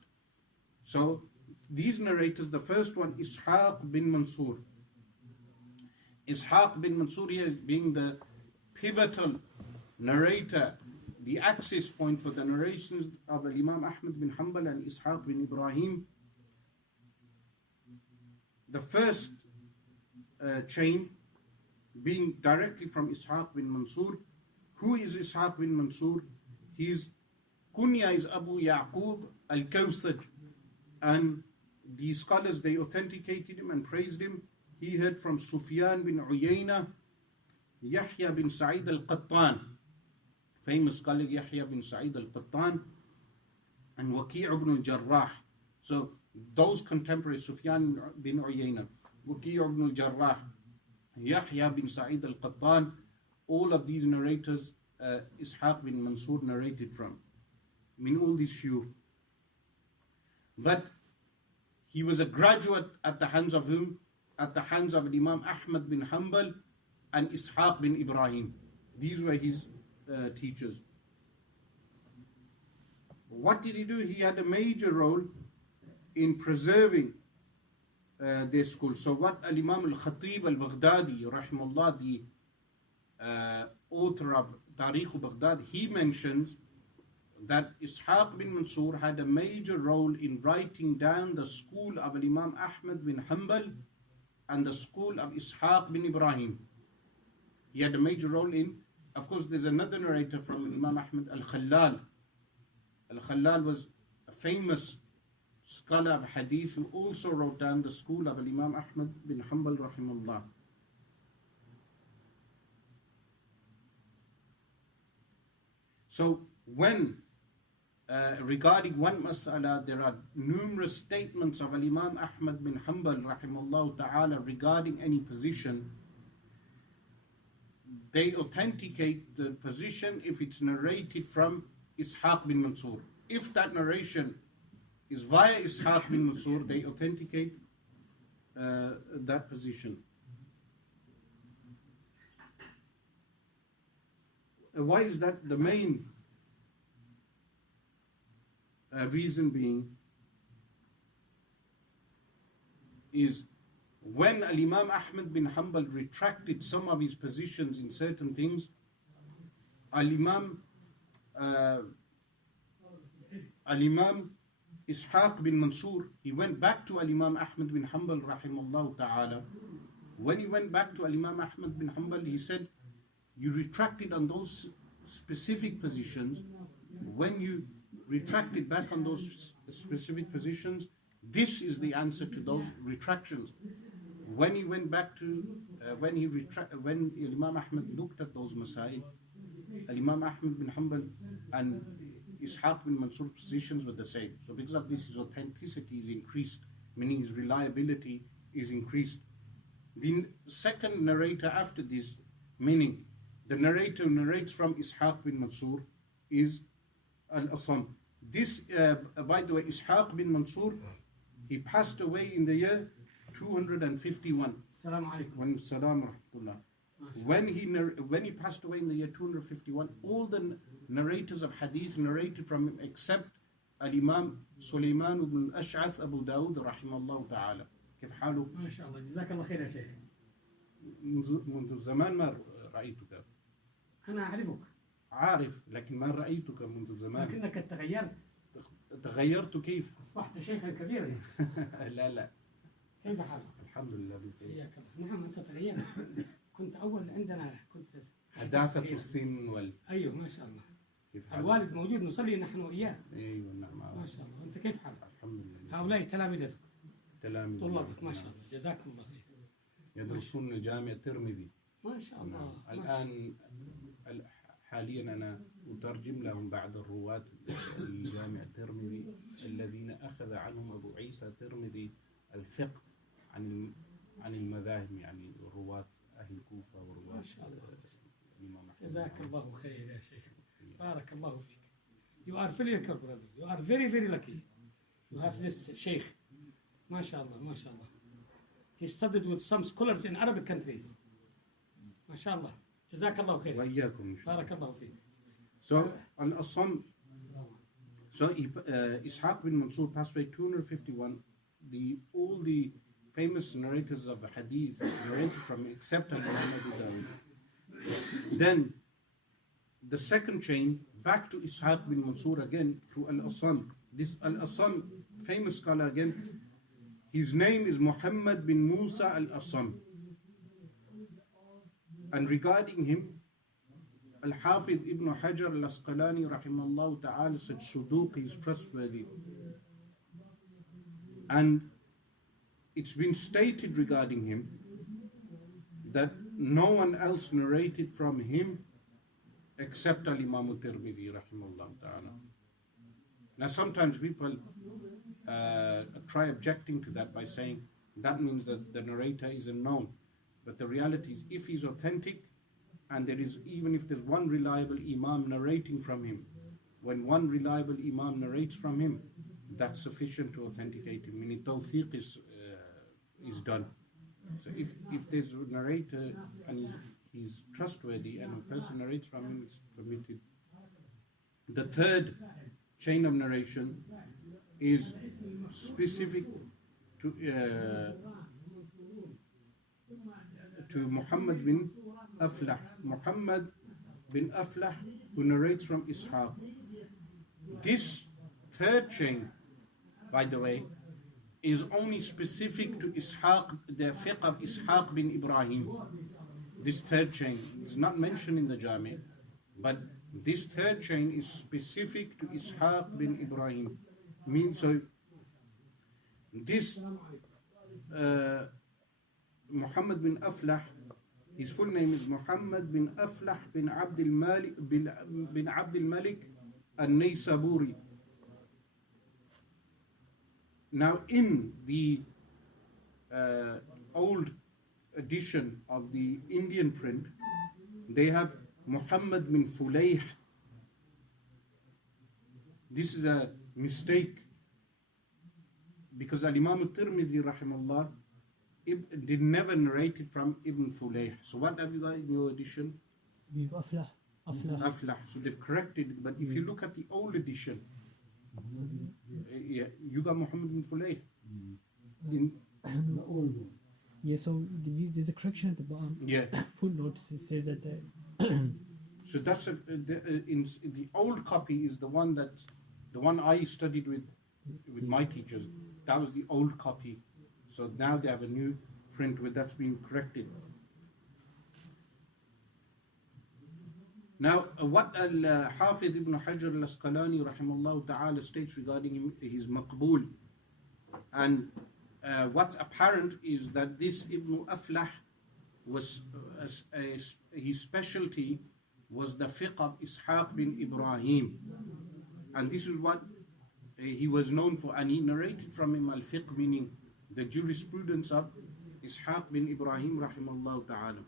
So these narrators, the first one, Ishaq bin Mansur. Ishaq bin Mansur here is being the pivotal narrator, the axis point for the narrations of Imam Ahmad bin Hanbal and Ishaq bin Ibrahim. The first chain being directly from Ishaq bin Mansur. Who is Ishaq bin Mansur? His kunya is Abu Yaqub al-Kawsaj, and the scholars, they authenticated him and praised him. He heard from Sufyan bin Uyayna, Yahya bin Sa'id al-Qattan, famous scholar Yahya bin Sa'id al-Qattan, and Waki' ibn al-Jarrah. So those contemporaries, Sufyan bin Uyayna, Waki' ibn al-Jarrah, Yahya bin Sa'id al-Qattan, all of these narrators, Ishaq bin Mansur narrated from. I mean, all these few. But he was a graduate at the hands of whom? At the hands of Imam Ahmad bin Hanbal and Ishaq bin Ibrahim. These were his teachers. What did he do? He had a major role in preserving their school. So what Imam al-Khatib al-Baghdadi, rahimahullah, the author of Tarikh Baghdad, he mentions that Ishaq bin Mansur had a major role in writing down the school of Imam Ahmad bin Hanbal and the school of Ishaq bin Ibrahim. He had a major role in, of course, there's another narrator from Imam Ahmad, Al-Khallal. Al-Khallal was a famous scholar of hadith who also wrote down the school of Imam Ahmad bin Hanbal rahimahullah. So when regarding one mas'ala, there are numerous statements of Imam Ahmad bin Hanbal rahimahullah ta'ala regarding any position. They authenticate the position if it's narrated from Ishaq bin Mansur. If that narration is via Ishaq bin Mansur, they authenticate that position. Why is that? The main reason being is when Imam Ahmad bin Hanbal retracted some of his positions in certain things, Imam Ishaq bin Mansur, he went back to Imam Ahmad bin Hanbal rahimahullah ta'ala. When he went back to Imam Ahmad bin Hanbal, he said, you retracted on those specific positions. When you retracted back on those specific positions, this is the answer to those retractions. when he went back to, when Imam Ahmad looked at those Masail, Imam Ahmad bin Hanbal and Ishaq bin Mansur's positions were the same. So because of this, his authenticity is increased, meaning his reliability is increased. The second narrator after this, meaning the narrator who narrates from Ishaq bin Mansur, is Al-Asam. This, by the way, Ishaq bin Mansur, he passed away in the year 251. Assalamu alaikum. Wa alaikum rahmatullah. When he passed away in the year 251, all the narrators of hadith narrated from him except Al-Imam Sulaiman ibn al-Ash'ath Abu Dawud rahimahullah ta'ala. كيف حاله؟ ما شاء الله جزاك الله خير يا شيخ. منذ زمان ما رأيتك. أنا أعرفك. عارف لكن ما رأيتك منذ زمان. لكنك تغيرت. تغيرت كيف؟ أصبحت شيخا كبيرا. لا كيف حالك؟ الحمد لله بخير. حياك الله. نعم أنت تغيرت. كنت أول عندنا كنت حداثة السن أيوه ما شاء الله. كيف حالك؟ الوالد موجود نصلي نحن وإياه. أيوه نعم. ما شاء الله. أنت كيف حالك؟ الحمد لله. هؤلاء تلامذتك. تلاميذ طلابك ما شاء الله جزاكم الله خير. يدرسون الجامع الترمذي. ما شاء الله. الآن حاليا أنا أترجم لهم بعض الرواة الجامع الترمذي الذين أخذ عنهم أبو عيسى الترمذي الفقه عن المذاهب، يعني رواة أهل الكوفة ورواة ما شاء الله. الإمام أحمد. جزاك الله خير يا شيخ. بارك الله فيك. You are very lucky brother. You are very very lucky. You have this Shaykh. ما شاء الله ما شاء الله. He studied with some scholars in Arabic countries. ما شاء الله. جزاك الله خير. وإياكم إن شاء الله. بارك الله فيك. So Al-Assam, Ishaq bin Mansur passed away 251. All the famous narrators of hadith narrated from except Al-Imam Abu Dawud. Then the second chain back to Ishaq bin Mansur again through Al-Assam. This Al-Assam, famous scholar again, his name is Muhammad bin Musa Al-Assam. And regarding him, Al-Hafidh Ibn Hajar Al-Asqalani rahimahullah ta'ala said Shuduq is trustworthy. And it's been stated regarding him that no one else narrated from him except Al-Imam Tirmidhi rahimahullah ta'ala. Now sometimes people try objecting to that by saying that means that the narrator is unknown. But the reality is, if he's authentic, and there is, even if there's one reliable Imam narrating from him, when one reliable Imam narrates from him, that's sufficient to authenticate him. Meaning tawthiq is done. So if there's a narrator and he's trustworthy and a person narrates from him, it's permitted. The third chain of narration is specific to Muhammad bin Aflah. Muhammad bin Aflah, who narrates from Ishaq. This third chain, by the way, is only specific to Ishaq, the fiqh of Ishaq bin Ibrahim. This third chain is not mentioned in the Jami', but this third chain is specific to Ishaq bin Ibrahim. Means so this Muhammad bin Aflah, his full name is Muhammad bin Aflah bin Abdul Malik al-Naysaburi. Now in the old edition of the Indian print, they have Muhammad bin Fulayh. This is a mistake because Al-Imam al-Tirmidhi rahimahullah did never narrate it from Ibn Fulayh. So what have you got in your edition? We've Aflah. Aflah. So they've corrected it. But if you look at the old edition, you got Muhammad bin Fulayh. Yeah, so there's a correction at the bottom. Yeah. Footnote says that So that's the old copy is the one I studied with my teachers. That was the old copy. So now they have a new print with that's been corrected. Now, what Al-Hafidh Ibn Hajar Al-Asqalani rahimahullah ta'ala states regarding him, his maqbool. And what's apparent is that this Ibn Aflah was his specialty was the fiqh of Ishaq bin Ibrahim, and this is what he was known for, and he narrated from him al-fiqh, meaning the jurisprudence of Ishaq bin Ibrahim rahimahullah ta'ala.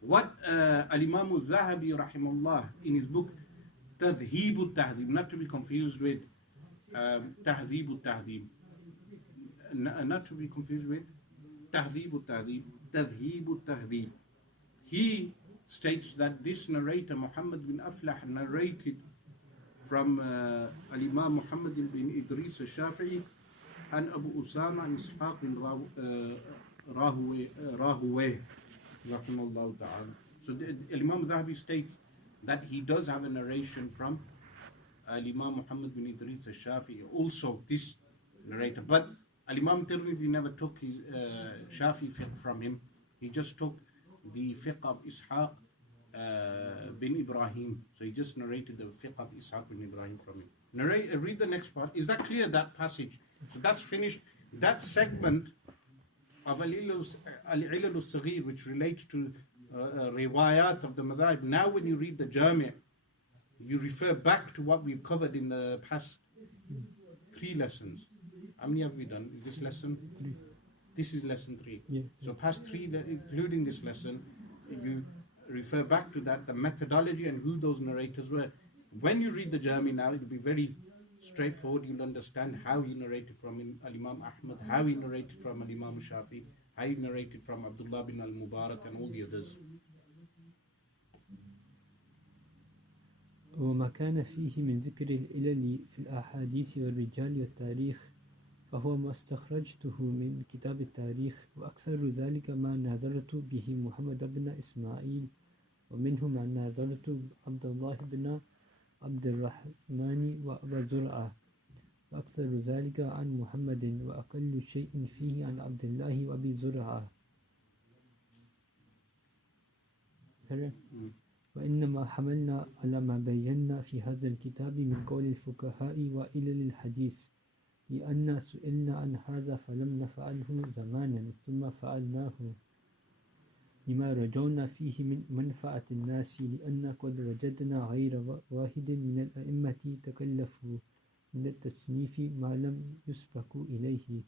What al-Imam al-Zahabi rahimahullah in his book Tadhib al-Tahdhib, not to be confused with Tahdhib al-Tahdhib, not to be confused with Tahdhib al-Tahdhib, Tadhib al-Tahdhib, he states that this narrator Muhammad bin Aflah narrated from al-Imam Muhammad bin Idris al-Shafi'i and Abu Usama and Ishaq bin Rahuwayh rahimahullah ta'ala. So the Imam Zahabi states that he does have a narration from Imam Muhammad bin Idris al-Shafi'i, also this narrator, but Imam Tirmidhi never took his Shafi'i fiqh from him. He just took the fiqh of Ishaq bin Ibrahim. So he just narrated the fiqh of Ishaq bin Ibrahim from him. Read the next part. Is that clear, that passage? So that's finished. That segment of Al-Ilal al-Saghir, which relates to riwayat of the madhab. Now when you read the Jami', you refer back to what we've covered in the past 3 lessons. How many have we done? Is this lesson 3? This is lesson 3. Yeah. So past 3, including this lesson, you refer back to that, the methodology and who those narrators were. When you read the Jami now, it'll be very straightforward. You'll understand how he narrated from Al-Imam Ahmad, how he narrated from Al-Imam Shafi, how he narrated from Abdullah bin al-Mubarak and all the others. وما كان فيه من ذكر العلل في الأحاديث والرجال والتاريخ فهو ما استخرجته من كتاب التاريخ وأكثر ذلك ما ناظرت به محمد بن إسماعيل ومنه ما ناظرت عبد الله بن عبد الرحمن وأبا زرعة وأكثر ذلك عن محمد وأقل شيء فيه عن عبد الله وأبي زرعة. وإنما حملنا على ما بينا في هذا الكتاب من قول الفقهاء وإلل الحديث لأن سئلنا عن هذا فلم نفعله زمانا ثم فعلناه لما رجونا فيه من منفعة الناس لأن قد وجدنا غير واحد من الأئمة تكلفوا من التصنيف ما لم يسبقوا إليه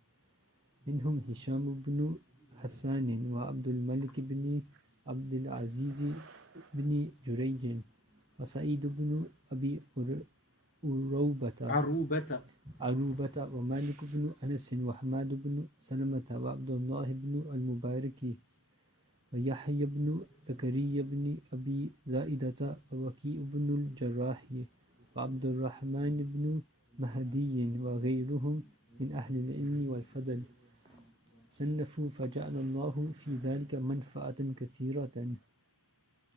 منهم هشام بن حسان وعبد الملك بن عبد العزيز بن جريج وسعيد بن أبي عروبة ومالك بن أنس وحماد بن سلمة وعبد الله بن المبارك ويحيى بن زكريا بن أبي زائدة ووكيع بن الجراح وعبد الرحمن بن مهدي وغيرهم من أهل العلم والفضل صنفوا فجعل الله في ذلك منفعة كثيرة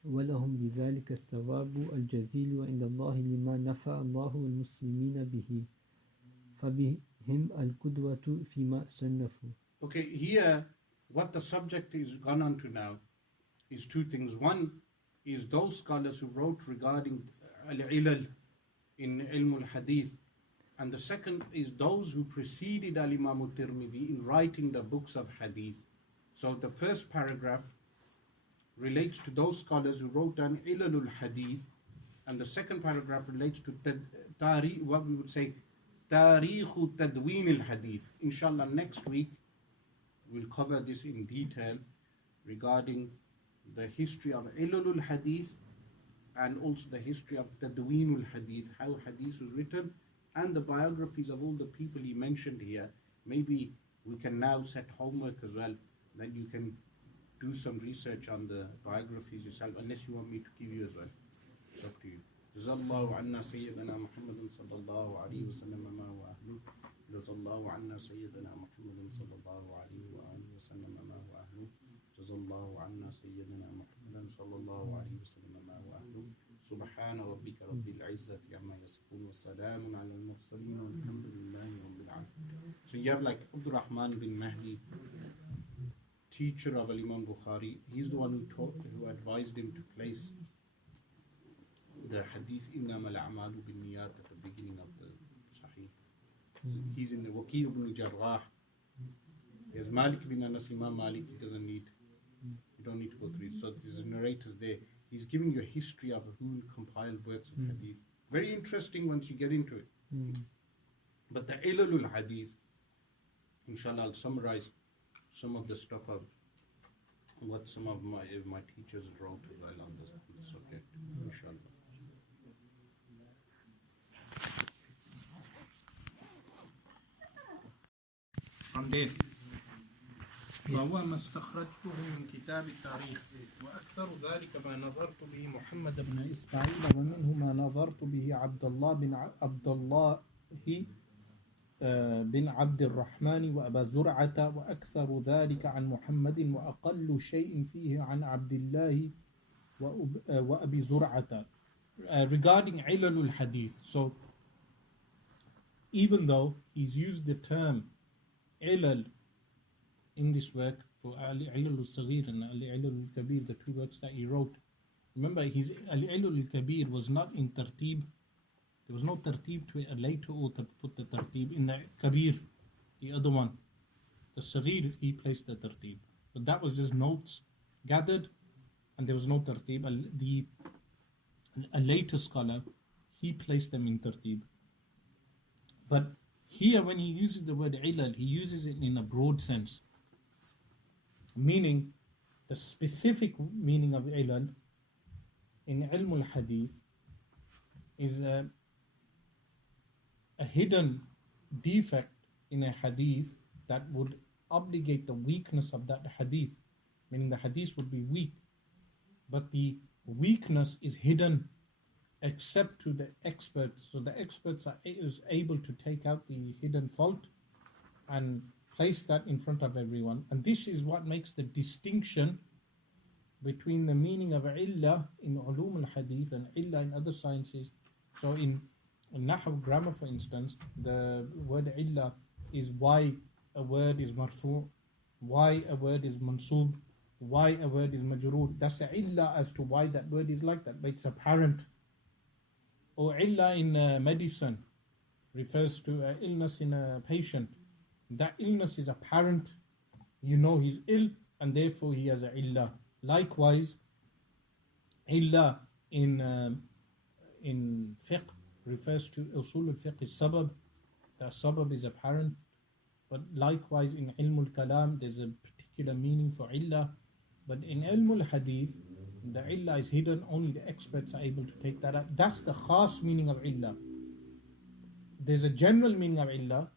ولهم بذلك الثواب الجزيل وعند الله لما نفع الله المسلمين به فبهم القدوة فيما صنفوا. Okay, here what the subject is gone on to now is 2 things. One is those scholars who wrote regarding al-ilal in ilm al-hadith, and the second is those who preceded al-Imam al-Tirmidhi in writing the books of hadith. So the first paragraph relates to those scholars who wrote down ilal al-hadith, and the second paragraph relates to what we would say tarikh tadween al-hadith. Inshallah next week we'll cover this in detail regarding the history of ilal al-hadith and also the history of tadween al-hadith, how hadith was written, and the biographies of all the people he mentioned here. Maybe we can now set homework as well, that you can do some research on the biographies yourself, unless you want me to give you as well. It's up to you. Jazallahu anna Sayyidina Muhammadin sallallahu alayhi wa sallam ma wa ahlu. Jazallahu anna Sayyidina Muhammadin sallallahu alayhi wa sallam ma wa ahlu. Jazallahu anna Sayyidina Muhammadin sallallahu alayhi wa sallam ma wa ahlu. Subhana rabbika rabbil izzati amma yasifun wa salamun ala al-mursaleen walhamdulillahi rabbil alamin. So you have like Abdul Rahman bin Mahdi, teacher of Imam Bukhari. He's the one who advised him to place the hadith innama al-a'malu bin niyat at the beginning of the Sahih. He's in the Waki ibn Jarrah. There's Malik bin Anas, Imam Malik. He doesn't need. You don't need to go through it. So there's narrators there. He's giving you a history of who compiled works of hadith. Very interesting once you get into it. But the Ilalul Hadith, inshallah, I'll summarize some of the stuff of what some of my teachers wrote as well on this subject, inshallah. From there, وهو ما استخرجته من كتاب التاريخ وأكثر ذلك ما نظرت به محمد بن إسماعيل ومنه ما نظرت به عبد الله بن عبد الرحمن وأبا زرعة وأكثر ذلك عن محمد وأقل شيء فيه عن عبد الله وأبي زرعة. Regarding Ilalul Hadith, so even though he's used the term Ilal in this work for Al-Ilal al-Saghir and Al-Ilal al-Kabir, the two works that he wrote, remember his Al-Ilal al-Kabir was not in tartib. There was no tartib to it. A later author put the tartib in the Kabir, the other one. The Saghir, he placed the tartib. But that was just notes gathered and there was no tartib. A later scholar, he placed them in tartib. But here when he uses the word ilal, he uses it in a broad sense. Meaning, the specific meaning of ilal in ilm al-hadith is a hidden defect in a hadith that would obligate the weakness of that hadith, meaning the hadith would be weak, but the weakness is hidden except to the experts. So the experts is able to take out the hidden fault and place that in front of everyone. And this is what makes the distinction between the meaning of illah in ulum al-hadith and illah in other sciences. So in Nahw grammar, for instance, the word illah is why a word is marfu', why a word is mansub, why a word is majroor. That's the illah as to why that word is like that, but it's apparent. Or illah in medicine refers to an illness in a patient. That illness is apparent. You know he's ill and therefore he has a illah. Likewise, illah in fiqh refers to usul al-fiqh is sabab. The sabab is apparent. But likewise in ilm al-kalam there's a particular meaning for illah. But in ilm al-hadith, the illah is hidden, only the experts are able to take that out. That's the khas meaning of illah. There's a general meaning of illah.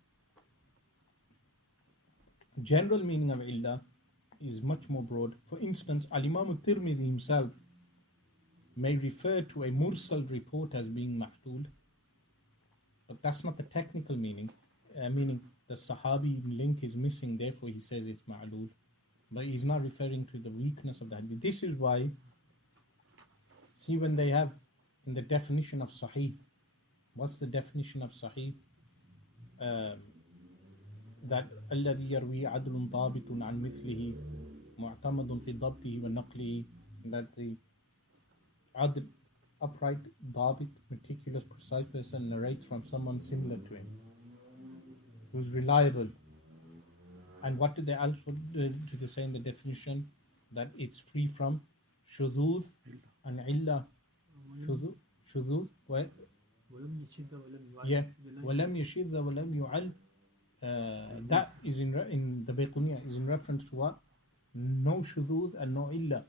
General meaning of illah is much more broad. For instance, Al-Imam al-Tirmidhi himself may refer to a mursal report as being ma'lul, but that's not the technical meaning. Meaning the Sahabi link is missing, therefore he says it's ma'lul. But he's not referring to the weakness of that. This is why, see, when they have in the definition of Sahih, what's the definition of Sahih? That الذي يروي عدل ضابط عن مثله معتمد في ضبطه ونقله, that the adl, upright, ضابط, meticulous, precise person narrates from someone similar to him, who's reliable. And what do they also do they say in the definition? That it's free from shuzuz and illah. Shuzuz, what? Yeah, walam yashidha walam yu'al. That is in the Bayquniya is in reference to what? No shuzuz and no illah.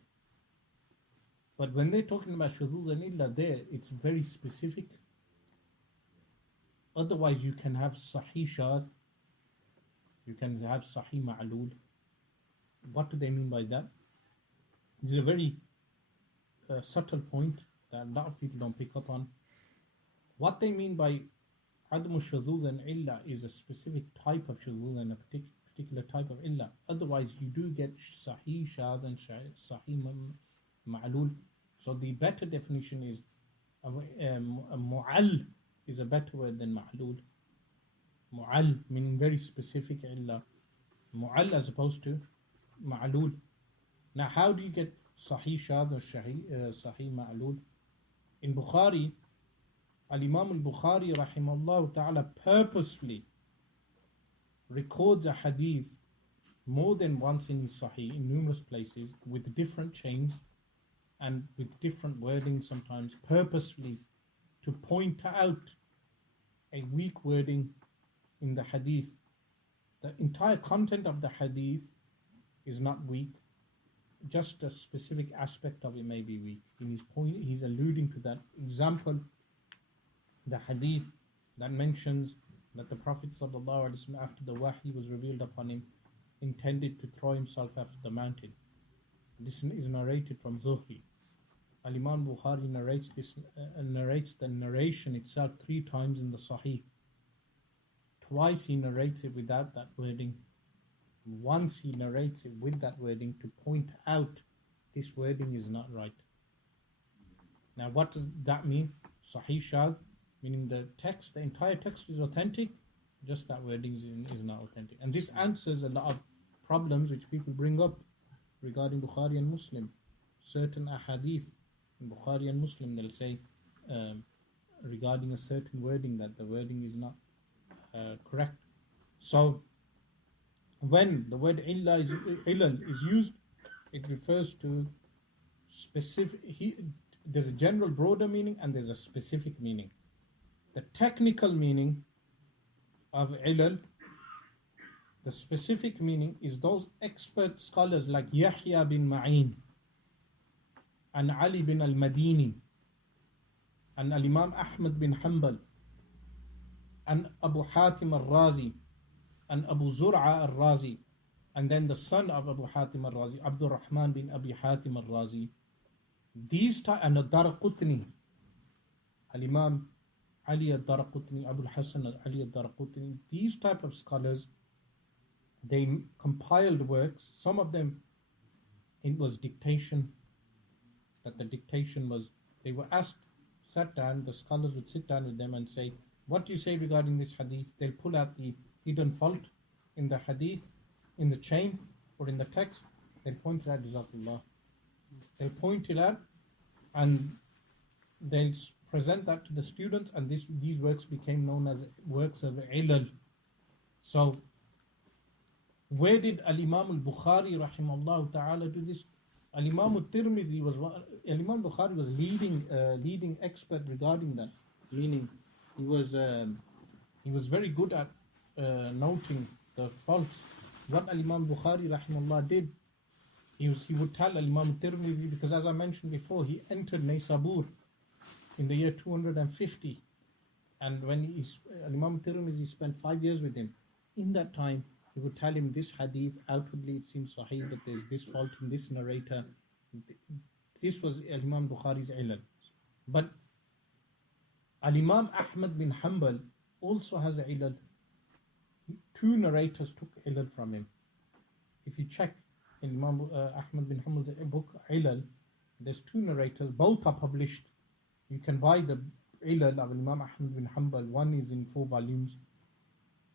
But when they're talking about shuzuz and illah there, it's very specific. Otherwise you can have sahih shadh, you can have sahih ma'lul. What do they mean by that? This is a very subtle point that a lot of people don't pick up on. What they mean by Admu shuzuz and illah is a specific type of shuzuz and a particular type of illah. Otherwise, you do get sahih shadh and sahih ma'lul. So the better definition is mu'al is a better word than ma'lul. Mu'al meaning very specific illah. Mu'al as opposed to ma'lul. Now, how do you get sahih shadh or sahih ma'lul? In Bukhari, Al-Imam al-Bukhari rahimahullah ta'ala purposefully records a hadith more than once in his Sahih, in numerous places, with different chains and with different wording sometimes, purposefully to point out a weak wording in the hadith. The entire content of the hadith is not weak, just a specific aspect of it may be weak. In his point, he's alluding to that. Example, the hadith that mentions that the Prophet ﷺ, after the wahi was revealed upon him, intended to throw himself off the mountain. This is narrated from Zuhri. Al-Imam Bukhari narrates the narration itself 3 times in the Sahih. Twice he narrates it without that wording. Once he narrates it with that wording to point out this wording is not right. Now what does that mean? Sahih Shadh, meaning the entire text is authentic, just that wording is not authentic. And this answers a lot of problems which people bring up regarding Bukhari and Muslim. Certain ahadith in Bukhari and Muslim, they'll say regarding a certain wording that the wording is not correct. So when the word ilal is used, it refers to specific. There's a general broader meaning and there's a specific meaning. The technical meaning of ilal, the specific meaning, is those expert scholars like Yahya bin Ma'in and Ali bin al-Madini and al-Imam Ahmad bin Hanbal and Abu Hatim al-Razi and Abu Zur'a al-Razi, and then the son of Abu Hatim al-Razi, Abdul Rahman bin Abi Hatim al-Razi, and al-Daraqutni, al-Imam Ali al-Daraqutni, Abu al-Hasan Ali al-Daraqutni, these type of scholars, they compiled works. Some of them, it was dictation, that the dictation was, they were sat down, the scholars would sit down with them and say, what do you say regarding this hadith? They'll pull out the hidden fault in the hadith, in the chain or in the text. They'll point it out, Jazakallah. They'll point it out and they'll present that to the students, and these works became known as works of ilal. So where did Al-Imam al-Bukhari rahimahullah ta'ala do this? Al-Imam al-Tirmidhi Al-Imam Bukhari was leading expert regarding that, meaning he was very good at noting the faults. What Al-Imam Bukhari rahimahullah did, he would tell Al-Imam Tirmidhi, because as I mentioned before, he entered Naysabur in the year 250, and when Al-Imam Tirmidhi spent 5 years with him. In that time, he would tell him this hadith, outwardly it seems sahih, but there's this fault in this narrator. This was Al-Imam Bukhari's ilal. But Al-Imam Ahmad bin Hanbal also has a ilal. 2 narrators took ilal from him. If you check in Imam Ahmad bin Hanbal's book Ilal, there's 2 narrators, both are published. You can buy the ilal of Imam Ahmad bin Hanbal. One is in 4 volumes.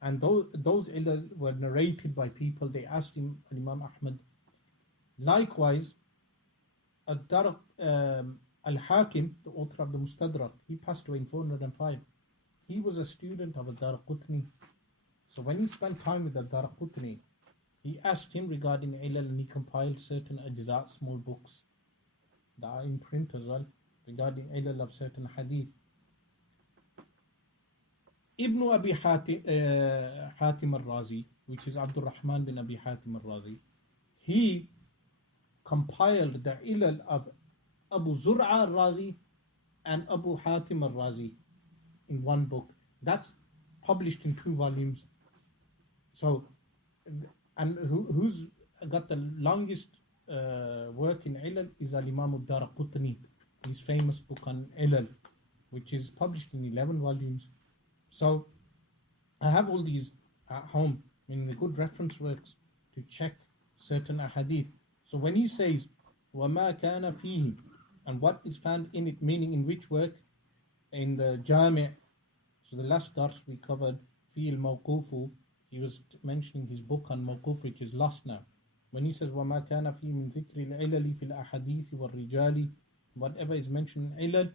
And those ilal were narrated by people. They asked him, Imam Ahmad. Likewise, Al-Hakim, the author of the Mustadrak, he passed away in 405. He was a student of Ad-Daraqutni. So when he spent time with Ad-Daraqutni, he asked him regarding ilal, and he compiled certain ajza, small books that are in print as well, regarding ilal of certain hadith. Ibn Abi Hatim al-Razi, which is Abdul Rahman bin Abi Hatim al-Razi, he compiled the ilal of Abu Zur'a al-Razi and Abu Hatim al-Razi in one book. That's published in 2 volumes. So, and who's got the longest work in ilal is Al-Imam al-Daraqutni, his famous book on ilal, which is published in 11 volumes. So I have all these at home, meaning the good reference works to check certain ahadith. So when he says وَمَا كَانَ فِيهِ, and what is found in it, meaning in which work? In the Jami'. So the last dars we covered, فِي الْمَوْقُوفُ, he was mentioning his book on Mawquf, which is lost now. When he says وَمَا كَانَ فِي مِنْ ذِكْرِ الْعِلَلِ فِي الْأَحَدِيثِ وَالرِّجَالِ, whatever is mentioned in ilal,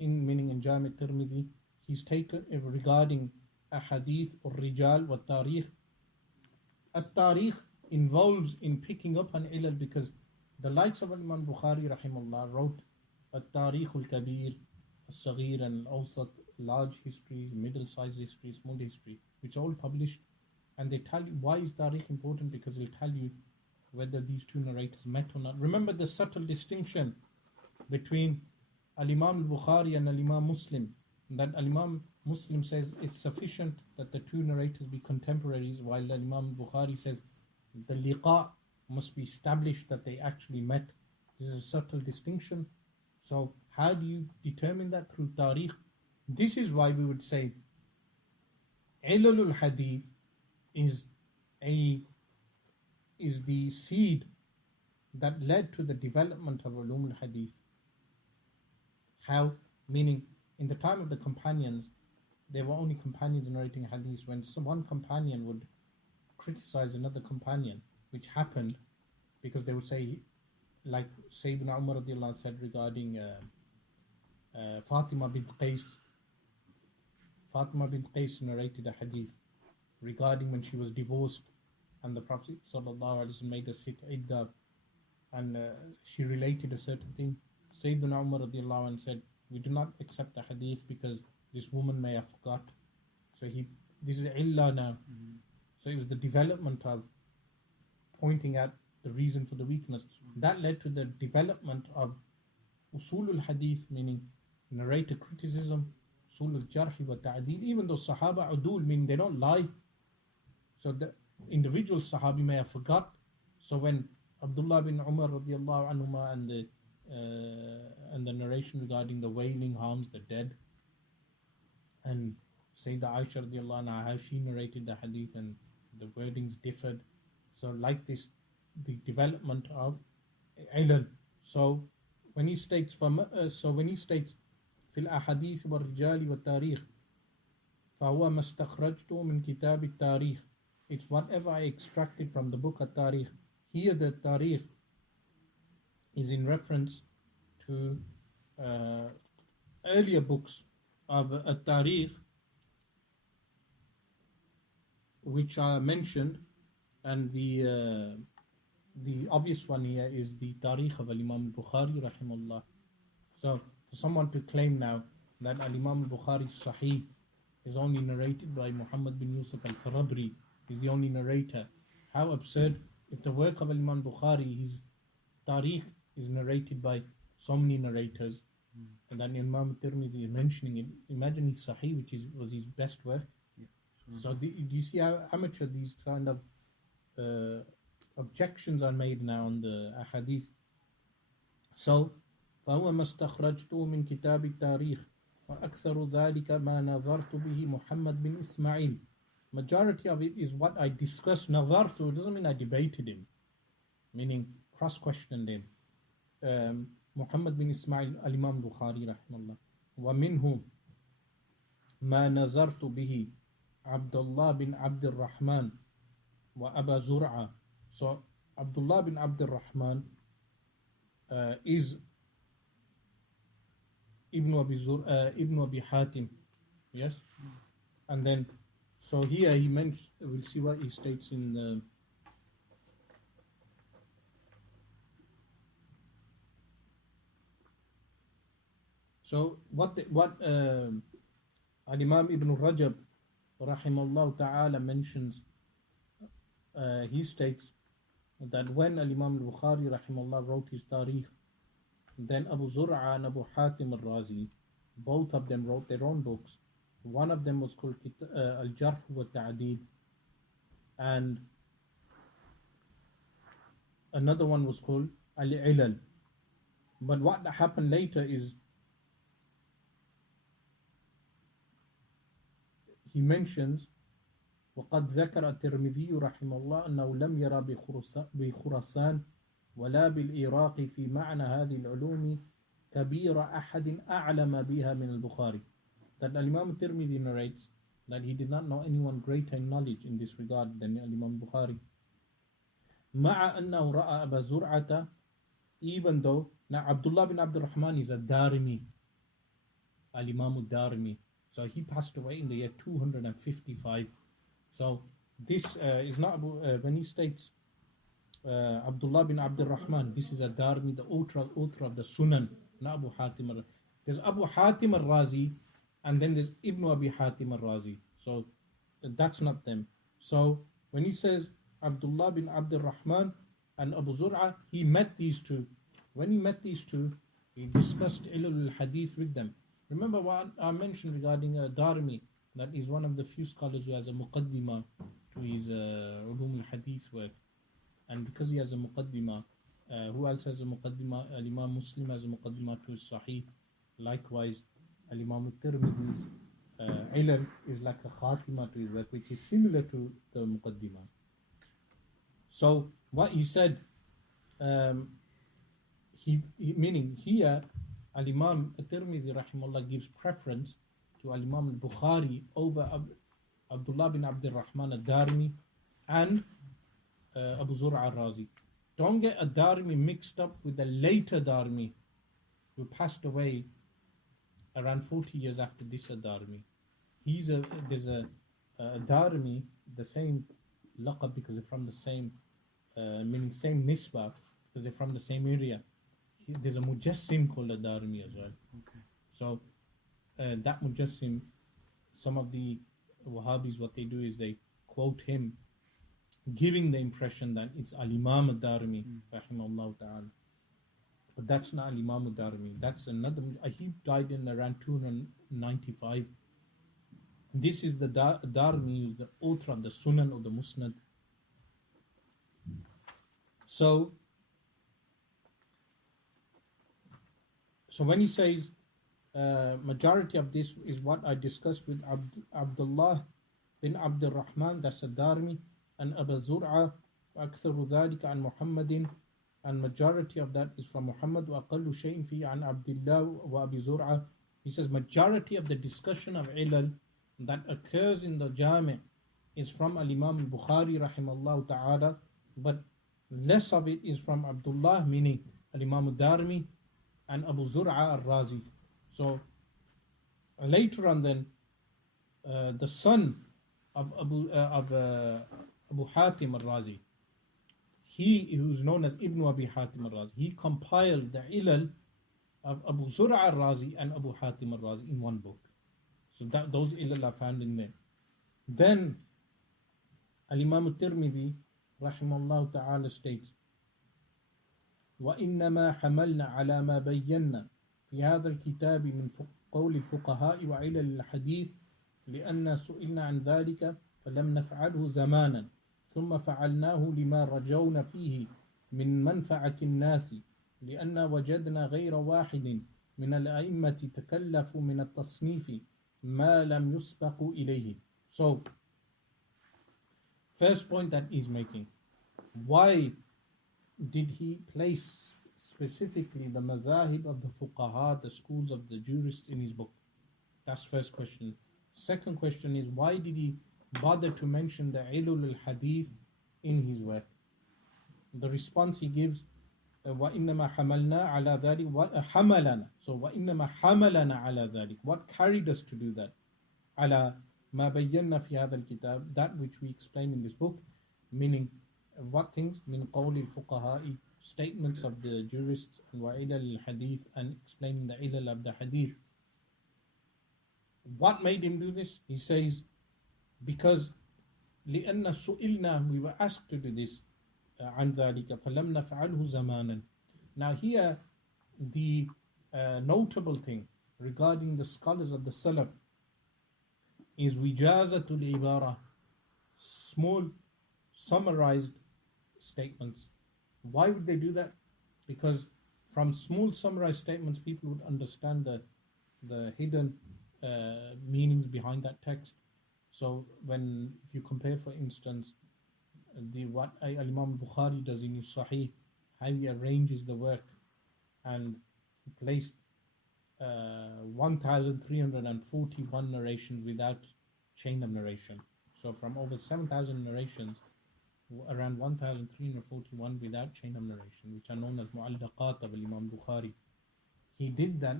meaning in Jami' Tirmidhi, he's taken regarding ahadith or rijal wa tarikh, At-Tarikh involves in picking up on ilal, because the likes of Imam Bukhari rahimahullah wrote At-Tarikh al-Kabir, al-Saghir and al-Awsat, large histories, middle-sized history, small history, which are all published. And they tell you why is Tarikh important, because it'll tell you whether these two narrators met or not. Remember the subtle distinction between Al-Imam al-Bukhari and Al-Imam Muslim, that Al-Imam Muslim says it's sufficient that the two narrators be contemporaries, while Al-Imam al-Bukhari says the liqa must be established that they actually met. This is a subtle distinction. So how do you determine that? Through Tarikh. This is why we would say Ilalul Hadith is the seed that led to the development of Ulum al-Hadith. How? Meaning, in the time of the companions, there were only companions narrating hadith. When one companion would criticize another companion, which happened because they would say, like Sayyidina Umar radiallahu anh said regarding Fatima bint Qais. Fatima bint Qais narrated a hadith regarding when she was divorced and the Prophet sallallahu alaihi wasallam made her sit iddah, and she related a certain thing. Sayyidina Umar radiallahu anh said, we do not accept the hadith because this woman may have forgot. So this is illah now. So it was the development of pointing out the reason for the weakness. That led to the development of usul al-hadith, meaning narrator criticism, usul al-jarh wa ta'dil. Even though sahaba udul, meaning they don't lie. So the individual sahabi may have forgot. So when Abdullah bin Umar radiallahu anhuma and the narration regarding the wailing harms the dead, and Sayyidah Aisha radiallahu anha, how she narrated the hadith and the wordings differed. So like this, the development of ilal. So when he states fil ahadith wal rijali wa tarikh, فهو ما استخرجته من كتاب التاريخ. It's whatever I extracted from the book at-Tarikh. Here the Tarikh is in reference to earlier books of at-Tarikh which are mentioned, and the obvious one here is the Tarikh of Al-Imam al-Bukhari rahimahullah. So for someone to claim now that Al-Imam al-Bukhari's Sahih is only narrated by Muhammad bin Yusuf al-Farabri, is the only narrator, how absurd. If the work of Imam Bukhari, his Tarikh is narrated by so many narrators, and then Imam Tirmidhi is mentioning it, imagine his Sahih, which was his best work. So do you see how amateur these kind of objections are made now on the ahadith? So فهو ما استخرجته من كتاب التاريخ وأكثر ذلك ما نظرت به محمد بن إسماعيل. Majority of it is what I discussed. Nazartu doesn't mean I debated him, meaning cross-questioned him. Muhammad bin Ismail al-Imam Bukhari rahimahullah. ومنه ما نظرت به عبد الله بن عبد الرحمن وأبا زرعة. So Abdullah bin Abd al-Rahman is Ibn Abi Hatim, yes, and then so here he mentions, we'll see what he states in the so what Al-Imam Ibn Rajab rahimahullah ta'ala mentions, he states that when Al-Imam al-Bukhari rahimahullah wrote his Tarikh, then Abu Zur'a and Abu Hatim al-Razi, both of them wrote their own books. One of them was called Al-Jarh wa Ta'dil, and another one was called Al-Ilal. But what happened later is he mentions وقد ذكر الترمذي رحمه الله أنه لم يرى بخراسان ولا بالعراق في معنى هذه العلوم كبير أحد أعلم بها من البخاري. That Imam Tirmidhi narrates that he did not know anyone greater in knowledge in this regard than Imam Bukhari. مع أنه رأى أبا زرعة, even though now Abdullah bin Abd al-Rahman is a Darimi, Al-Imam al-Darimi, so he passed away in the year 255. So this is not when he states Abdullah bin Abdul Rahman, this is a Darmi, the author of the Sunan, not Abu Hatim. There's Abu Hatim al-Razi, and then there's Ibn Abi Hatim al-Razi. So that's not them. So when he says Abdullah bin Abdul Rahman and Abu Zur'a, he met these two. When he met these two, he discussed Ilal al-Hadith with them. Remember what I mentioned regarding Darmi, that is one of the few scholars who has a muqaddimah to his Ulum al-Hadith work. And because he has a muqaddimah, who else has a muqaddimah? Al-Imam Muslim has a muqaddimah to his Sahih. Likewise, Al-Imam al-Tirmidhi's Ilal is like a khatima to his work, which is similar to the muqaddimah. So what he said, meaning here, Al-Imam al-Tirmidhi rahimahullah gives preference to Al-Imam al-Bukhari over Abdullah bin Abdul Rahman al-Darimi and Abu Zur'a al-Razi. Don't get a Darimi mixed up with the later Darimi who passed away around 40 years after this Darimi. There's a Darimi, the same laqab because they're from the same, meaning same nisbah because they're from the same area. There's a Mujassim called a Darimi as well. Okay. So that Mujassim, some of the Wahhabis, what they do is they quote him, giving the impression that it's Al-Imam al-Darimi, rahimahullah ta'ala. But that's not Al-Imam al-Darimi. That's another, he died in around 295. This is the Darimi, who's the author of the Sunan or the Musnad. So when he says, majority of this is what I discussed with Abdullah bin Abdul Rahman, that's a Darimi, and Abu Zur'a, وأكثر ذلك عن محمد, and majority of that is from Muhammad, وأقل شيء فيه عن عبد الله وأبي زرعة. He says majority of the discussion of ilal that occurs in the Jami' is from Al-Imam al-Bukhari rahimahullah ta'ala, but less of it is from Abdullah, meaning Al-Imam al-Darimi and Abu Zur'a al-Razi. So later on then, the son of Abu Hatim al-Razi, he who's known as Ibn Abi Hatim al-Razi, he compiled the ilal of Abu Zur'a al-Razi and Abu Hatim al-Razi in one book. So those ilal are found in there. Then Al-Imam al-Tirmidhi rahimahullah ta'ala states, وإنما حملنا على ما بينا في هذا الكتاب من قول الفقهاء وعلل الحديث لأن سئلنا عن ذلك فلم نفعله زمانا ثم فعلناه لما رجونا فيه من منفعة الناس لأن وجدنا غير واحد من الأئمة تكلفوا من التصنيف ما لم يسبق إليه. So, first point that he's making, why did he place specifically the mazahib of the fuqaha, the schools of the jurists in his book? That's first question. Second question is, why did he bother to mention the ilul al-hadith in his work? The response he gives, وَإِنَّمَا حَمَلْنَا عَلَى ذَلِكَ حَمَلَنَا. So وَإِنَّمَا حَمَلَنَا عَلَى ذَلِكَ. What carried us to do that? عَلَى مَا بَيَّنَّا فِي هَذَا الْكِتَابِ. That which we explain in this book, meaning what things? مِنْ قَوْلِ الْفُقَهَاءِ, statements of the jurists, and وَإِلَى الْحَدِيثِ, and explaining the ilal of the hadith. What made him do this? He says, because لأن سئلنا, we were asked to do this, عن ذلك فلم نفعله زمانا. Now here, the notable thing regarding the scholars of the Salaf is wijazatul ibara, small summarized statements. Why would they do that? Because from small summarized statements people would understand the hidden meanings behind that text. So if you compare, for instance, what Imam Bukhari does in his Sahih, how he arranges the work, and he placed 1,341 narrations without chain of narration. So from over 7,000 narrations, around 1,341 without chain of narration, which are known as Mu'allaqat of Imam Bukhari. He did that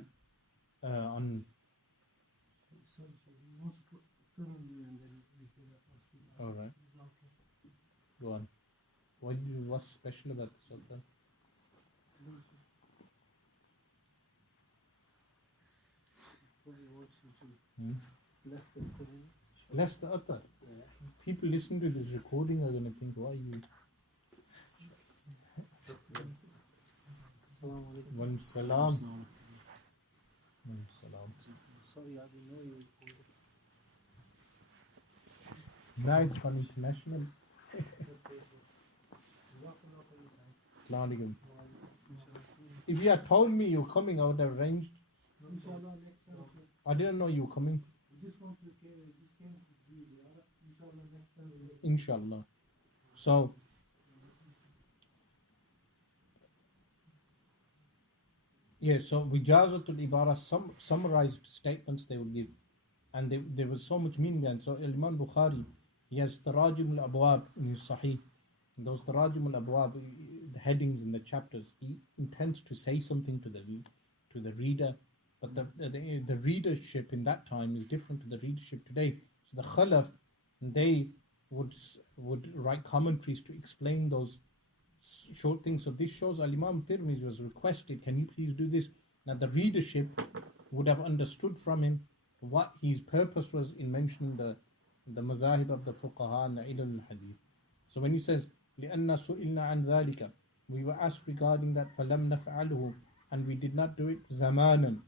on... All right. Go on. What's special about the Sultan? Bless the Quran. Bless the other. People listening to this recording are going to think, why you? Assalamu alaikum. Walaikum salam. Walaikum salam. Sorry, I didn't know you recorded. Now it's gone international. Assalamu alaikum. If you had told me you're coming, I would have arranged. Inshallah, next Thursday. I didn't know you were coming. This came to do Dawra. Inshallah, next Thursday. Inshallah. So, yeah, so Wijazatul Ibara, some summarized statements they would give. And there was so much meaning there. So, Imam Bukhari, he has Tarajim al-Abwab in his Sahih. And those Tarajim al-Abwab, the headings in the chapters, he intends to say something to the reader. But the readership in that time is different to the readership today. So the Khalaf, they would write commentaries to explain those short things. So this shows Al-Imam Tirmidhi was requested, can you please do this? Now the readership would have understood from him what his purpose was in mentioning the mazahib of the fuqaha and the ilm al-hadith. So when he says, لِأَنَّ سُئِلْنَا عَنْ ذَلِكَ, we were asked regarding that, فَلَمْ نَفْعَلْهُ, and we did not do it زَمَانًا,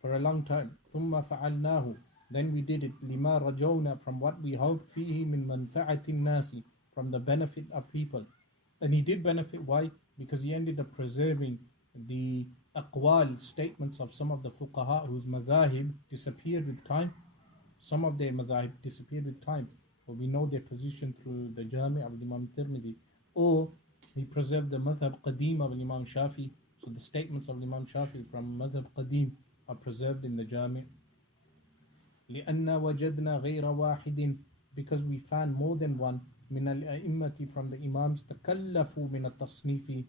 for a long time. ثُمَّ فَعَلْنَاهُ, then we did it لِمَا رَجَوْنَا, from what we hoped فِيهِ مِنْ مَنْفَعَةِ النَّاسِ, from the benefit of people. And he did benefit, why? Because he ended up preserving the aqwal, statements of some of the fuqaha whose madhahib disappeared with time. Some of their madhahib disappeared with time, but we know their position through the Jami' of Imam Tirmidhi. Or he preserved the madhab qadim of Imam Shafi. So the statements of Imam Shafi from madhab qadim are preserved in the Jami'. لِأَنَّ وَجَدْنَا غَيْرَ وَاحِدٍ, because we found more than one من الأئمة, from the Imams, تكلفوا من التصنيف,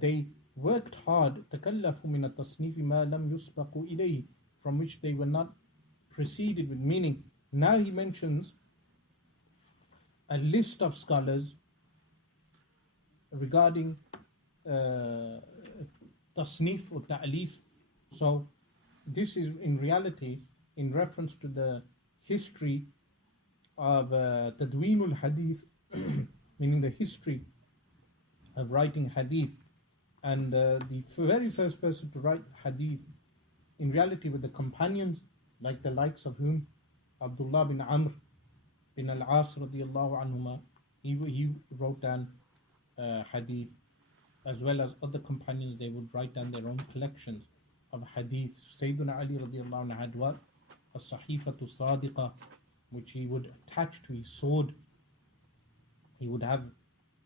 they worked hard, تكلفوا من التصنيف ما لم يسبقوا إليه, from which they were not preceded with. Meaning, now he mentions a list of scholars regarding tasnif or ta'lif. So this is in reality in reference to the history of Tadweenul Hadith, meaning the history of writing Hadith. And the very first person to write Hadith in reality were the companions, like the likes of whom? Abdullah bin Amr bin al-As radiyallahu anhuma. He wrote down Hadith, as well as other companions. They would write down their own collections of Hadith. Sayyidina Ali radiyallahu anhu had what? A Sahifatu Sadiqa, which he would attach to his sword. He would have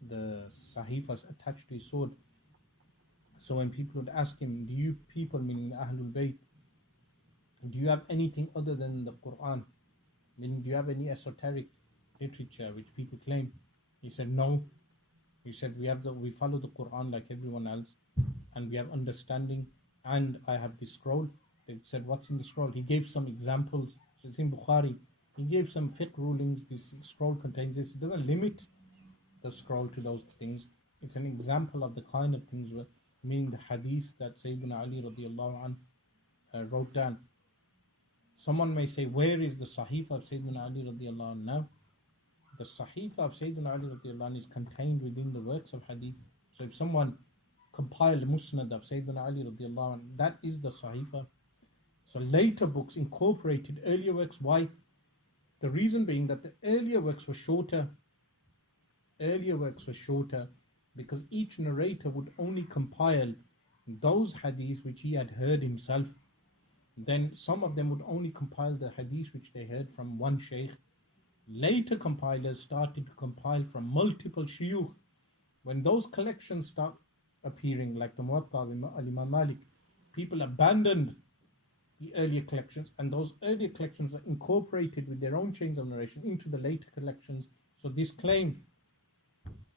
the Sahifas attached to his sword. So when people would ask him, do you people, meaning Ahlul Bayt, do you have anything other than the Quran? Meaning, do you have any esoteric literature which people claim? He said, no. He said, we follow the Quran like everyone else, and we have understanding, and I have this scroll. They said, what's in the scroll? He gave some examples. So it's in Bukhari. He gave some fiqh rulings. This scroll contains this. It doesn't limit the scroll to those things. It's an example of the kind of things, meaning the hadith that Sayyidina Ali radiallahu anh wrote down. Someone may say, where is the Sahifa of Sayyidina Ali radiallahu anh now? The Sahifa of Sayyidina Ali radiallahu anh is contained within the works of hadith. So if someone compiled Musnad of Sayyidina Ali radiallahu anh, that is the Sahifa. So later books incorporated earlier works. Why? The reason being that the earlier works were shorter. Earlier works were shorter because each narrator would only compile those hadiths which he had heard himself. Then some of them would only compile the hadiths which they heard from one shaykh. Later compilers started to compile from multiple shuyukh. When those collections start appearing, like the Muwatta of Imam Malik, people abandoned the earlier collections, and those earlier collections are incorporated with their own chains of narration into the later collections. So this claim,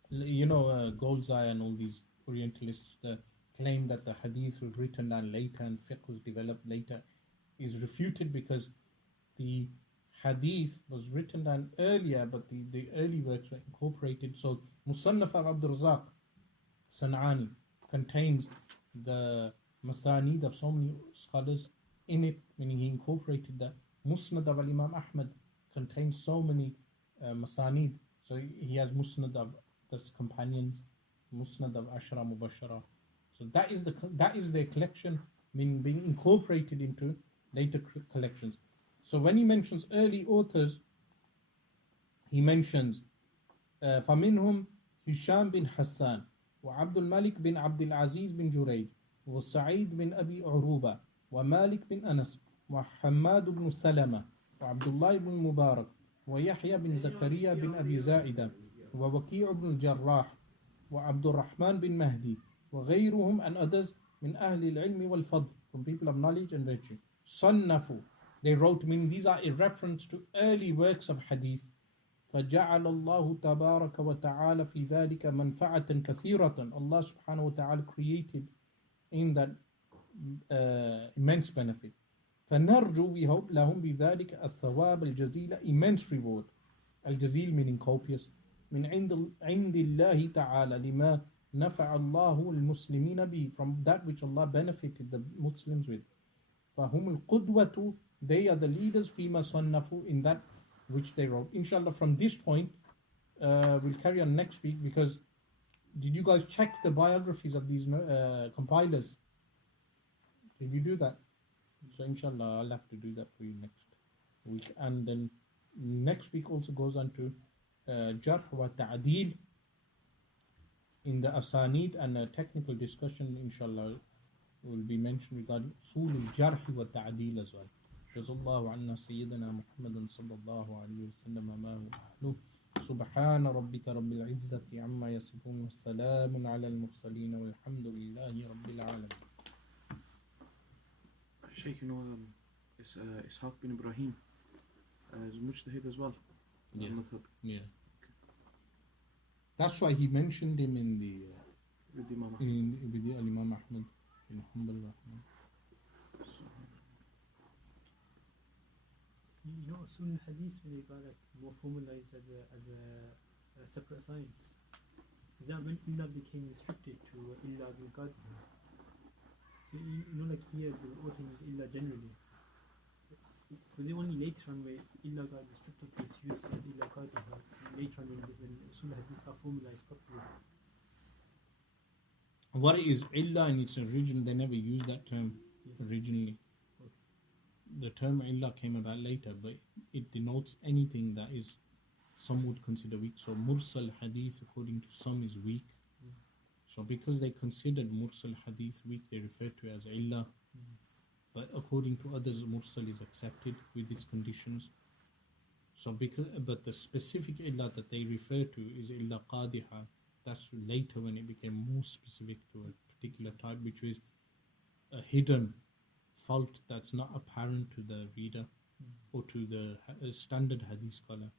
Goldsai and all these Orientalists, the claim that the hadith was written down later and fiqh was developed later, is refuted because the hadith was written down earlier, but the early works were incorporated. So Musannaf of Abdul Razak San'ani contains the masanid of so many scholars in it, meaning he incorporated that. Musnad of Imam Ahmad contains so many masanid. So he has Musnad of the companions, Musnad of Ashra Mubashara. So that is their collection, meaning being incorporated into later collections. So when he mentions early authors, he mentions فمنهم هشام بن حسان وعبد الملك بن عبد العزيز بن جريج وسعيد بن أبي عروبة ومالك بن أنس وحماد بن سلمة وعبد الله بن مبارك ويحيى بن زكريا بن أبي زائدة ووكيع بن الجراح وعبد الرحمن بن مهدي وغيرهم and others من أهل العلم والفضل, from people of knowledge and virtue. صنفوا, they wrote, meaning these are a reference to early works of hadith. فجعل الله تبارك وتعالى في ذلك منفعة كثيرة. Allah subhanahu wa ta'ala created in that immense benefit. فنرجو, we hope, لهم بذلك الثواب الجزيل, immense reward. الجزيل meaning copious. من عند الله تعالى لما نفع الله المسلمين به, from that which Allah benefited the Muslims with. فهم القدوة, they are the leaders فيما صنفوا, in that which they wrote. Inshallah, from this point we'll carry on next week, because did you guys check the biographies of these compilers? Did you do that? So inshallah I'll have to do that for you next week. And then next week also goes on to Jarh wa Ta'deel in the Asanid, and a technical discussion inshallah will be mentioned regarding Usul al-Jarh wa Ta'deel as well. Jazallahu anna Sayyidina Muhammadan sallallahu alayhi wa sallam ma huwa ahluh. Subhana rabbika rabbil izzati amma yasifun wa salamun ala al-mursaleen walhamdulillahi rabbil alamin. Shaykh, Ishaq bin Ibrahim is mujtahid as well. Yeah. Madhab. Yeah. That's why he mentioned him in the With the Imam. with the Imam Ahmad bin Hanbal. You know, Sunnah Hadith, when they got like more formalized as a separate science, is that when Illa became restricted to Illa bil Qadr? So you know, like here the author uses Illa generally. Was it only later on where Illa got restricted to its use as Illa Qadr? Later on when Sunnah Hadith are formalized properly? What is Illa in its origin? They never used that term originally. The term Illa came about later, but it denotes anything that is some would consider weak. So Mursal Hadith, according to some, is weak. So because they considered Mursal Hadith weak, they refer to it as Illa. But according to others, Mursal is accepted with its conditions. So but the specific Illa that they refer to is Illa Qadiha. That's later when it became more specific to a particular type, which is a hidden fault that's not apparent to the reader or to the standard hadith scholar.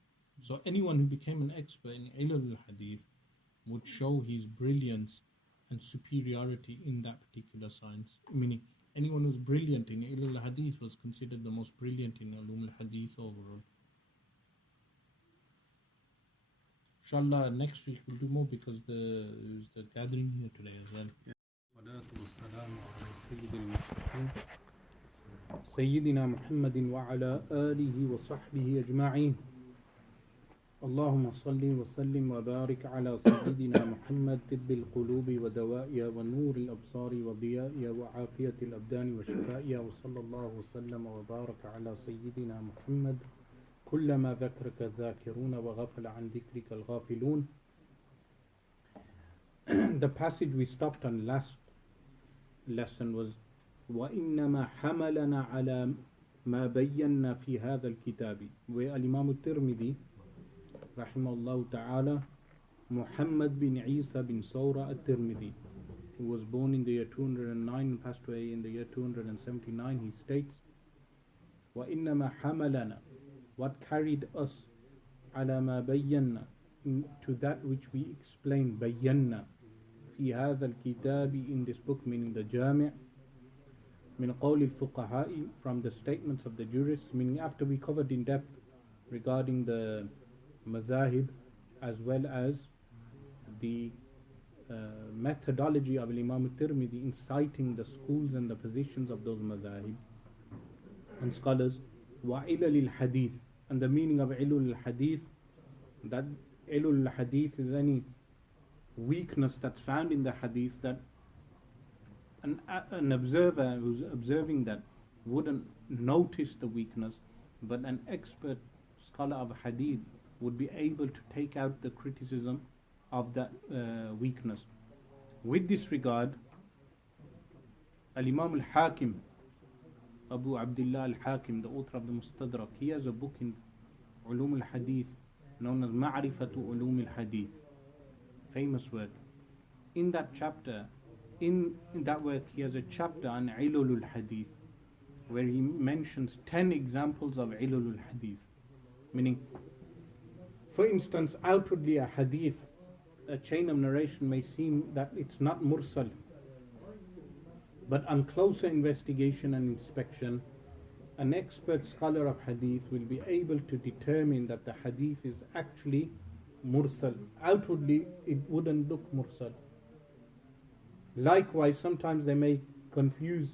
So anyone who became an expert in Ilal Hadith would show his brilliance and superiority in that particular science. Meaning, anyone who's brilliant in Ilal Hadith was considered the most brilliant in Ulum al Hadith overall. Inshallah, next week we'll do more, because there's the gathering here today as well. سيدنا محمد وعلى آله وصحبه أجمعين. اللهم صل وسلم وبارك على سيدنا محمد طب القلوب ودوائها ونور الأبصار وضيائها وعافية الأبدان وشفائها، وصلى الله وسلم وبارك على سيدنا محمد كلما ذكرك الذاكرون وغفل عن ذكرك الغافلون. The passage we stopped on last lesson was وَإِنَّمَا حَمَلَنَا عَلَى مَا بَيَّنَّا فِي هَذَا الْكِتَابِ, where Imam al-Tirmidhi rahimahullah ta'ala, Muhammad bin Isa bin Sawra al-Tirmidhi, who was born in the year 209 and passed away in the year 279, he states, وَإِنَّمَا حَمَلَنَا, what carried us, عَلَى مَا بَيَّنَّا, to that which we explained, بَيَّنَّا, فِي هَذَا الْكِتَابِ, in this book, meaning the Jami', من قول الفقهاء, from the statements of the jurists, meaning after we covered in depth regarding the madhahib, as well as the methodology of Imam Tirmidhi in citing the schools and the positions of those madhahib and scholars. وَعِلَلِ الْحَدِيثِ, and the meaning of ilul al-hadith, that ilul al-hadith is any weakness that's found in the hadith that an observer who's observing that wouldn't notice the weakness, but an expert scholar of hadith would be able to take out the criticism of that weakness. With this regard, Al-Imam al-Hakim, Abu Abdullah al-Hakim, the author of the Mustadrak, he has a book in Ulum al-Hadith known as Ma'rifatu Ulum al-Hadith, famous work. In that chapter, in that work, he has a chapter on Ilul al-Hadith, where he mentions 10 examples of Ilul al-Hadith. Meaning, for instance, outwardly a hadith, a chain of narration may seem that it's not mursal, but on closer investigation and inspection, an expert scholar of hadith will be able to determine that the hadith is actually mursal. Outwardly, it wouldn't look mursal. Likewise, sometimes they may confuse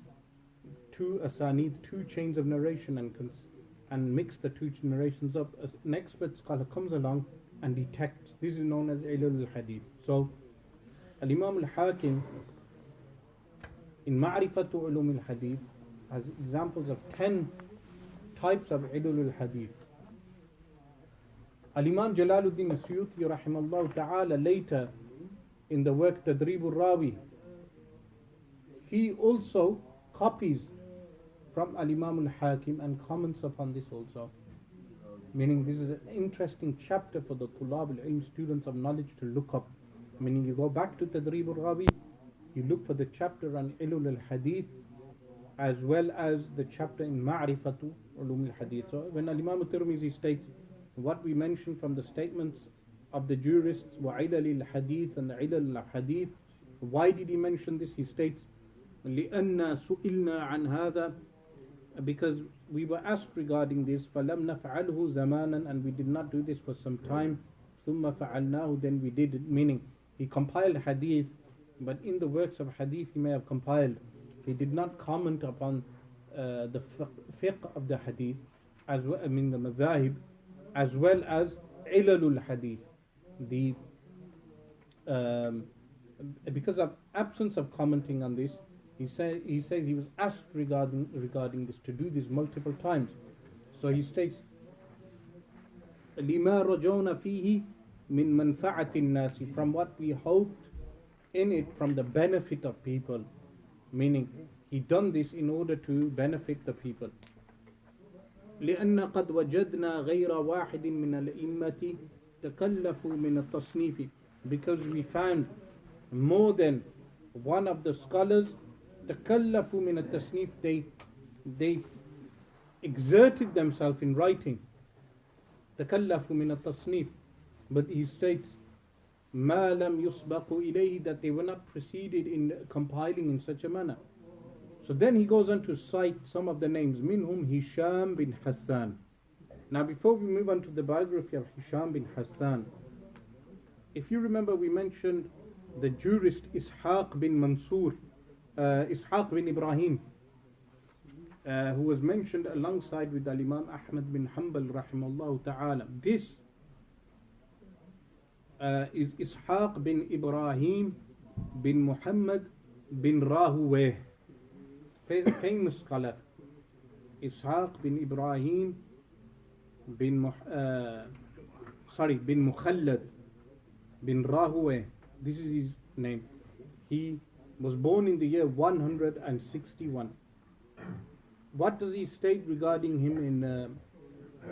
two asanid, two chains of narration, and mix the two narrations up. As an expert scholar comes along and detects. This is known as ilul al-hadith. So, Al-Imam al-Hakim in Ma'rifatu Ulum al-Hadith has examples of 10 types of ilul al-Hadith. Al-Imam Jalaluddin Suyuti rahimallahu ta'ala later in the work Tadrib al-Rawi, he also copies from Al-Imam al-Hakim and comments upon this also. Meaning this is an interesting chapter for the Tulab al-Ilm, students of knowledge, to look up. Meaning you go back to Tadrib al-Rawi, you look for the chapter on Ilul al-Hadith, as well as the chapter in Ma'rifatu Ulum al-Hadith. So when Al-Imam Tirmidhi states what we mentioned from the statements of the jurists, وَعِلَلِ الْحَدِيث and the Ilal al-Hadith, why did he mention this? He states, لِأَنَّا سُئِلْنَا عَنْ هَذَا, because we were asked regarding this, فَلَمْ نَفْعَلْهُ زَمَانًا, and we did not do this for some time, ثُمَّ فَعَلْنَاهُ, then we did it. Meaning, he compiled hadith, but in the works of hadith he may have compiled, he did not comment upon the fiqh of the hadith, as well, I mean the madhahib, as well as ilalul hadith. The because of absence of commenting on this, he says he was asked regarding this to do this multiple times. So he states, لِمَا رَجَوْنَ فِيهِ مِنْ مَنْفَعَةِ النَّاسِ, from what we hoped in it from the benefit of people. Meaning, he done this in order to benefit the people. لأن قد وجدنا غير واحد من الأئمة تكلفوا من التصنيف, because we found more than one of the scholars تكلفوا من التصنيف, they exerted themselves in writing. تكلفوا من التصنيف, but he states ما لم يسبقوا إليه, that they were not preceded in compiling in such a manner. So then he goes on to cite some of the names. Minhum Hisham bin Hassan. Now before we move on to the biography of Hisham bin Hassan, if you remember, we mentioned the jurist Ishaq bin Mansur, Ishaq bin Ibrahim, who was mentioned alongside with Al-Imam Ahmad bin Hanbal rahimallahu ta'ala. This is Ishaq bin Ibrahim bin Muhammad bin Rahuweh, famous scholar. Ishaq bin Ibrahim bin Mukhallad bin Rahuweh. This is his name. He was born in the year 161. What does he state regarding him in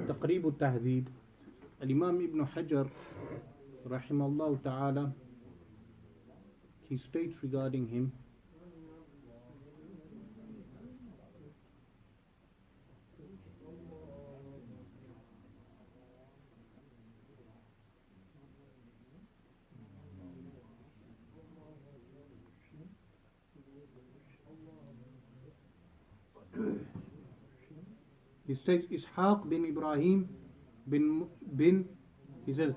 Taqrib al-Tahdhib? Al-Imam Ibn Hajar rahimallahu ta'ala, he states regarding him, he states Ishaq bin Ibrahim bin he says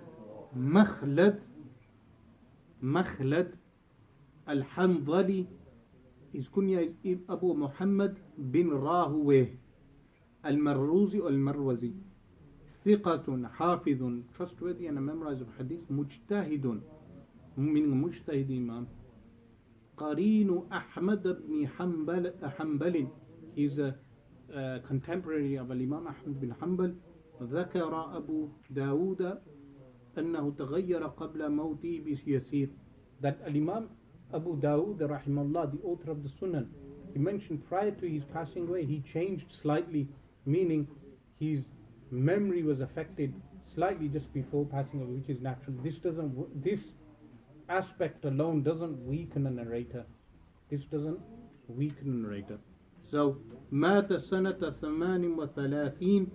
Makhlad al-Handali. His kunya is Abu Muhammad bin Rahweh al-Marruzi al-Marwazi. ثقة حافظ, trustworthy and a memorizer of hadith. مجتهد, meaning مجتهد imam. قرين أحمد بن حنبل, he's a contemporary of Imam Ahmad bin Hanbal. ذكر أبو داود أنه تغير قبل موته بيسير, that Imam Abu Dawud rahimahullah, the author of the Sunan, he mentioned prior to his passing away he changed slightly, meaning his memory was affected slightly just before passing away, which is natural. This aspect alone doesn't weaken a narrator. This doesn't weaken a narrator. So مات سنة 38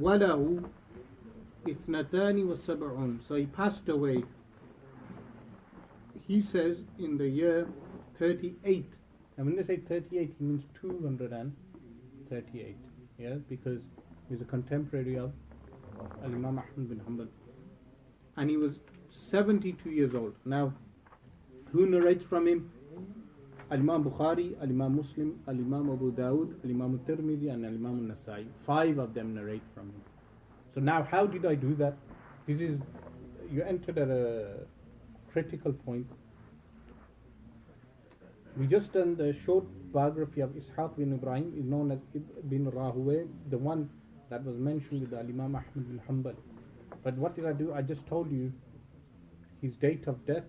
وله 72. So he passed away, he says, in the year 38. And when they say 38, he means 238. Yeah, because he's a contemporary of Imam Ahmad bin Hanbal. And he was 72 years old. Now, who narrates from him? Al-Imam Bukhari, Al-Imam Muslim, Al-Imam Abu Dawud, Al-Imam Tirmidhi, and Al-Imam Nasai. 5 of them narrate from him. So now, how did I do that? This is, you entered at a critical point. We just done the short biography of Ishaq bin Ibrahim, is known as Ibn Rahweh, the one that was mentioned with Al-Imam Ahmad bin Hanbal. But what did I do? I just told you his date of death,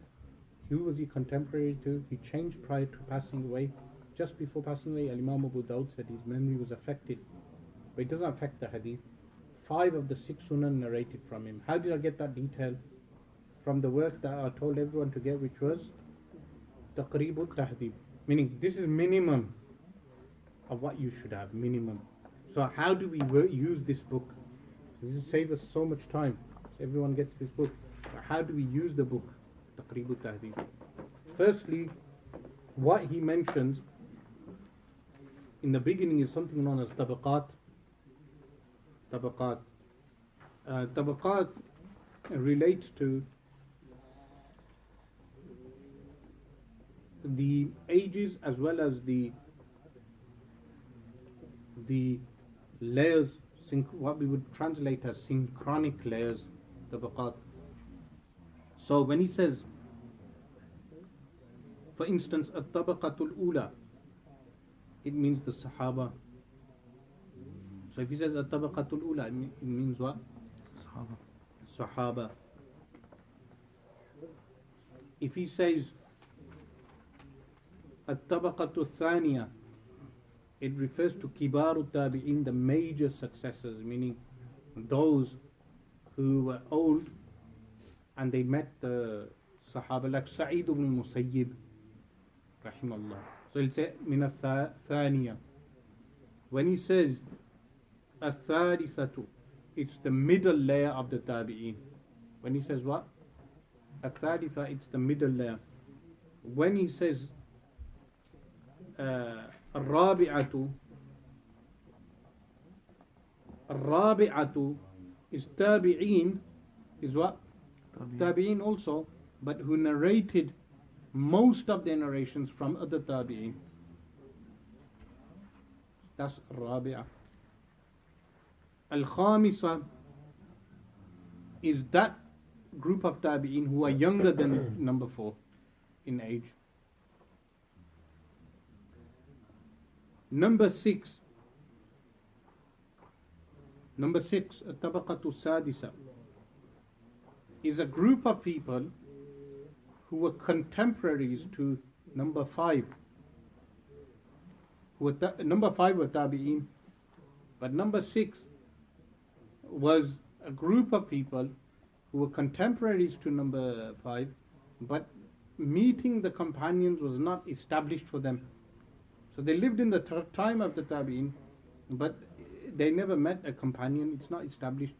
who was he contemporary to. He changed prior to passing away. Just before passing away, Al-Imam Abu Dawud said his memory was affected, but it doesn't affect the hadith. 5 of the 6 sunan narrated from him. How did I get that detail? From the work that I told everyone to get, which was Taqrib al-Tahdhib, meaning this is minimum of what you should have, minimum. So how do we use this book? This will save us so much time. So everyone gets this book. How do we use the book, Taqrib al-Tahdhib? Firstly, what he mentions in the beginning is something known as tabaqat. Tabaqat relates to the ages as well as the layers, what we would translate as synchronic layers, tabaqat. So when he says, for instance, at-tabaqatul ula, it means the Sahaba. So if he says at-tabaqatul ula, it means what? Sahaba. If he says at-tabaqatul thaniya, it refers to kibaru tabi'in, the major successors, meaning those who were old and they met the Sahaba, like Sa'id ibn Musayyib rahimahullah. So he'll say min al-thaniya. When he says al-thalithatu, it's the middle layer of the tabi'in. When he says what? Al-thalitha, it's the middle layer. When he says al-rabi'atu is tabi'in, is what? Tabi'in also, but who narrated most of their narrations from other tabi'in. That's al-rabi'a. Al-khamisa is that group of tabi'in who are younger than number 4 in age. Number 6, at-tabaqatu sadisa, is a group of people who were contemporaries to number 5. Number 5 were tabi'in, but number 6 was a group of people who were contemporaries to number 5, but meeting the companions was not established for them. So they lived in the time of the tabi'in, but they never met a companion. It's not established.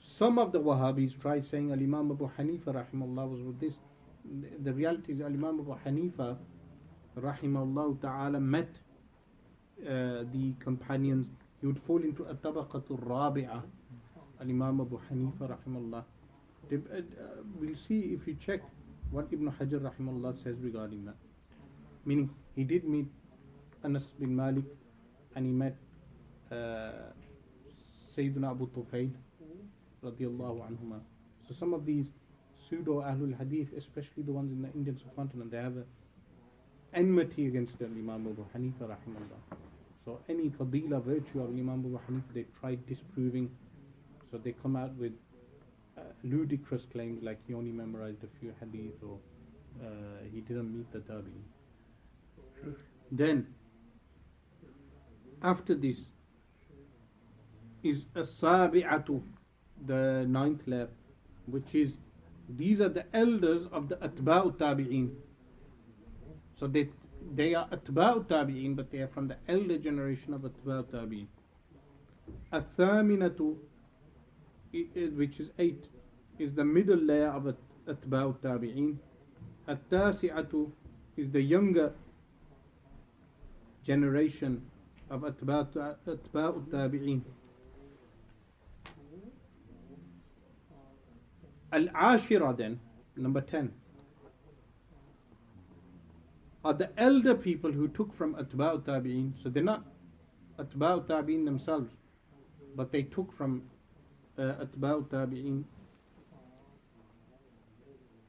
Some of the Wahhabis tried saying Al-Imam Abu Hanifa rahimahullah was with this. The reality is Al-Imam Abu Hanifa rahimahullah ta'ala met the companions. he would fall into at-tabaqatu rabi'ah, al-Imam Abu Hanifa rahimahullah. We'll see if you check what Ibn Hajar rahimahullah says regarding that. Meaning, he did meet Anas bin Malik and he met Sayyidina Abu Tufail radiyallahu anhuma. So some of these pseudo Ahlul Hadith, especially the ones in the Indian subcontinent, they have a enmity against the Imam Abu Hanifa rahimahullah. So any fadila virtue of Imam Abu Hanifa they try disproving. So they come out with ludicrous claims like he only memorized a few hadith or he didn't meet the tabi'in. Then after this is as-sabi'atu, the ninth layer, which is these are the elders of the atba'u tabi'in. So they are atba'u tabi'in, but they are from the elder generation of atba'u tabi'in. As-thaminatu, which is 8, is the middle layer of atba'u tabi'in. At-tasi'atu is the younger generation of atba'u tabi'in. Al-ashira then, number 10, are the elder people who took from atba'u tabi'in. So they're not atba'u tabi'in themselves, but they took from atba'u tabi'in.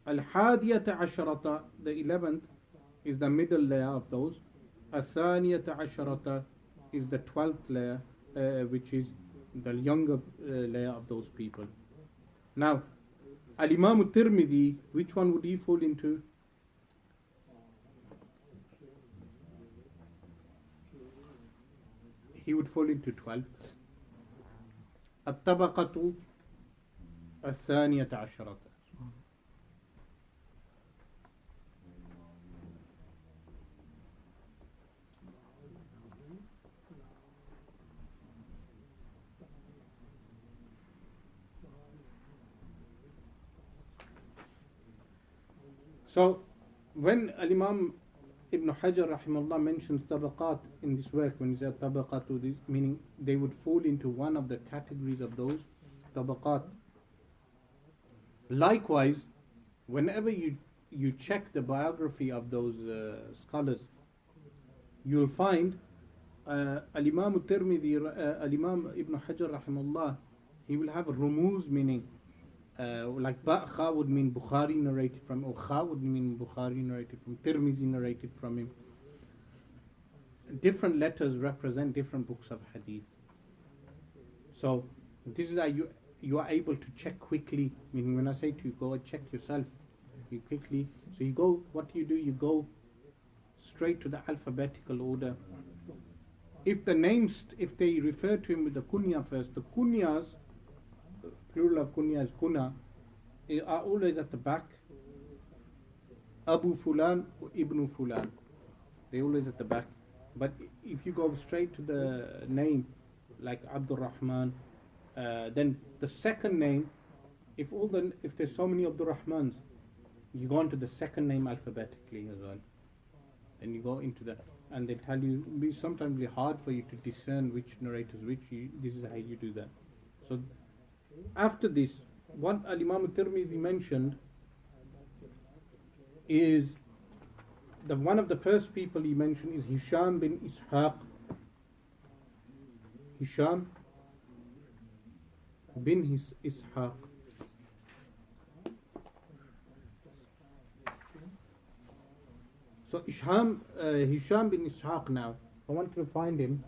Al-hadiyata asharata, the 11th, is the middle layer of those. Al-thaniyata asharata is the 12th layer, which is the younger layer of those people. Now, Al-Imam Tirmidhi, which one would he fall into? He would fall into 12th. At-tabaqatu al-thaniyata asharata. So, when Al-Imam Ibn Hajar rahimahullah mentions tabaqat in this work, when he said tabaqatu, meaning they would fall into one of the categories of those tabaqat. Likewise, whenever you check the biography of those scholars, you'll find Al-Imam Tirmidhi, Al-Imam Ibn Hajar rahimahullah, he will have rumuz, meaning like Kha would mean Bukhari narrated from him, or Kha would mean Bukhari narrated from Tirmidhi narrated from him. Different letters represent different books of hadith. So this is how you are able to check quickly. Meaning when I say to you, go and check yourself, you quickly. So you go, what do? You go straight to the alphabetical order. If the names, if they refer to him with the kunya first, the kunyas, plural of kunya is kuna, are always at the back. Abu Fulan or Ibn Fulan, they're always at the back. But if you go straight to the name, like Abdul Rahman, then the second name, if there's so many Abdul Rahmans, you go into the second name alphabetically as well. Then you go into that, and they tell you, it'll be sometimes be hard for you to discern which narrators this is how you do that. So after this, what Al-Imam Tirmidhi mentioned is one of the first people he mentioned is Hisham bin Ishaq. Hisham bin Ishaq. So Hisham bin Ishaq now, I want to find him.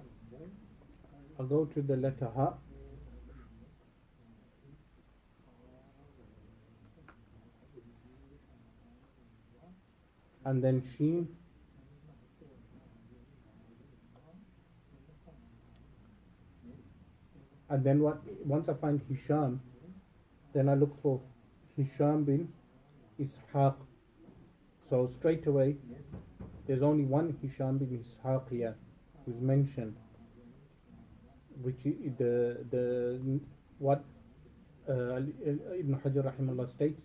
I'll go to the letter Ha. And then Sheen. And then once I find Hisham, then I look for Hisham bin Ishaq. So straight away, there's only one Hisham bin Ishaq here who's mentioned, which what Ibn Hajar rahimahullah states,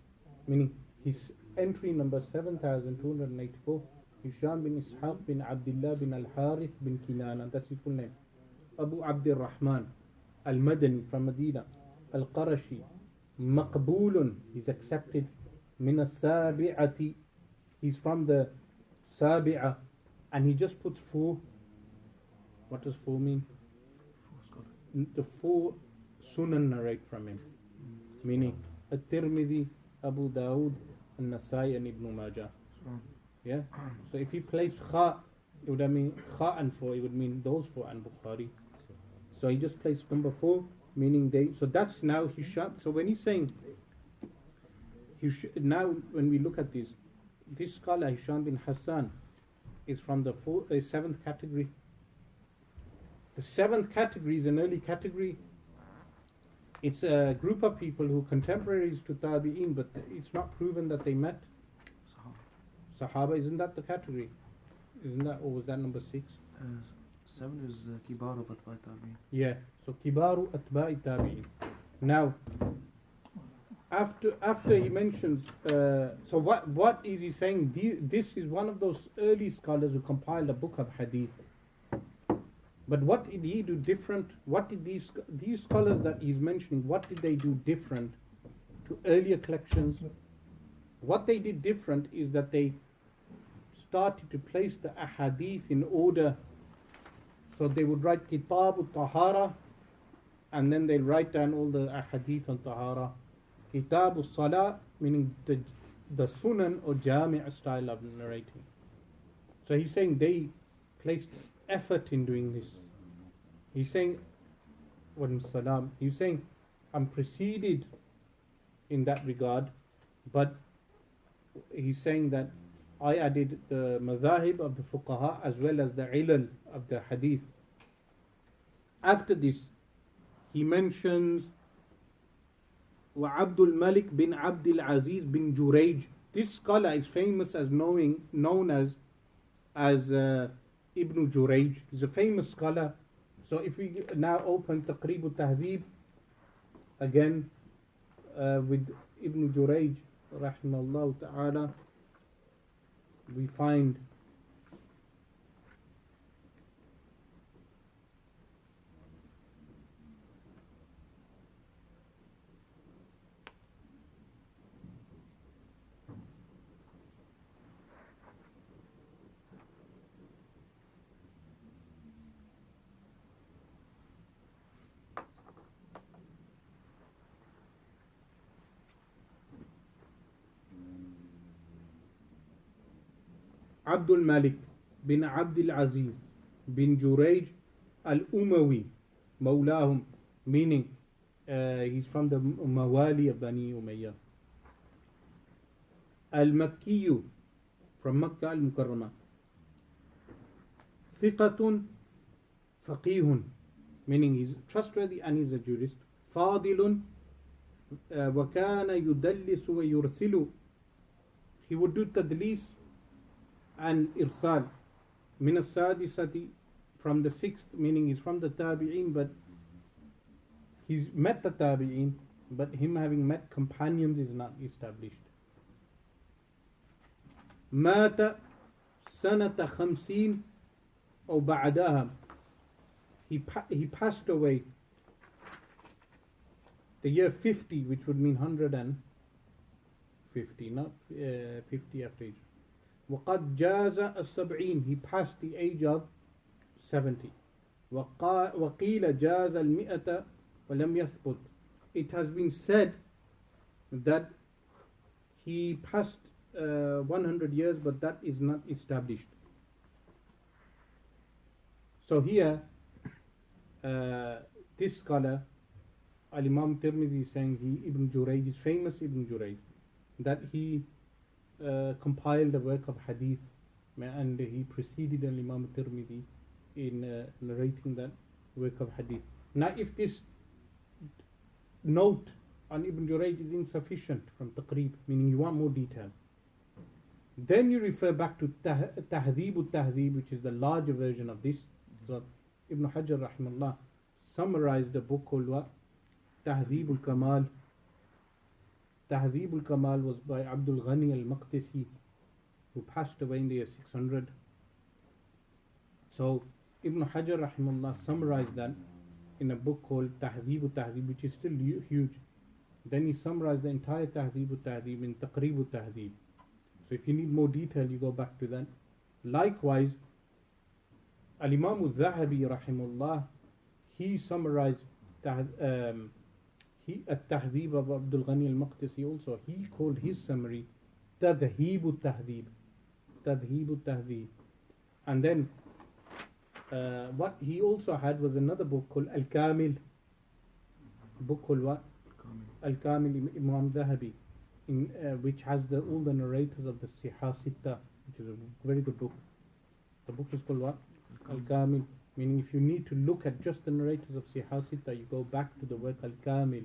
meaning his entry number 7284, Hisham bin Ishaq bin Abdullah bin Al-Harith bin Kinana, that's his full name. Abu Abdul Rahman Al-Madani from Medina, Al-Qarashi, Maqbulun, he's accepted, Min As-Sabi'ati, he's from the Sabi'ah, and he just puts 4. What does 4 mean? The 4 Sunan narrate from him, meaning At-Tirmidhi, Abu Dawood, An-Nasai, and Ibn Majah. Yeah. So if he placed Kha, it would mean Kha and 4. It would mean those 4 and Bukhari. So he just placed number 4, meaning they. So that's now Hisham. So when he's saying, now when we look at this scholar Hisham bin Hassan is from the 7th category. The 7th category is an early category. It's a group of people who contemporaries to Tabi'in, but it's not proven that they met. Sahaba, isn't that the category? Isn't that, or was that number 6? 7 is Kibaru Atba'i Tabi'in. Yeah, so Kibaru Atba'i Tabi'in. Now, after he mentions, so what is he saying? This is one of those early scholars who compiled a book of hadith. But what did he do different? What did these scholars that he's mentioning, what did they do different to earlier collections? What they did different is that they started to place the ahadith in order. So they would write Kitab al-Tahara, and then they'll write down all the ahadith on Tahara. Kitab al-Salah, meaning the Sunan or Jami' style of narrating. So he's saying they placed effort in doing this. He's saying, he's saying, I'm preceded in that regard, but he's saying that I added the madhahib of the fuqaha as well as the ilal of the hadith. After this, he mentions Abdul Malik bin Abdul Aziz bin Jurayj. This scholar is famous as known as Ibn Jurayj. He's a famous scholar. So if we now open Taqrib al-Tahdhib again with Ibn Jurayj rahimahullah ta'ala, we find Abdul Malik bin Abdul Aziz bin Jurayj al-Umawi Mawlahum, meaning he's from the Mawali of Bani Umayyah. Al-Makkiyu, from Makkah al-Mukarramah. Thiqatun Faqihun, meaning he's trustworthy and he's a jurist. Fadilun wa kana yudallisu wa yursilu, he would do tadlis and irsal. Min as-sadisati, from the 6th, meaning he's from the tabi'in, but he's met the tabi'in, but him having met companions is not established. Mata sanata 50 or ba'daha, he passed away the year 50, which would mean 150, not 50 after age. وقد جاز السبعين, he passed the age of 70. وقيل جاز المئة ولم يثبت, it has been said that he passed 100 years, but that is not established. So here this scholar Al-Imam Tirmidhi is saying Ibn Jurayj is famous, Ibn Jurayj, that he compiled a work of hadith, and he preceded Al-Imam Tirmidhi in narrating that work of hadith. Now if this note on Ibn Jurayj is insufficient from Taqrib, meaning you want more detail, then you refer back to Tahdhib al-Tahdhib, which is the larger version of this. So Ibn Hajar rahimahullah summarized a book called what? Tahdhib al-Kamal. Tahdhib al-Kamal was by Abdul Ghani al-Maqdisi, who passed away in the year 600. So Ibn Hajar rahimullah summarized that in a book called Tahdhib al-Tahdhib, which is still huge. Then he summarized the entire Tahdhib al-Tahdhib in Taqrib al-Tahdhib. So if you need more detail, you go back to that. Likewise, Al-Imam al-Zahabi rahimullah, he summarized At-Tahdhib of Abdul Ghani al-Maqdisi also. He called his summary Tadhhib al-Tahdhib. Tadhhib al-Tahdhib. And then what he also had was another book called Al-Kamil. Book called what? Al-Kamil Imam Zahabi, which has all the narrators of the Sihah Sitta, which is a very good book. The book is called what? Al-Kamil. Meaning if you need to look at just the narrators of Sihah Sitta, you go back to the work Al-Kamil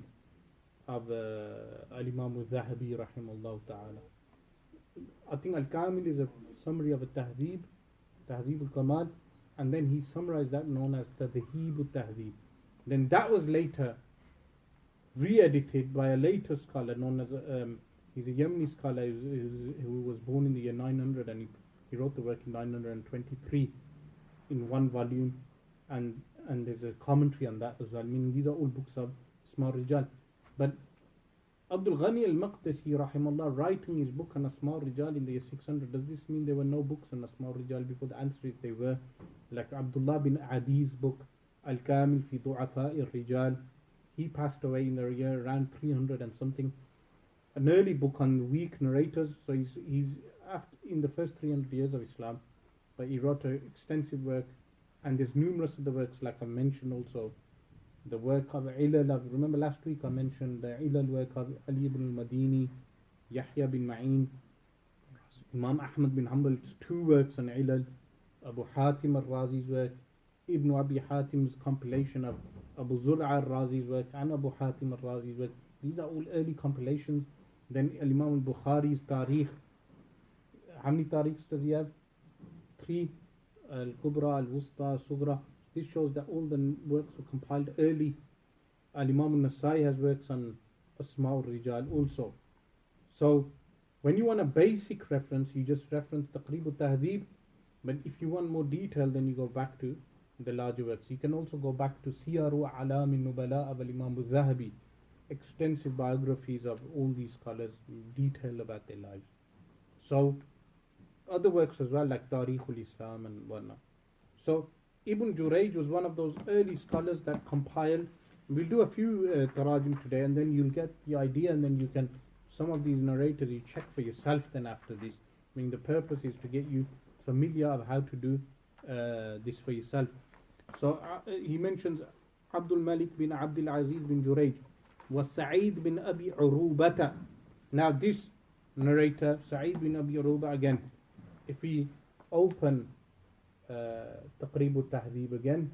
of Al-Imam al-Zahabi rahimahullah ta'ala. I think Al-Kamil is a summary of a Tahdhib al-Kamal, and then he summarized that known as Tadhhib al-Tahdhib. Then that was later re-edited by a later scholar known as he's a Yemeni scholar who was born in the year 900, and he wrote the work in 923 in one volume, and there's a commentary on that as well. Meaning these are all books of Asma Rijal. But Abdul Ghani al-Maqdisi rahimahullah writing his book on Asma Rijal in the year 600, does this mean there were no books on Asma Rijal before? The answer is they were. Like Abdullah bin Adi's book Al-Kamil fi Du'afa al-Rijal, he passed away in the year around 300 and something. An early book on weak narrators, so he's after, in the first 300 years of Islam, but he wrote an extensive work, and there's numerous of the works, like I mentioned also, the work of Ilal, remember last week I mentioned the Ilal work of Ali ibn al-Madini, Yahya bin Ma'in, Imam Ahmad bin Hanbal, it's 2 works on Ilal, Abu Hatim al-Razi's work, Ibn Abi Hatim's compilation of Abu Zur'a al-Razi's work, and Abu Hatim al-Razi's work. These are all early compilations. Then Imam al-Bukhari's Tarikh. How many tarikhs does he have? 3. Al-Kubra, Al-Wusta, Sugra. This shows that all the works were compiled early. Al-Imam al-Nasai has works on Asma al-Rijal also. So when you want a basic reference, you just reference Taqrib al-Tahdhib. But if you want more detail, then you go back to the larger works. You can also go back to Siyaru Alam al-Nubala of Imam al-Zahabi. Extensive biographies of all these scholars, detail about their lives. So other works as well, like Tarikh al-Islam and whatnot. So Ibn Jurayj was one of those early scholars that compiled. We'll do a few tarajim today, and then you'll get the idea, and then you can, some of these narrators you check for yourself then after this. I mean, the purpose is to get you familiar of how to do this for yourself. So he mentions Abdul Malik bin Abdul Aziz bin Jurayj was Sa'id bin Abi Urubata. Now this narrator, Sa'id bin Abi Uruba, again, if we open Taqrib al-Tahdhib again,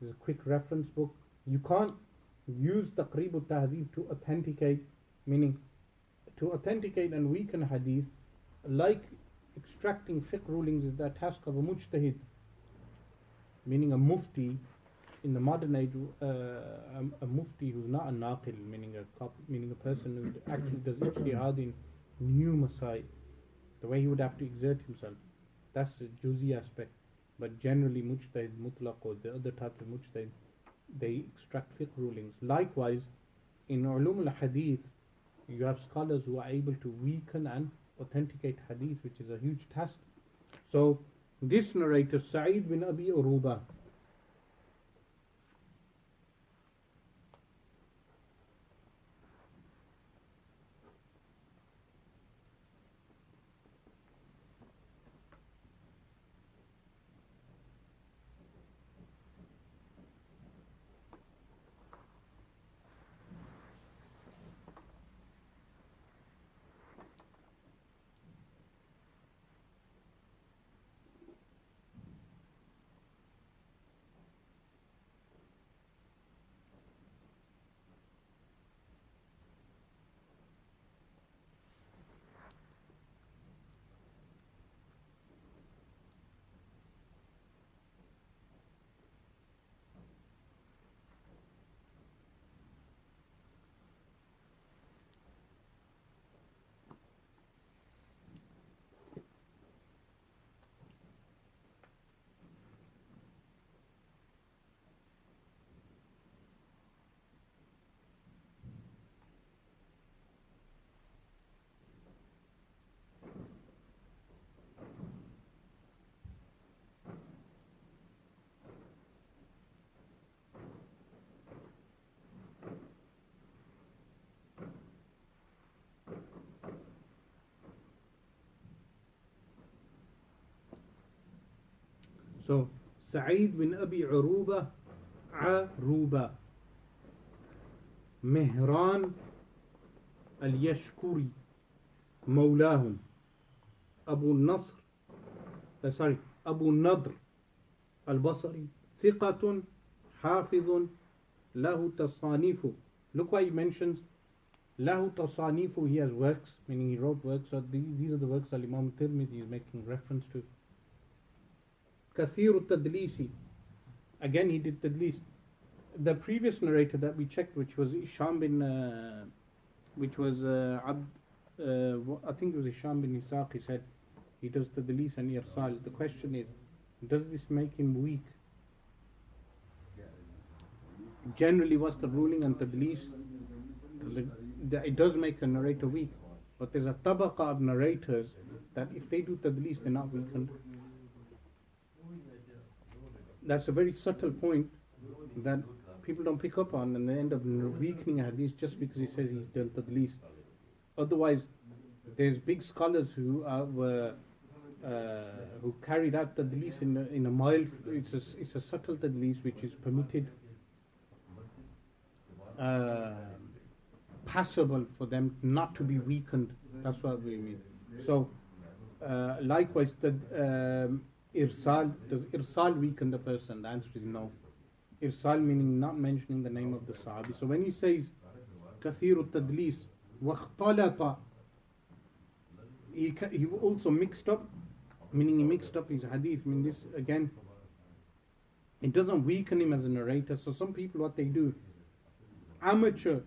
there's a quick reference book. You can't use Taqrib al-Tahdhib to authenticate, meaning to authenticate and weaken hadith, like extracting fiqh rulings is the task of a mujtahid, meaning a mufti in the modern age, a mufti who's not a naqil, meaning a person who actually does ijtihad in new masail, the way he would have to exert himself. That's the juzi aspect. But generally mujtahid mutlaq or the other types of mujtahid, they extract fiqh rulings. Likewise, in ulum al-hadith, you have scholars who are able to weaken and authenticate hadith, which is a huge task. So this narrator, Sa'id bin Abi Uruba, So Sa'id bin Abi Aruba, Aruba. Mihran al-Yashkuri, مولاهم. Abu Nasr, Abu Nadr al-Basri, ثقة حافظ له تصانيف. Look why he mentions له تصانيف, he has works, meaning he wrote works. So these are the works that Imam Tirmidhi is making reference to. كثير التدليس, again he did tadlis. The previous narrator that we checked, which was Isham bin, I think it was Isham bin Isaq, he said he does tadlis and irsal. The question is, does this make him weak? Generally, what's the ruling on tadlis? It does make a narrator weak, but there's a tabaqa of narrators that if they do tadlis, they're not weakened. That's a very subtle point that people don't pick up on, and they end up weakening a hadith just because he says he's done tadlis. Otherwise, there's big scholars who carried out tadlis in a mild. It's a subtle tadlis which is permitted, passable for them not to be weakened. That's what we mean. So, likewise, irsal, does irsal weaken the person? The answer is no. Irsal meaning not mentioning the name of the Sahabi. So when he says kathiru tadlis wakhtalata, he also mixed up, meaning he mixed up his hadith. I mean, this again, it doesn't weaken him as a narrator. So some people, what they do, amateur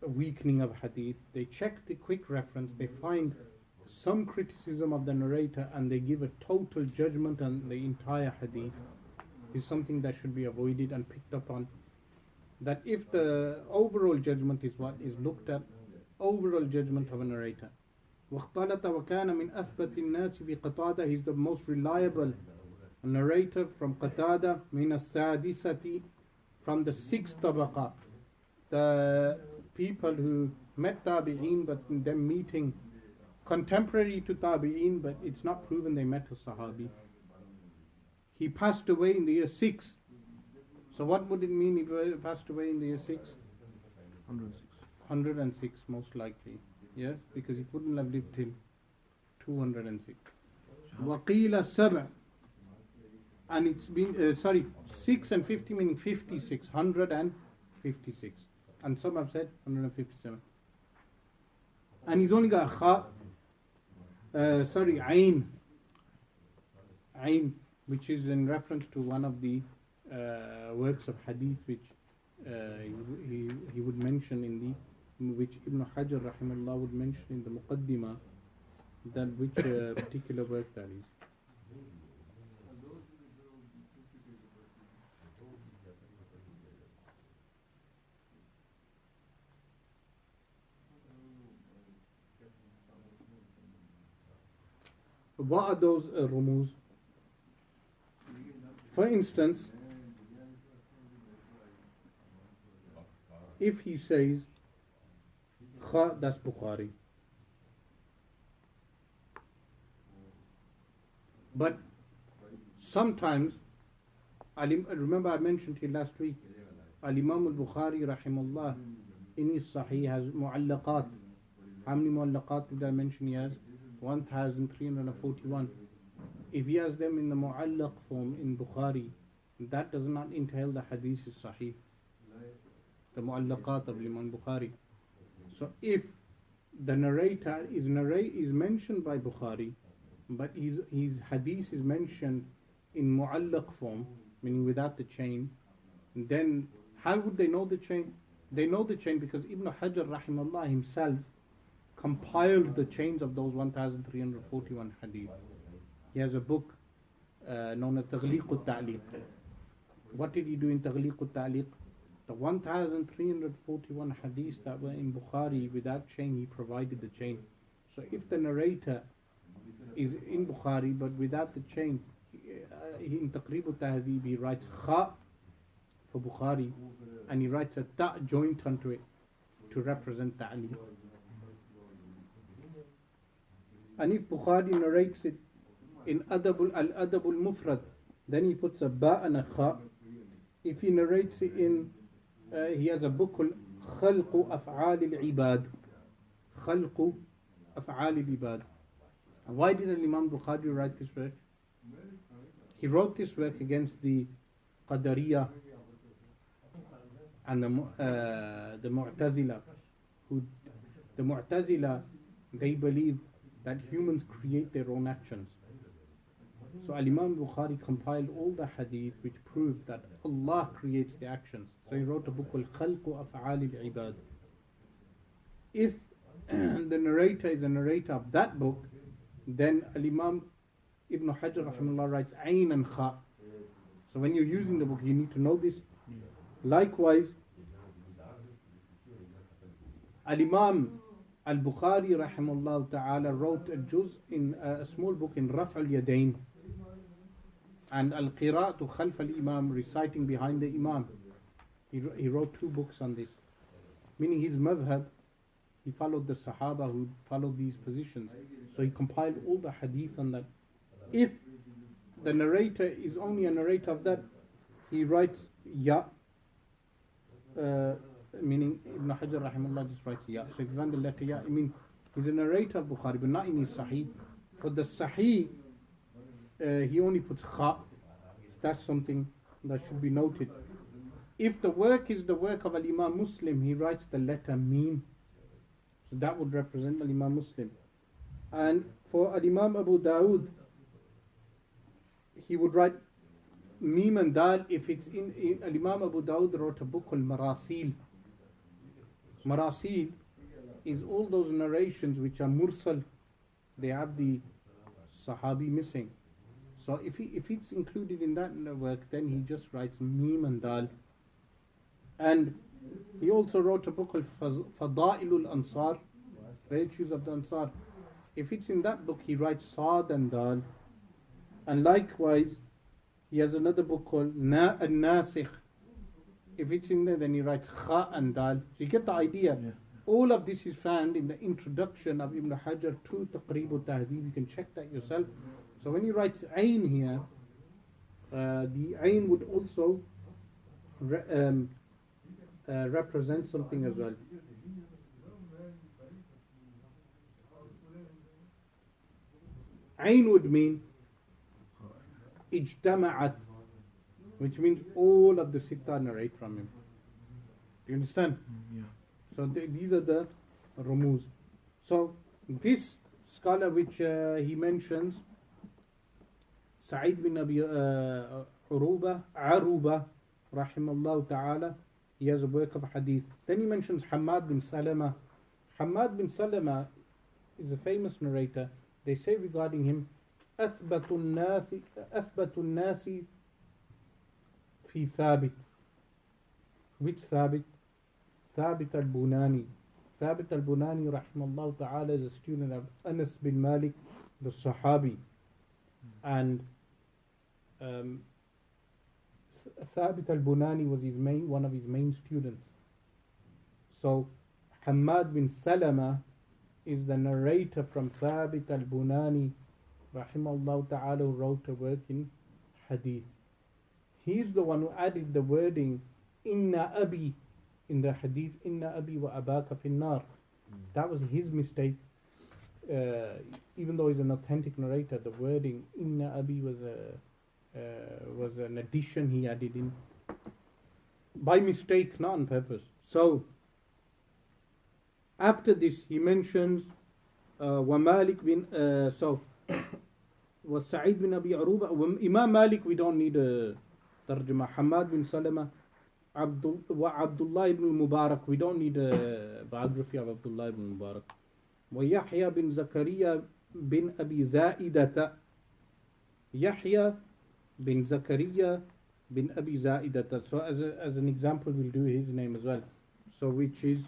weakening of hadith, they check the quick reference, they find some criticism of the narrator, and they give a total judgment on the entire hadith. This is something that should be avoided and picked up on. That if the overall judgment is what is looked at, overall judgment of a narrator. واختلط وكان من أثبت الناس في قتادة, he's the most reliable narrator from Qatada, من السادسة, from the sixth tabaqa. The people who met tabi'een, but them meeting contemporary to tabi'een, but it's not proven they met a sahabi. He passed away in the year 6. So what would it mean he passed away in the year 6? 106. 106 most likely. Yes, because he couldn't have lived till 206. Waqila 7. And it's been, 6 and 50 meaning 56. 156. And some have said 157. And he's only got Ayn, which is in reference to one of the works of hadith which he would mention which Ibn Hajar rahimahullah would mention in the Muqaddimah, that which particular work that is. What are those rumuz? For instance, if he says Kha, that's Bukhari. But sometimes, remember I mentioned to you last week, Al-Imam al-Bukhari rahimahullah in his Sahih has mu'allaqat. How many mu'allaqat did I mention he has? 1,341. If he has them in the mu'allaq form in Bukhari, that does not entail the hadith is Sahih. The mu'allaqat of Imam Bukhari. So if the narrator is mentioned by Bukhari, but his hadith is mentioned in mu'allaq form, meaning without the chain, then how would they know the chain? They know the chain because Ibn Hajar rahimahullah himself compiled the chains of those 1,341 hadith. He has a book known as Taghliq al-Ta'liq. What did he do in Taghliq al-Ta'liq? The 1,341 hadiths that were in Bukhari without chain, he provided the chain. So if the narrator is in Bukhari but without the chain, in Taqrib al-Tahdhib he writes Kha for Bukhari, and he writes a Ta joint onto it to represent Ta'liq. And if Bukhari narrates it in Al-Adab al-Mufrad, then he puts a ba and a kha. If he narrates it in, he has a book called Khalqu Af'al al-Ibad. Khalqu Af'al al-Ibad. Why did Imam Bukhari write this work? He wrote this work against the Qadariyah and the Mu'tazila. The Mu'tazila, they believe that humans create their own actions. So Imam Bukhari compiled all the hadith which prove that Allah creates the actions. So he wrote a book called Khalqu Af'al al-Ibad. If the narrator is a narrator of that book, then Imam Ibn Hajar rahimahullah writes Ayn and Kha. So when you're using the book, you need to know this. Likewise, Imam Al-Bukhari rahimahullah ta'ala wrote a juz in a small book in Raf' al-Yadayn and Al-Qira'atu Khalf al-Imam, reciting behind the Imam. He wrote 2 books on this. Meaning his madhab, he followed the Sahaba who followed these positions. So he compiled all the hadith on that. If the narrator is only a narrator of that, he writes Ya, meaning Ibn Hajar rahimahullah just writes Ya. So if you find the letter Ya, I mean he's a narrator of Bukhari, but not in his Sahih. For the Sahih, he only puts Kha. That's something that should be noted. If the work is the work of Al-Imam Muslim, he writes the letter Meen. So that would represent Al-Imam Muslim. And for Al-Imam Abu Dawood, he would write Mim and Dal if it's in Al-Imam Abu Dawood wrote a book called Marasil. Marasil is all those narrations which are mursal. They have the Sahabi missing. So if it's included in that work, then he just writes Mim and Dal. And he also wrote a book called Fada'ilul Ansar, Virtues of the Ansar. If it's in that book, he writes Saad and Dal. And likewise, he has another book called An-Nasikh. If it's in there, then he writes Kha and Dal. So you get the idea. Yeah. All of this is found in the introduction of Ibn Hajar to Taqrib al-Tahdhib. You can check that yourself. So when he writes Ayn here, the Ayn would also represent something as well. Ayn would mean ijtama'at, which means all of the Sitta narrate from him. Do you understand? Yeah. So these are the rumuz. So this scholar which he mentions, Sa'id bin Abi Aruba, rahimallahu ta'ala, he has a work of hadith. Then he mentions Hammad bin Salama. Hammad bin Salama is a famous narrator. They say regarding him, أثبت الناس في ثابت. Which ثابت? ثابت البناني. ثابت البناني رحمه الله تعالى is a student of Anas bin Malik, the Sahabi. And Thabit al-Bunani was one of his main students. So Hammad bin Salama is the narrator from Thabit al-Bunani rahimahullah ta'ala, who wrote a work in hadith. He's the one who added the wording Inna Abi in the hadith, Inna Abi wa Abaka fin nar. That was his mistake. Even though he's an authentic narrator, the wording Inna Abi was an addition he added in by mistake, not on purpose. So after this he mentions wa Malik bin was Sa'id bin Abi Aruba. Imam Malik, we don't need a tarjuma. Hammad bin Salama, Abdullah ibn Mubarak, we don't need a biography of Abdullah ibn Mubarak. ويحيى بن زكريا بن أبي زائدة. Yahya bin Zakaria bin Abi Za'idata. So as an example, we'll do his name as well. So which is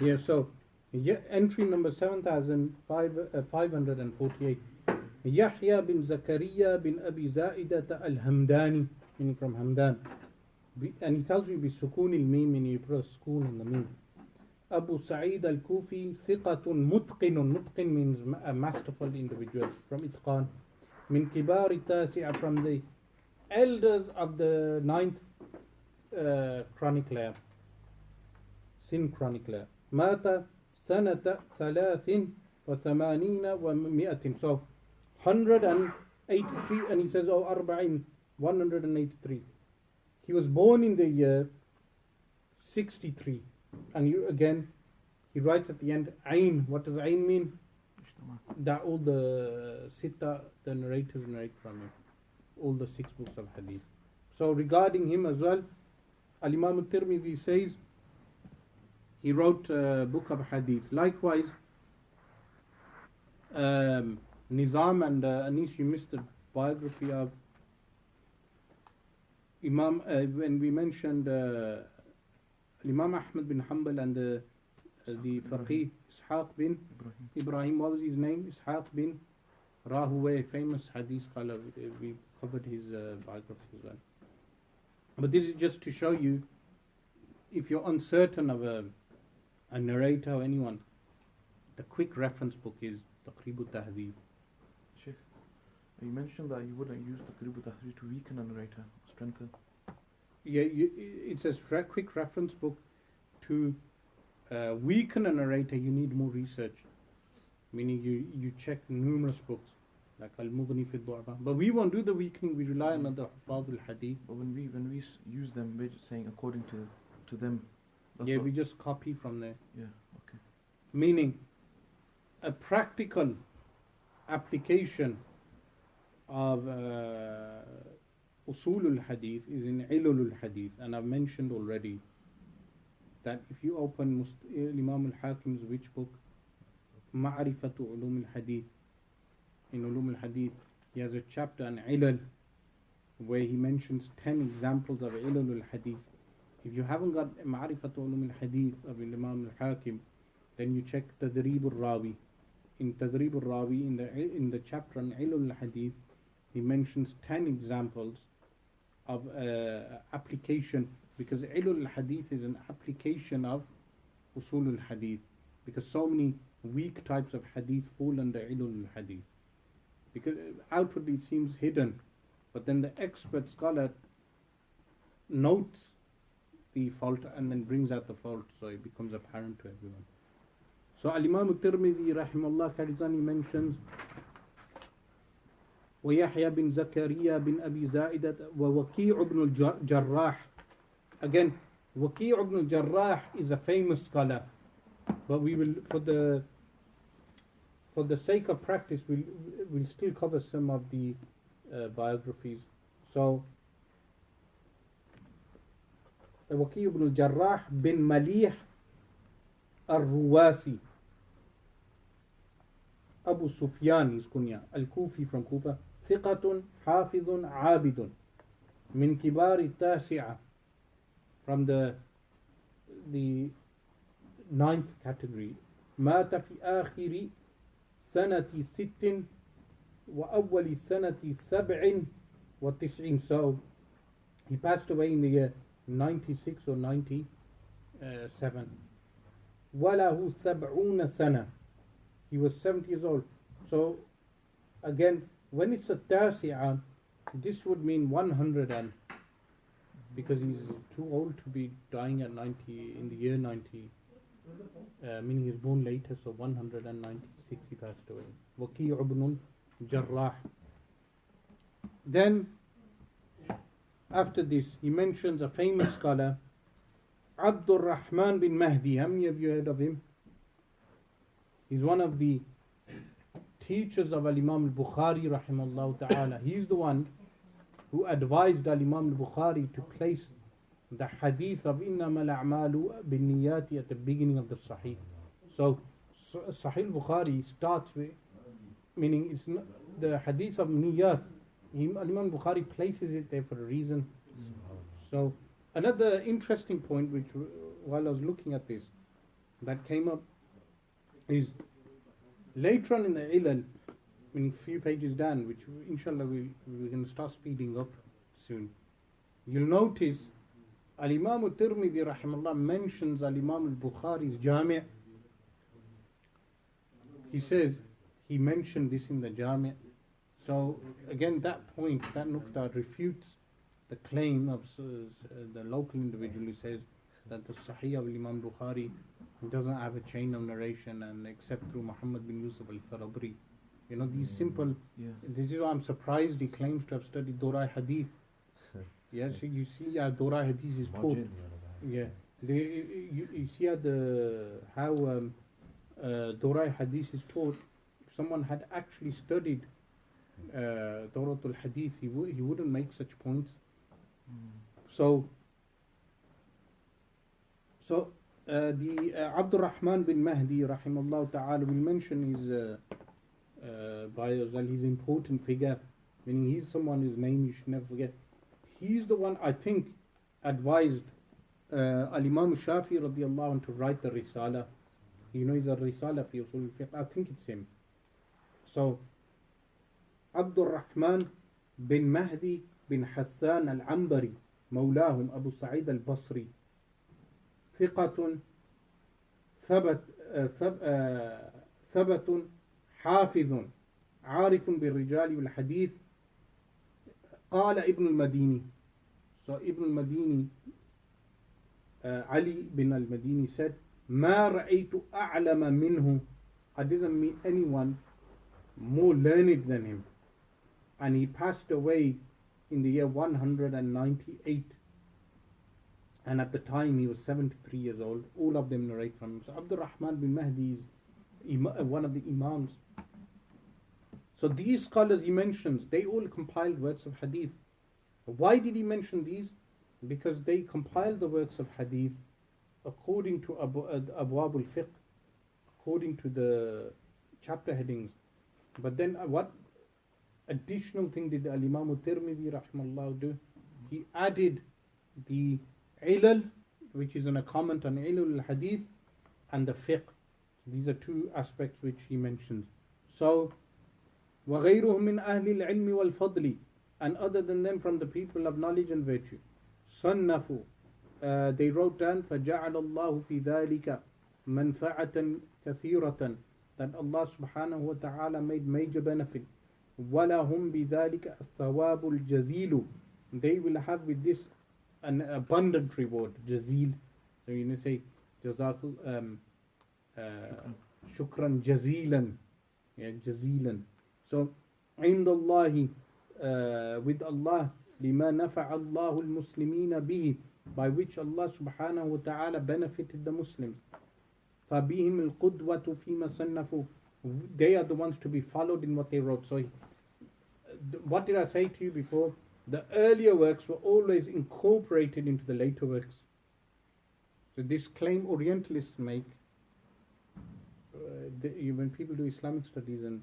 Yeah, so entry number 7548. Yahya bin Zakaria bin Abi Za'idat al-Hamdani, meaning from Hamdan. And he tells you بسكون الميم, meaning you put a sukun in the meme. Abu Sa'id al-Kufi, ثقة متقن. Mutqin means a masterful individual, from Itqan. Min kibar tasi'a, from the elders of the 9th chronicler, sin chronicler. Mata sanata 83 و100. So 183, and he says, oh, 183. He was born in the year 63. And he writes at the end, Ain. What does Ain mean? That all the Sitta, the narrators narrate from him. All the 6 books of Hadith. So regarding him as well, Al-Imam al-Tirmidhi says, he wrote a book of Hadith. Likewise, Nizam and Anis, you missed the biography of Imam, when we mentioned Imam Ahmad bin Hanbal and the Faqih Ishaq bin Ibrahim. What was his name? Ishaq bin Rahuway, famous hadith scholar. We covered his biography as well. But this is just to show you, if you're uncertain of a narrator or anyone, the quick reference book is Taqrib al-Tahdhib. Sheikh, you mentioned that you wouldn't use Taqrib al-Tahdhib to weaken a narrator, strengthen. Yeah, it's a quick reference book. To weaken a narrator, you need more research. Meaning you check numerous books, like Al-Mughni fi Dawra. But we won't do the weakening, we rely on the Hufaz al-Hadith. But when we use them, we're just saying according to them. Yeah, we just copy from there. Yeah, okay. Meaning, a practical application of Usul al-Hadith is in Ilul al-Hadith. And I've mentioned already that if you open Imam al-Hakim's which book? Ma'rifatu Ulum al-Hadith. In Ulum al-Hadith, he has a chapter on Ilal, where he mentions 10 examples of Ilal al-Hadith. If you haven't got Ma'rifatu Ulum al-Hadith of Imam al-Hakim, then you check Tadrib al-Rawi. In Tadrib al-Rawi, in the chapter on Ilal al-Hadith, he mentions 10 examples of application, because Ilul al-Hadith is an application of Usul al-Hadith, because so many weak types of Hadith fall under Ilul al-Hadith. Because outwardly it seems hidden, but then the expert scholar notes the fault and then brings out the fault, so it becomes apparent to everyone. So Al-Imam al-Tirmidhi rahimahullah carries on, he mentions ويحيى بن زكريا بن أبي زائدة ووكيع بن الجراح. Again, Waki' ibn al-Jarrah is a famous scholar, but we will, for the sake of practice, we'll still cover some of the biographies. So, Waki' ibn al-Jarrah bin Malih al-Ruwasi, Abu Sufyan, his kunya, al-Kufi from Kufa, ثقة حافظ عابد من كبار التاسعة, from the 9th category. مات في آخر سنة 6 وأول سنة 97. So he passed away in the year 96 or 97. وله 70 سنة. He was 70 years old. So again, when it's a tasi'ah, this would mean 100, and because he's too old to be dying at 90, in the year 90, meaning he was born later, so 196 he passed away. Waki' ibn al-Jarrah. Then, after this, he mentions a famous scholar, Abdul Rahman bin Mahdi. How many of you heard of him? He's one of the teachers of Al-Imam al-Bukhari rahimahullah ta'ala. He's the one who advised Al-Imam al-Bukhari to place the hadith of إِنَّمَا الْأَعْمَالُ بِالنِّيَّاتِ at the beginning of the Sahih. So Sahih al-Bukhari starts with, meaning it's not, the hadith of Niyyat, Al-Imam al-Bukhari places it there for a reason. So another interesting point, which while I was looking at this, that came up is later on in the ilal, in a few pages down, which inshallah we're going to start speeding up soon. You'll notice Al-Imam Tirmidhi rahimahullah mentions Al-Imam al-Bukhari's Jami'. He says he mentioned this in the Jami'. So again, that point, that nuqta refutes the claim of the local individual who says that the Sahih of Imam Bukhari doesn't have a chain of narration and except through Muhammad bin Yusuf al-Farabri. You know, these simple, this is why I'm surprised he claims to have studied Dawrah Hadith. Yeah, so you see Dawrah Hadith is taught. Yeah, you see how Dawrah Hadith is taught. If someone had actually studied Dawratul Hadith, he wouldn't make such points. So the Abdul Rahman bin Mahdi rahimahullah ta'ala, will mention his bio as well. He's an important figure, meaning he's someone whose name you should never forget. He's the one, I think, advised Al-Imam Shafi radiallahu anhu to write the Risala. You know, he's a Risala fi usul al-fiqh. I think it's him. So Abdul Rahman bin Mahdi bin Hassan al-Ambari مولاهم أبو سعيد البصري ثقة ثبت حافظ عارف بالرجال والحديث. قال ابن المديني. So Ibn al-Madini, Ali bin al-Madini said, ما رأيت أعلم منه. I didn't meet anyone more learned than him. And he passed away in the year 198. And at the time he was 73 years old. All of them narrate from him. So Abdul Rahman bin Mahdi is one of the Imams. So these scholars he mentions, they all compiled works of Hadith. Why did he mention these? Because they compiled the works of Hadith according to Abwab al-Fiqh, according to the chapter headings. But then what additional thing did Al-Imam al-Tirmidhi rahimahullah do? He added the ilal, which is a comment on ilal al-Hadith, and the fiqh. These are two aspects which he mentions. So وَغَيْرُهُمْ مِنْ أَهْلِ الْعِلْمِ وَالْفَضْلِ, and other than them from the people of knowledge and virtue. صَنَّفُوا, they wrote down فَجَعَلَ اللَّهُ فِي ذَلِكَ مَنْفَعَةً كَثِيرَةً, that Allah subhanahu wa ta'ala made major benefit. وَلَهُمْ بِذَلِكَ الثَّوَابُ الْجَزِيلُ, they will have with this an abundant reward. Jazil, so you know, say Jazakul Shukran Jazilan. Yeah, Jazilan. So عند الله, with Allah, لما نفع الله المسلمين به, by which Allah subhanahu wa ta'ala benefited the Muslims. فبهم القدوة فيما صنفوا, they are the ones to be followed in what they wrote. So what did I say to you before? The earlier works were always incorporated into the later works. So this claim Orientalists make, when people do Islamic studies and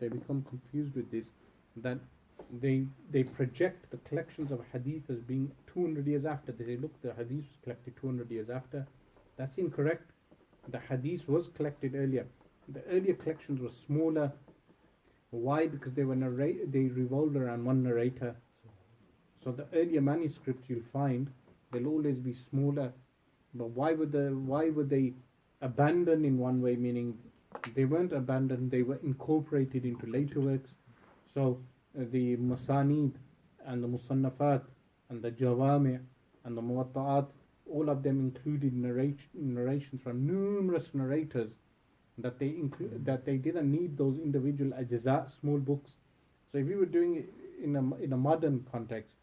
they become confused with this, that they project the collections of hadith as being 200 years after. They say, look, the hadith was collected 200 years after. That's incorrect. The hadith was collected earlier. The earlier collections were smaller. Why? Because they revolved around one narrator. So the earlier manuscripts you'll find, they'll always be smaller. But why would they abandon in one way? Meaning they weren't abandoned, they were incorporated into later works. So the Masanid and the Musannafat and the Jawami' and the Muwatta'at, all of them included narrations from numerous narrators that they didn't need those individual ajza, small books. So if we were doing it in a modern context,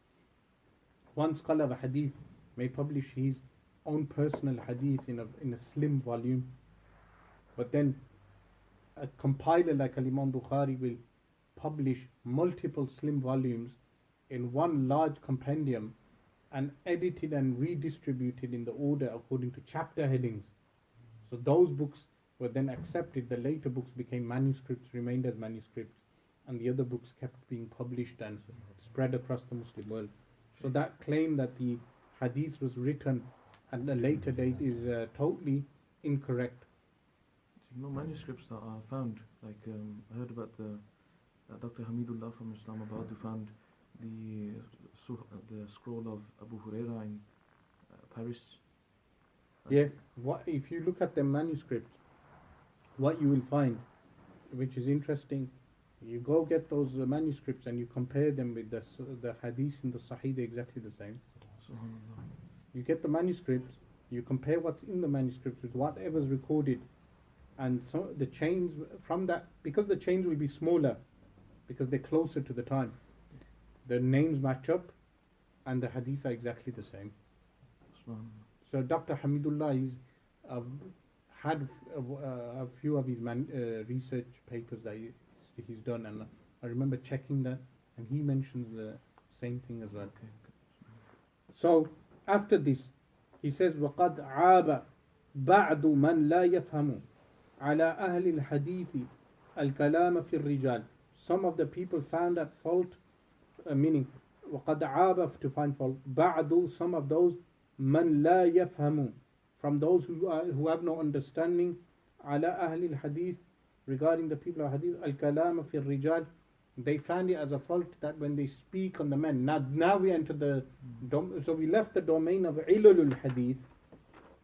one scholar of hadith may publish his own personal hadith in a slim volume, but then a compiler like Al-Imam Bukhari will publish multiple slim volumes in one large compendium and edited and redistributed in the order according to chapter headings. So those books were then accepted. The later books became manuscripts, remained as manuscripts, and the other books kept being published and spread across the Muslim world. So that claim that the hadith was written at a later date is totally incorrect. You know, manuscripts that are found, like I heard about the Dr. Hamidullah from Islamabad who found the scroll of Abu Huraira in Paris. Yeah, what if you look at the manuscripts, what you will find, which is interesting, you go get those manuscripts and you compare them with the hadith in the Sahih, they're exactly the same. Subhanallah. You get the manuscripts, you compare what's in the manuscripts with whatever's recorded, and so the chains from that, because the chains will be smaller, because they're closer to the time, the names match up, and the hadiths are exactly the same. Subhanallah. So Dr. Hamidullah is had a few of his research papers that he's done, and I remember checking that, and he mentions the same thing as well. Okay. So after this, he says, وَقَدْ عَابَ بَعْدُ مَنْ لَا يَفْهَمُ عَلَى أَهْلِ الْحَدِيثِ الْكَلَامَ فِي الرِّجَالِ. Some of the people found at fault, meaning وَقَدْ عَابَ to find fault, بَعْدُ some of those مَنْ لَا يَفْهَمُ from those who have no understanding على أهل الحديث regarding the people of hadith الكلام في الرجال. They found it as a fault that when they speak on the men, now we enter the so we left the domain of ilulul hadith,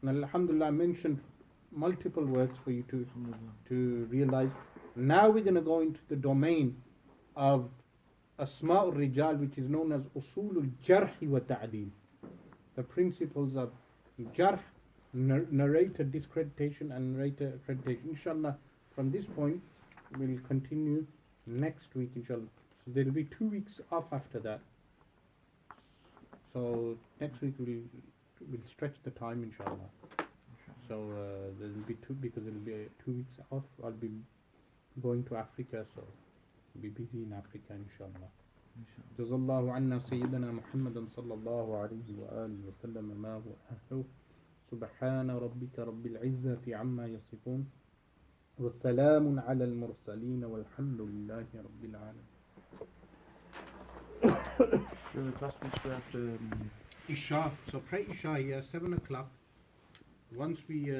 and alhamdulillah I mentioned multiple works for you to realize. Now we're going to go into the domain of asma'ul rijal, which is known as usulul jarh wa ta'dil, the principles of jarh, narrator discreditation and narrator accreditation. Inshallah, from this point we'll continue next week, inshallah. So there will be 2 weeks off after that. So next week we'll stretch the time, inshallah. So there will be because there will be 2 weeks off. I'll be going to Africa, so I'll be busy in Africa, inshallah. جزا الله عنا سيدنا محمدا صلى الله عليه وآله وسلم ما هو أهله. سبحان ربك رب العزة عما يصفون والسلام على المرسلين والحمد لله رب العالمين. So the class will start after Isha, so pray Isha here, 7 o'clock. Once we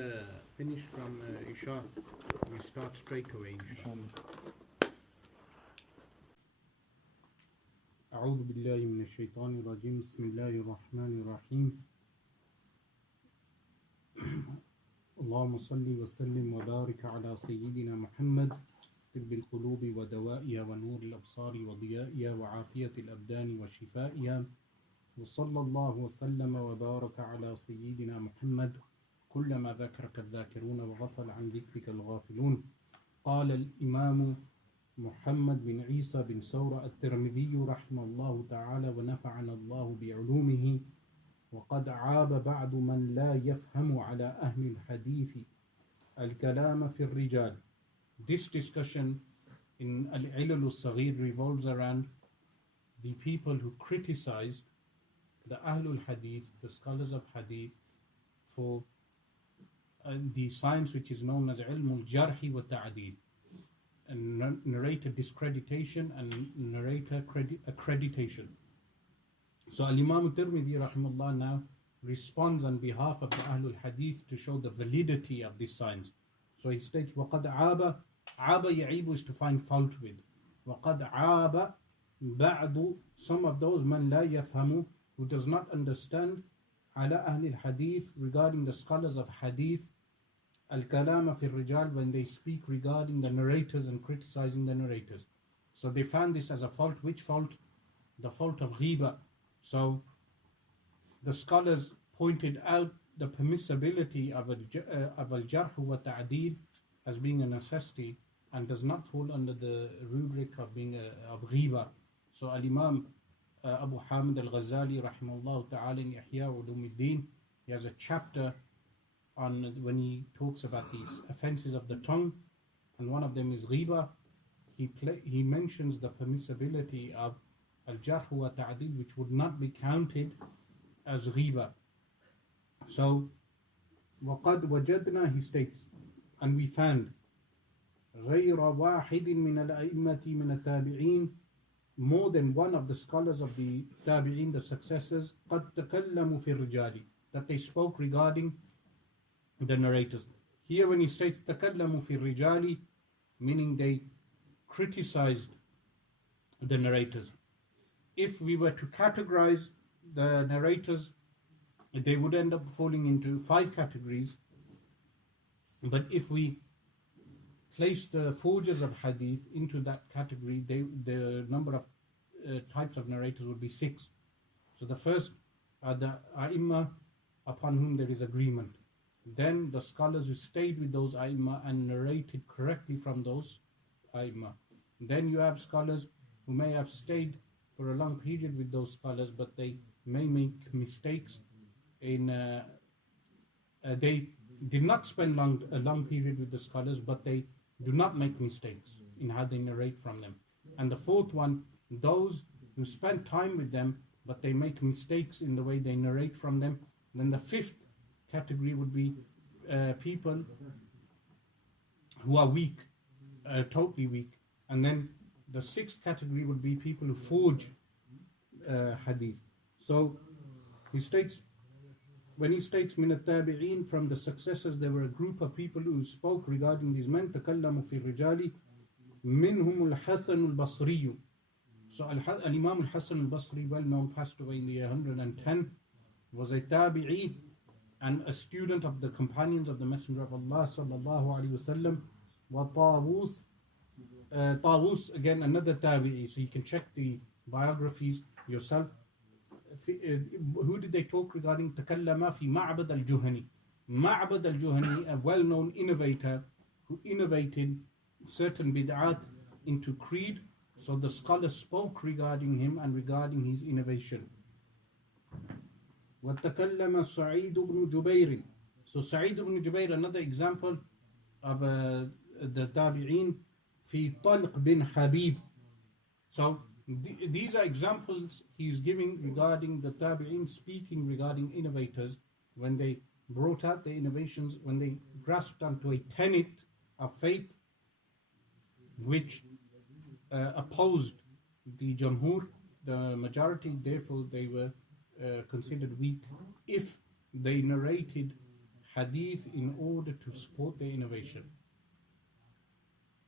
finish from Isha, we start straight away, inshallah. أعوذ بالله من الشيطان الرجيم بسم الله الرحمن الرحيم اللهم صل وسلم وبارك على سيدنا محمد طب القلوب ودوائها ونور الأبصار وضيائها وعافية الأبدان وشفائها وصلى الله وسلم وبارك على سيدنا محمد كلما ذكرك الذاكرون وغفل عن ذكرك الغافلون. قال الإمام محمد بن عيسى بن ثورة الترمذي رحمه الله تعالى ونفعنا الله بعلومه وقد عاب بعض من لا يفهم على أهل الحديث الكلام في الرجال. This discussion in Al-Ilal al-Saghir revolves around the people who criticized the Ahlul Hadith, the scholars of Hadith, for the science which is known as Ilm al-Jarh wa Ta'dil, and narrator discreditation and narrator accreditation. So Al-Imam Tirmidhi rahimahullah now responds on behalf of the Ahlul Hadith to show the validity of this science. So he states, وَقَدْ عَابَ يَعِيبُ is to find fault with. وَقَدْ عَابَ بَعْدُ some of those man لَا يَفْهَمُ who does not understand على أهل الحديث regarding the scholars of Hadith الكلام في الرجال when they speak regarding the narrators and criticizing the narrators. So they found this as a fault. Which fault? The fault of ghiba. So the scholars pointed out the permissibility of al-jarh wa ta'dil as being a necessity and does not fall under the rubric of being of ghiba. So Al-Imam Abu Hamid al-Ghazali rahimahullah ta'ala in Ihya Ulumuddin, he has a chapter on when he talks about these offenses of the tongue, and one of them is ghiba. He mentions the permissibility of al-jarh wa ta'dil, which would not be counted as ghiba. So وَقَدْ وَجَدْنَا, he states, and we found غَيْرَ وَاحِدٍ مِنَ الْأَئِمَّةِ مِنَ التَّابِعِينَ, more than one of the scholars of the tabi'in, the successors, قَدْ تَكَلَّمُوا فِي الرِّجَالِ, that they spoke regarding the narrators. Here when he states تَكَلَّمُوا فِي الرِّجَالِ, meaning they criticized the narrators. If we were to categorize the narrators, they would end up falling into 5 categories. But if we place the forgers of hadith into that category, the number of types of narrators would be 6. So the first are the A'imma upon whom there is agreement. Then the scholars who stayed with those A'imma and narrated correctly from those A'imma. Then you have scholars who may have stayed for a long period with those scholars, but they may make mistakes in they did not spend a long period with the scholars, but they do not make mistakes in how they narrate from them. And the fourth one, those who spend time with them, but they make mistakes in the way they narrate from them. Then the fifth category would be people who are weak, totally weak. And then the sixth category would be people who forge hadith. So he states, when he states min at-tabi'in, from the successors, there were a group of people who spoke regarding these men. تكلموا في الرجال منهم الحسن البصري. So Al-Imam Al-Hasan Al-Basri, well known, passed away in the year 110, was a tabi'i and a student of the companions of the Messenger of Allah sallallahu alaihi wasallam. Wa Tawus, Tawus again another tabi'i. So you can check the biographies yourself. Who did they talk regarding? تكلم في معبد الجهني. Ma'bad al-Juhani, a well-known innovator who innovated certain bid'at into creed. So the scholars spoke regarding him and regarding his innovation. وَتَكَلَّمَ سَعِيدُ بْنُ جُبَيْرٍ. So Sa'id ibn Jubayr, another example of the tabi'een, في طلق bin Habib. So these are examples he's giving regarding the tabi'een speaking regarding innovators when they brought out their innovations, when they grasped onto a tenet of faith which opposed the Jamhur, the majority. Therefore they were considered weak if they narrated hadith in order to support their innovation.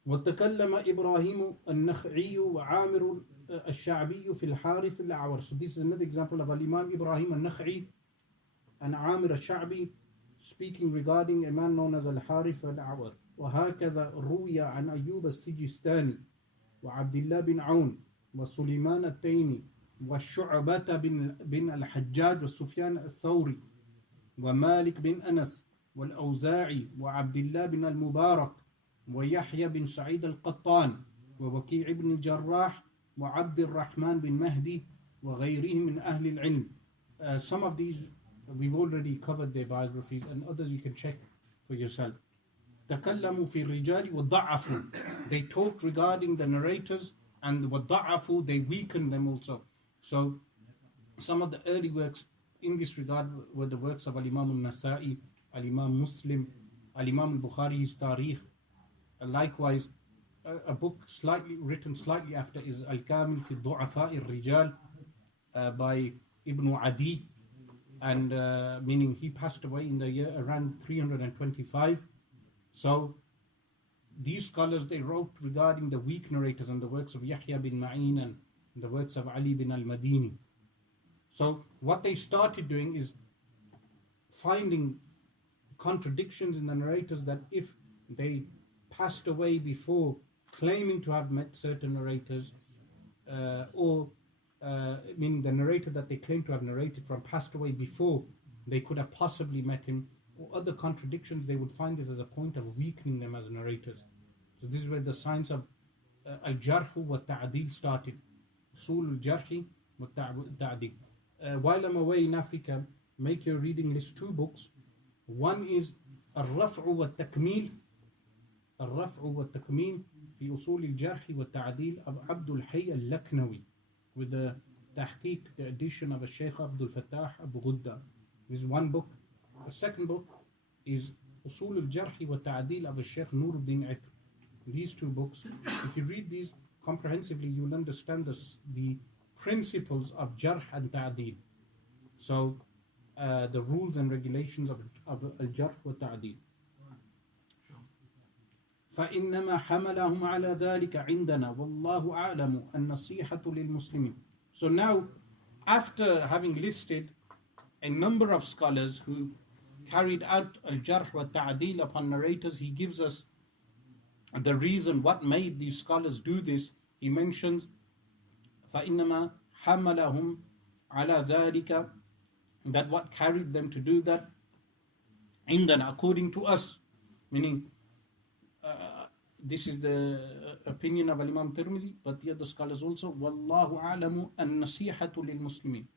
وتكلم إبراهيم النخعي وعامر الشعبي في الحارث الأعور. So this is another example of Al-Imam Ibrahim al-Nakh'i and Amir al-Sha'bi speaking regarding a man known as Al-Harith al-Awar. وهكذا روي عن أيوب السجستاني وعبد الله بن عون وسليمان التيمي والشعبة بن الحجاج وسفيان الثوري ومالك بن أنس والأوزاعي وعبد الله بن المبارك ويحيى بن سعيد القطان ووكيع بن الجراح وعبد الرحمن بن مهدي وغيرهم من أهل العلم. Some of these we've already covered their biographies, and others you can check for yourself. تكلموا في الرجال وضعفوا. They talked regarding the narrators, and وضعفوا, they weakened them also. So some of the early works in this regard were the works of Al-Imam al-Nasa'i, Al-Imam Muslim, Al-Imam al-Bukhari's Tarikh. Likewise, a book written slightly after is Al-Kamil fi Du'afa al-Rijal by Ibn Adi, and meaning he passed away in the year around 325. So these scholars, they wrote regarding the weak narrators and the works of Yahya bin Ma'in and the works of Ali bin al-Madini. So what they started doing is finding contradictions in the narrators, that if they passed away before claiming to have met certain narrators, or meaning the narrator that they claim to have narrated from passed away before they could have possibly met him, or other contradictions, they would find this as a point of weakening them as narrators. So this is where the science of al-jarh wa ta'dil started. Usul al-jarh wa ta'dil. While I'm away in Africa, make your reading list 2 books. One is al-raf'u wa takmil, الرفع والتكميل في أصول الجرح والتعديل of Abdul Hayy al-Laknawi, with the tahqiq, the edition of Shaykh Abdul Fattah Abu Ghudda. This is one book. The second book is أصول الجرح والتعديل of Shaykh Nuruddin Itr. These 2 books, if you read these comprehensively, you will understand the principles of jarh and ta'dil. So the rules and regulations of al-jarh wa ta'dil. فإنما حملهم على ذلك عندنا والله أعلم النصيحة للمسلمين. So now, after having listed a number of scholars who carried out al-jarh wa ta'dil upon narrators, he gives us the reason what made these scholars do this. He mentions فَإِنَّمَا حَمَلَهُمْ عَلَى ذَلِكَ, that what carried them to do that, عندنا, according to us, meaning this is the opinion of Imam Tirmidhi, but the other scholars also, وَاللَّهُ أَعْلَمُ النَّصِيحَةُ لِلْمُسْلِمِينَ,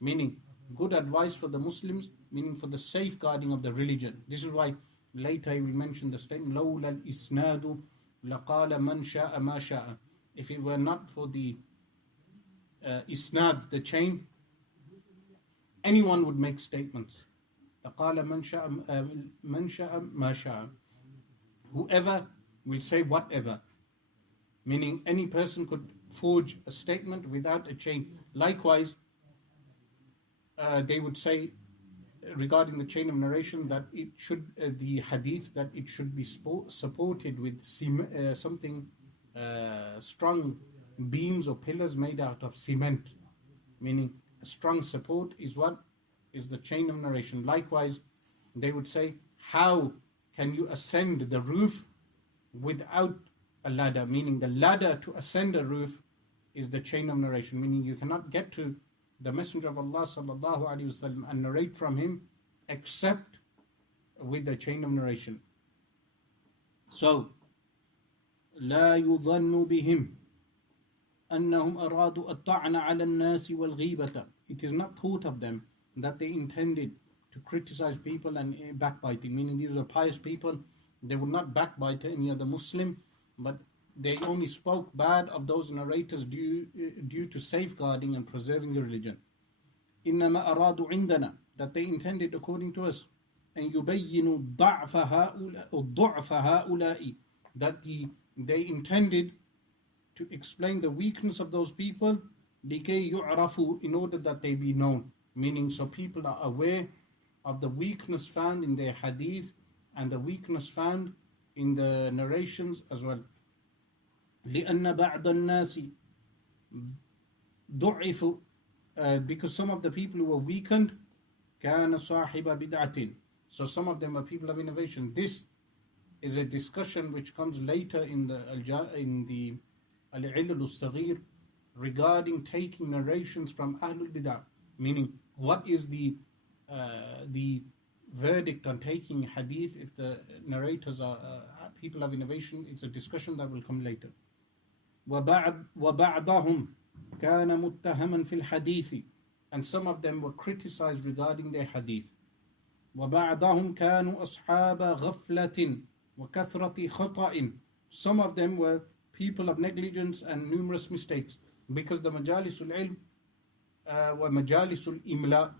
meaning good advice for the Muslims, meaning for the safeguarding of the religion. This is why later he will mention the statement, لَوْلَا الْإِسْنَادُ لَقَالَ مَنْ شَاءَ مَا شَاءَ. If it were not for the isnad, the chain, anyone would make statements. لَقَالَ مَنْ شَاءَ مَا شَاءَ. Whoever will say whatever, meaning any person could forge a statement without a chain. Likewise, they would say regarding the chain of narration that it should, the hadith, that it should be supported with something strong, beams or pillars made out of cement, meaning a strong support is what is the chain of narration. Likewise, they would say, how can you ascend the roof without a ladder, meaning the ladder to ascend a roof is the chain of narration, meaning you cannot get to the Messenger of Allah sallallahu alaihi wasallam and narrate from him except with the chain of narration. So, لا يظن بهم أنهم أرادوا الطعن على الناس والغيبة. It is not thought of them that they intended to criticize people and backbiting, meaning these were pious people. They would not backbite any other Muslim, but they only spoke bad of those narrators due to safeguarding and preserving the religion. إنما أرادوا عندنا, that they intended according to us, أن يبينوا ضعف هؤلاء, that they intended to explain the weakness of those people, لكي يعرفوا, in order that they be known, meaning so people are aware of the weakness found in their hadith and the weakness found in the narrations as well. لأن بعض الناس ضعفوا, because some of the people who were weakened, كان صاحب بدعة, so some of them are people of innovation. This is a discussion which comes later in the Al-Ilal al-Saghir regarding taking narrations from Ahlul Bid'ah, meaning what is the verdict on taking hadith if the narrators are people of innovation. It's a discussion that will come later. وَبَعْضَهُمْ كَانَ مُتَّهَمًا فِي الْحَدِيثِ, and some of them were criticized regarding their hadith. وَبَعْضَهُمْ كَانُوا أَصْحَابَ غَفْلَةٍ وَكَثْرَةِ خَطَأٍ, some of them were people of negligence and numerous mistakes, because the majalisul ilm were majalisul imla.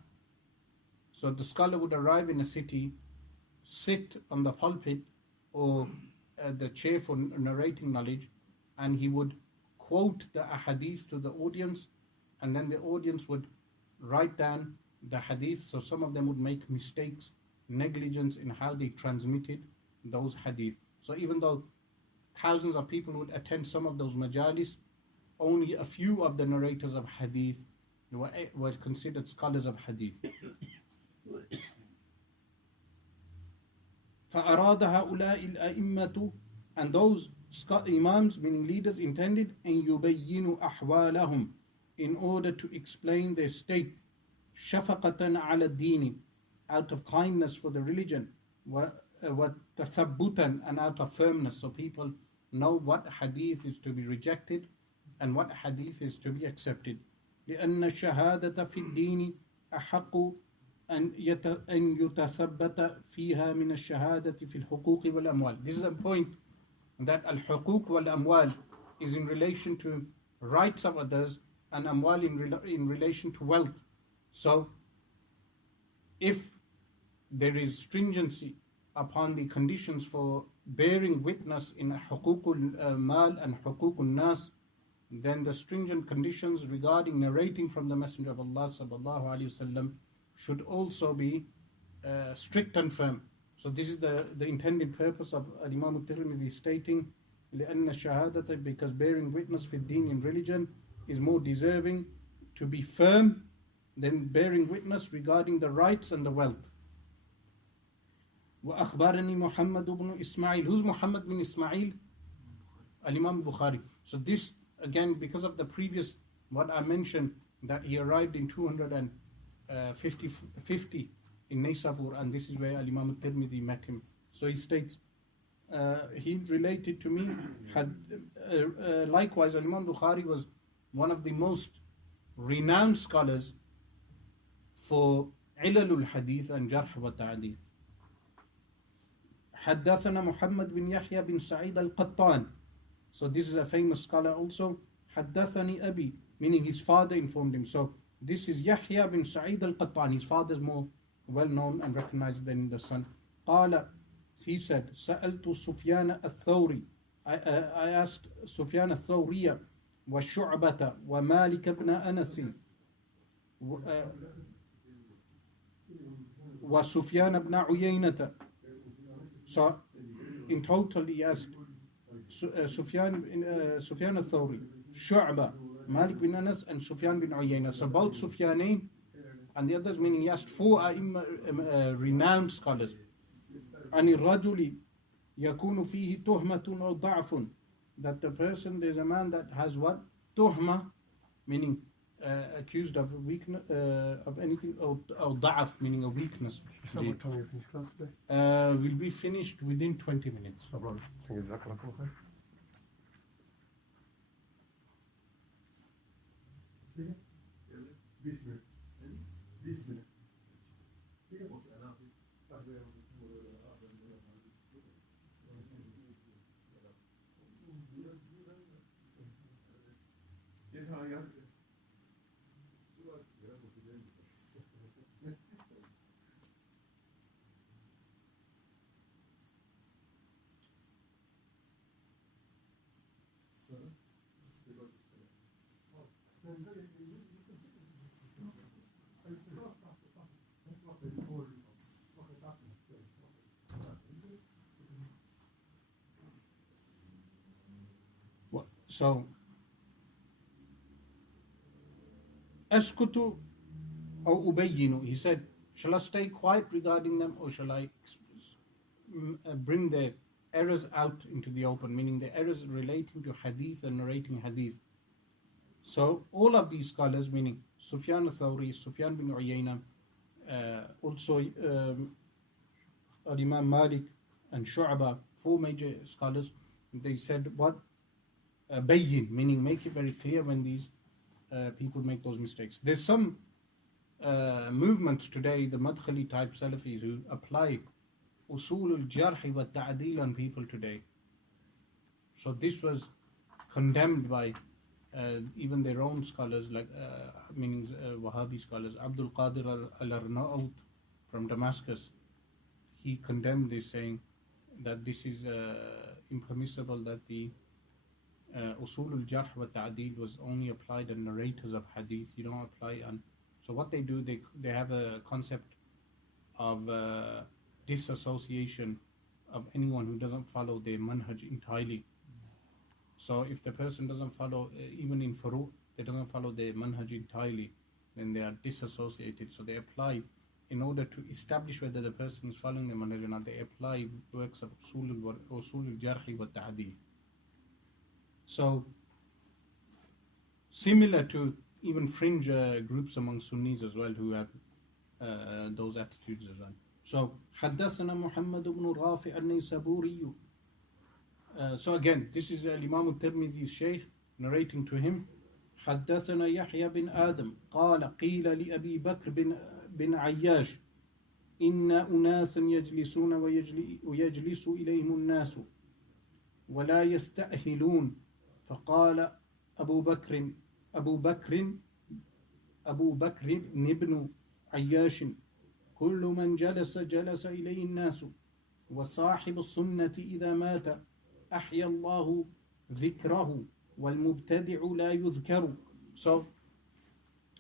So the scholar would arrive in a city, sit on the pulpit or the chair for narrating knowledge, and he would quote the ahadith to the audience, and then the audience would write down the hadith. So some of them would make mistakes, negligence in how they transmitted those hadith. So even though thousands of people would attend some of those majalis, only a few of the narrators of hadith were considered scholars of hadith. فأراد هؤلاء الأئمة, and those imams, meaning leaders, intended أن يبينوا أحوالهم, in order to explain their state, شفقة على الدين, out of kindness for the religion, وتثبتا, and out of firmness, so people know what hadith is to be rejected and what hadith is to be accepted. لأن الشهادة في الدين أحق أن يتثبت فيها من الشهادة في الحقوق والأموال. This is a point that al-huquq wal-amwal is in relation to rights of others, and amwal in relation to wealth. So if there is stringency upon the conditions for bearing witness in huququl mal and huququl nas, then the stringent conditions regarding narrating from the Messenger of Allah sallallahu alaihi wasallam should also be strict and firm. So this is the intended purpose of Imam al-Tirmidhi stating لأن الشهادة, because bearing witness في الدين in religion is more deserving to be firm than bearing witness regarding the rights and the wealth. وأخبرني محمد بن إسماعيل. Who's Muhammad bin Ismail? Al-Imam Bukhari. So this, again, because of the previous, what I mentioned, that he arrived in 250 in Naysabur, and this is where Al-Imam al-Tirmidhi met him. So he states, he related to me, likewise Al-Imam Bukhari was one of the most renowned scholars for Ilalul Hadith and Jarh wa Ta'adil. حدثنا محمد بن يحيى بن سعيد القطان. So this is a famous scholar also. حدثني أبي, meaning his father informed him. So this is Yahya bin Sa'id al-Qattan. His father is more well known and recognized than the son. قال, he said, سألت سفيان الثوري. I asked Sufyan al-Thawriya وشعبة ومالك بن أنس وسفيان بن عيينة. So in total he asked Sufyan al-Thawri, Shu'ba, Malik bin Anas and Sufyan bin Uyayna. So both Sufyanain and the others, meaning he asked four renowned scholars. عن الرجل يكون فيه تهمة أو ضعف, that the person, there's a man that has what? Tuhma, meaning accused of weakness, of anything, or ضعف, meaning a weakness. So what time you finish class today? Will be finished within 20 minutes. No problem. Thank you. Jazakallah khair. So, Askutu or Ubayyinu, he said, shall I stay quiet regarding them, or shall I bring their errors out into the open, meaning the errors relating to hadith and narrating hadith. So all of these scholars, meaning Sufyan al-Thawri, Sufyan bin Uyayna, also Imam Malik and Shu'ba, four major scholars, they said what? Bayyin, meaning make it very clear when these people make those mistakes. There's some movements today, the Madkhali type Salafis, who apply usul al-jarh wa ta'dil on people today. So this was condemned by even their own scholars, like meaning Wahhabi scholars. Abdul Qadir al-Arnaut from Damascus, he condemned this, saying that this is impermissible, that the usul al-jarh wa ta'dil was only applied on narrators of hadith. You don't apply on. So what they do, they have a concept of disassociation of anyone who doesn't follow their manhaj entirely. So if the person doesn't follow, even in furu', they doesn't follow their manhaj entirely, then they are disassociated. So they apply, in order to establish whether the person is following the manhaj or not, they apply works of usul al-jarh wa ta'dil. So similar to even fringe groups among Sunnis as well, who have those attitudes as well. So حدثنا محمد بن رافع النيسابوري. So again, this is Imam al-Tirmidhi's Shaykh narrating to him. حدثنا يحيى بن آدم قال قيل لأبي بكر بن عياش إن أناسا يجلسون ويجلس إليهم الناس ولا يستأهلون فقال أبو بكر بن عياش كل من جلس إليه الناس وصاحب السنة إذا مات أحيا الله ذكره والمبتدع لا يذكر. So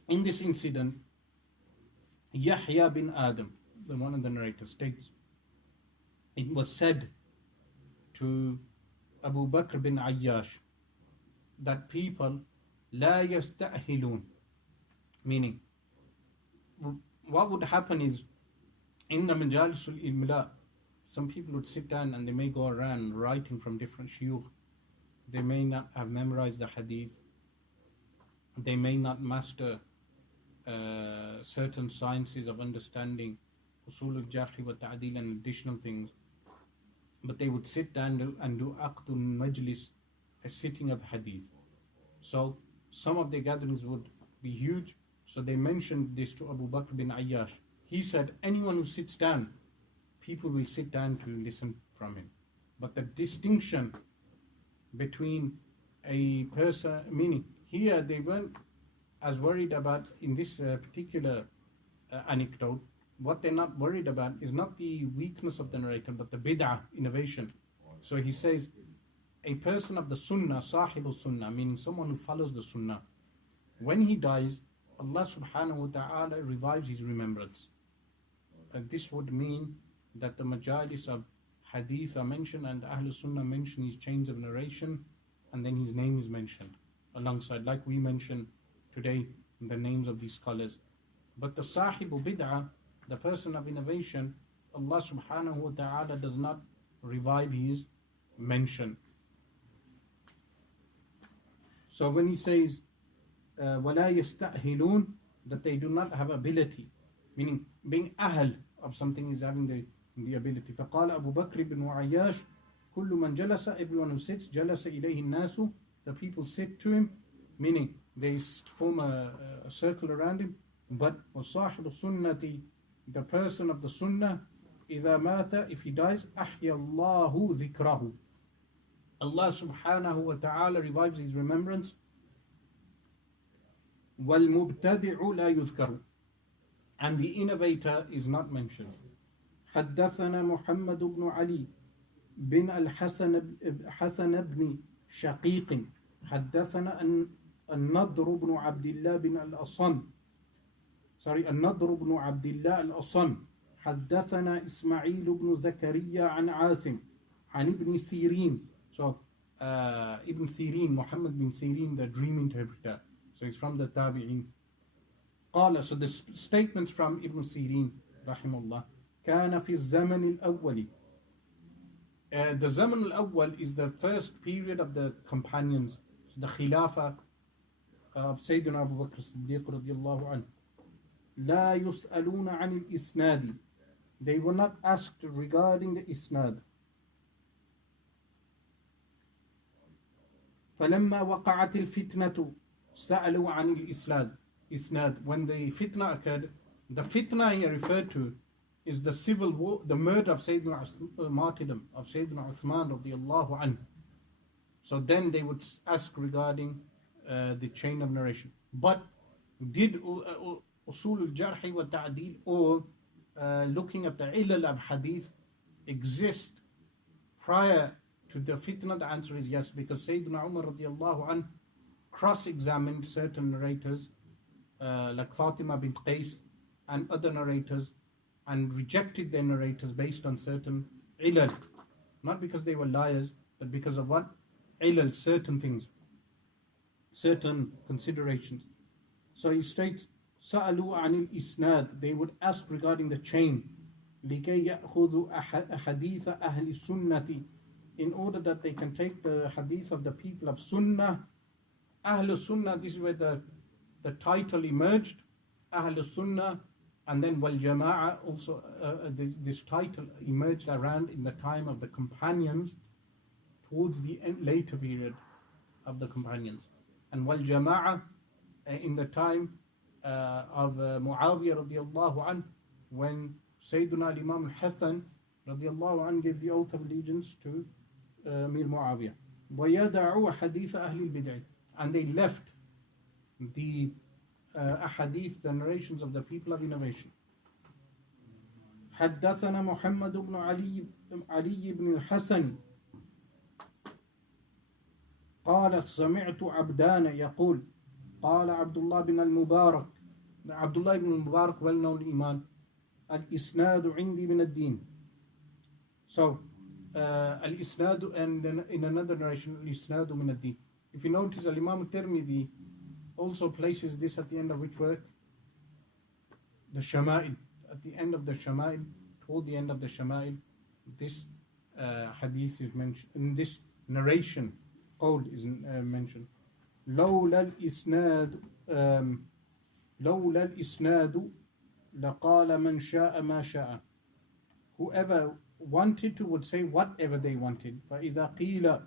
in this incident, Yahya bin Adam, the one of the narrators, states it was said to Abu Bakr bin Ayyash that people لا يستأهلون, meaning what would happen is in the majalisul imla, some people would sit down and they may go around writing from different shuyukh. They may not have memorized the hadith, they may not master certain sciences of understanding, usul al-jarh wa ta'dil and additional things, but they would sit down and do aqdul majlis, a sitting of hadith. So some of the gatherings would be huge. So they mentioned this to Abu Bakr bin Ayyash. He said, anyone who sits down, people will sit down to listen from him. But the distinction between a person, meaning here they weren't as worried about, in this particular anecdote, what they're not worried about is not the weakness of the narrator, but the bid'ah, innovation. So he says, a person of the sunnah, sahibul sunnah, meaning someone who follows the sunnah, when he dies, Allah subhanahu wa ta'ala revives his remembrance. This would mean that the majalis of hadith are mentioned and Ahlul Sunnah mention his chains of narration, and then his name is mentioned alongside, like we mentioned today the names of these scholars. But the sahibu bid'ah, the person of innovation, Allah subhanahu wa ta'ala does not revive his mention. So when he says وَلَا يَسْتَأْهِلُونَ, that they do not have ability, meaning being ahl of something is having the ability. فقال أبو بكر بن عياش كل من جلس, everyone who sits, جلس إليه الناس, the people sit to him, meaning they form a circle around him. But وصاحب السنة, the person of the sunnah, إذا مات, if he dies, أحيا الله ذكره, Allah subhanahu wa ta'ala revives his remembrance. وَالْمُبْتَدِعُ لَا يُذْكَرُ, and the innovator is not mentioned. حدثنا محمد بن علي بن الحسن بن شقيق حدثنا النضر بن عبد الله بن الأصم النضر بن عبد الله الأصم حدثنا إسماعيل بن زكريا عن عاصم عن ابن سيرين. So Ibn Sirin, Muhammad bin Sirin, the dream interpreter. So he's from the Tabi'in. قال, so the statements from Ibn Sirin rahimahullah, كان في الزمن الأول. The Zaman al-Awwal is the first period of the companions, the Khilafah of Sayyidina Abu Bakr as-Siddiq radiyallahu anhu. لا يسألون عن الإسناد, they were not asked regarding the isnad. فلما وقعت الفتنة سألوا عن الإسناد. When the fitna occurred, the fitna here referred to is the civil war, the murder of Sayyidina martyrdom of Sayyidina Uthman radiyallahu anhu. So then they would ask regarding the chain of narration. But did usul al-jarh wa ta'dil, or looking at the ilal of hadith, exist prior to the fitna? The answer is yes, because Sayyidina Umar radiyallahu anhu cross-examined certain narrators like Fatima bint Qais and other narrators, and rejected their narrators based on certain ilal, not because they were liars, but because of what? Ilal, certain things, certain considerations. So he states, سألوا عن الإسناد, they would ask regarding the chain, لكي يأخذوا أحاديث أهل السنة, in order that they can take the hadith of the people of Sunnah. Ahl Sunnah, this is where the title emerged, Ahl Sunnah, and then Wal Jama'ah also, this title emerged around in the time of the companions, towards the later period of the companions. And Wal Jama'ah in the time of Muawiyah radiallahu anhu, when Sayyiduna Imam al-Hassan radiallahu anhu gave the oath of allegiance to Mir Muawiyah. وَيَدَعُوا حَدِيثَ أَهْلِ الْبِدْعِ, and they left the ahadith, the narrations of the people of innovation. حدثنا محمد بن علي بن الحسن قال سمعت عبدان يقول قال عبد الله بن المبارك, Abdullah ibn Mubarak, well-known Imam, الإسناد عندي من الدين. So, al-isnadu, and then in another narration, al-isnadu min ad-din. If you notice, al-Imam Tirmidhi also places this at the end of which work? The Shama'il. At the end of the Shama'il, toward the end of the Shama'il, this hadith is mentioned, in this narration, qawl is mentioned. لولا الإسناد لولا الإسناد لقال من شاء ما شاء. Whoever wanted to would say whatever they wanted. فإذا قيل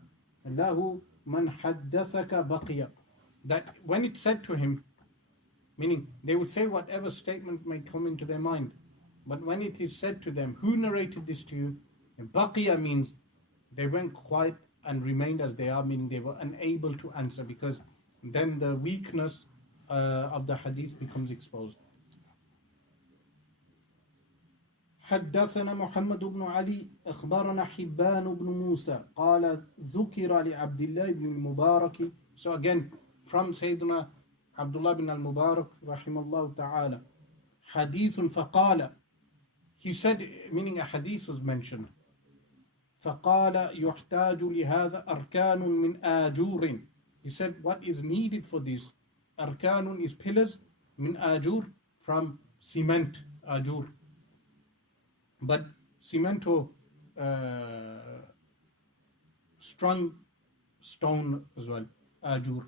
له من حدثك بقي. That when it said to him, meaning they would say whatever statement may come into their mind. But when it is said to them, who narrated this to you? Baqiya means they went quiet and remained as they are, meaning they were unable to answer, because then the weakness of the hadith becomes exposed. حدثنا محمد بن علي أخبرنا حبان بن موسى قال ذكر لعبد الله بن المبارك. So again, from Sayyidina Abdullah bin al-Mubarak rahimahullah ta'ala, hadithun faqala, he said, meaning a hadith was mentioned, فقال يحتاج لهذا أركان من آجور. He said, what is needed for this? Arkanun is pillars, min ajur, from cement, ajur. But cement or strong stone as well, ajur.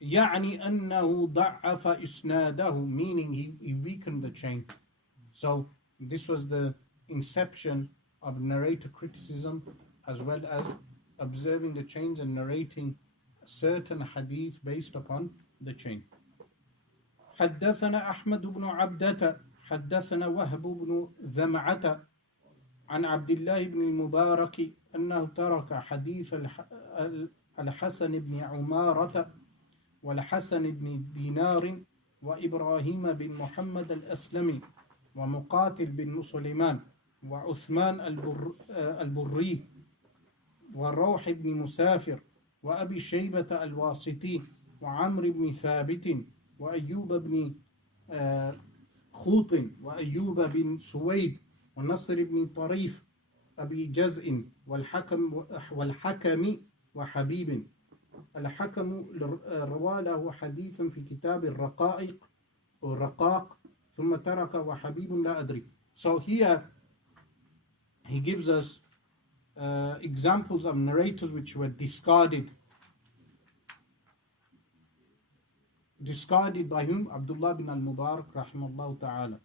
يعني أنه ضعف إسناده, meaning he weakened the chain. So this was the inception of narrator criticism, as well as observing the chains and narrating certain hadith based upon the chain. حدثنا أحمد بن عبدة حدثنا وهب بن زمعة عن عبد الله بن المبارك أنه ترك حديث الحسن بن عمارة والحسن بن دينار وإبراهيم بن محمد الأسلمي ومقاتل بن سليمان وعثمان البري وروح بن مسافر وأبي شيبة الواسطي وعمر بن ثابت وأيوب بن خوط وأيوب بن سويد ونصر بن طريف أبي جزء والحكم وحبيب. الحكم روى له حديثا في كتاب الرقائق والرقاق ثم ترك وحبيب لا أدري. So here he gives us examples of narrators which were discarded. Discarded by whom? Abdullah bin al-Mubarak rahimahullah ta'ala.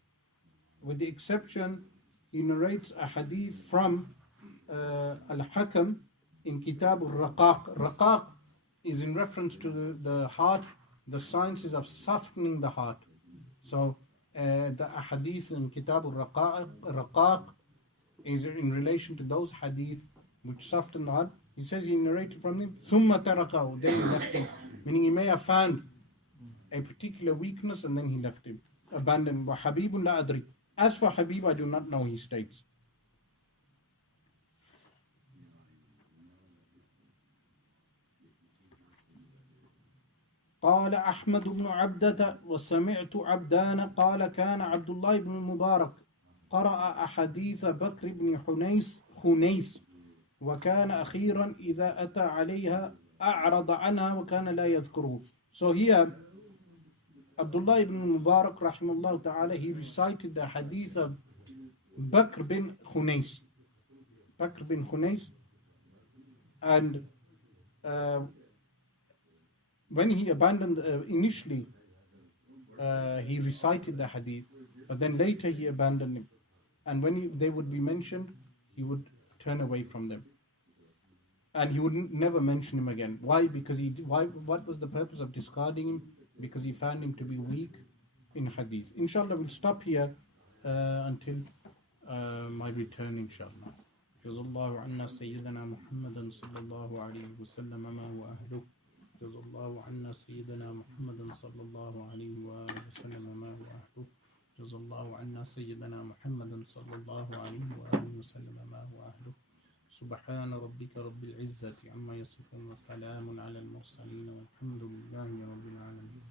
With the exception, he narrates a hadith from Al-Hakam in Kitab al-Raqaq. Raqaq is in reference to the heart, the sciences of softening the heart. So the hadith in Kitab al-Raqaq is in relation to those hadith which soften the heart. He says he narrated from him, ثُمَّ تَرَكَهُ, then he left him. Meaning he may have found a particular weakness and then he left him, abandoned. وَحَبِيبٌ لَا أَدْرِي. As for Habib, I do not know, he states. قال أحمد بن عبدة وسمعت عبدان قال كان عبد الله بن المبارك قرأ أحاديث بكر بن خنيس وكان أخيرا إذا أتى عليها أعرض عنها وكان لا يذكره. So here Abdullah ibn Mubarak rahimahullah ta'ala, he recited the hadith of Bakr bin Khunais. Bakr bin Khunais, and when he abandoned, initially he recited the hadith, but then later he abandoned him. And when they would be mentioned, he would turn away from them. And he would never mention him again. Why? Because what was the purpose of discarding him? Because he found him to be weak in hadith. Inshallah, we'll stop here until my return, inshallah. Jazallahu anna Sayyidina Muhammadan sallallahu alayhi wa sallam ma huwa ahlu. Jazallahu anna Sayyidina Muhammadan sallallahu alayhi wa sallam ma huwa ahlu. Jazallahu anna Sayyidina Muhammadan sallallahu alayhi wa sallam ma huwa ahlu. سبحان ربك رب العزة عما يصفون وسلام على المرسلين والحمد لله رب العالمين.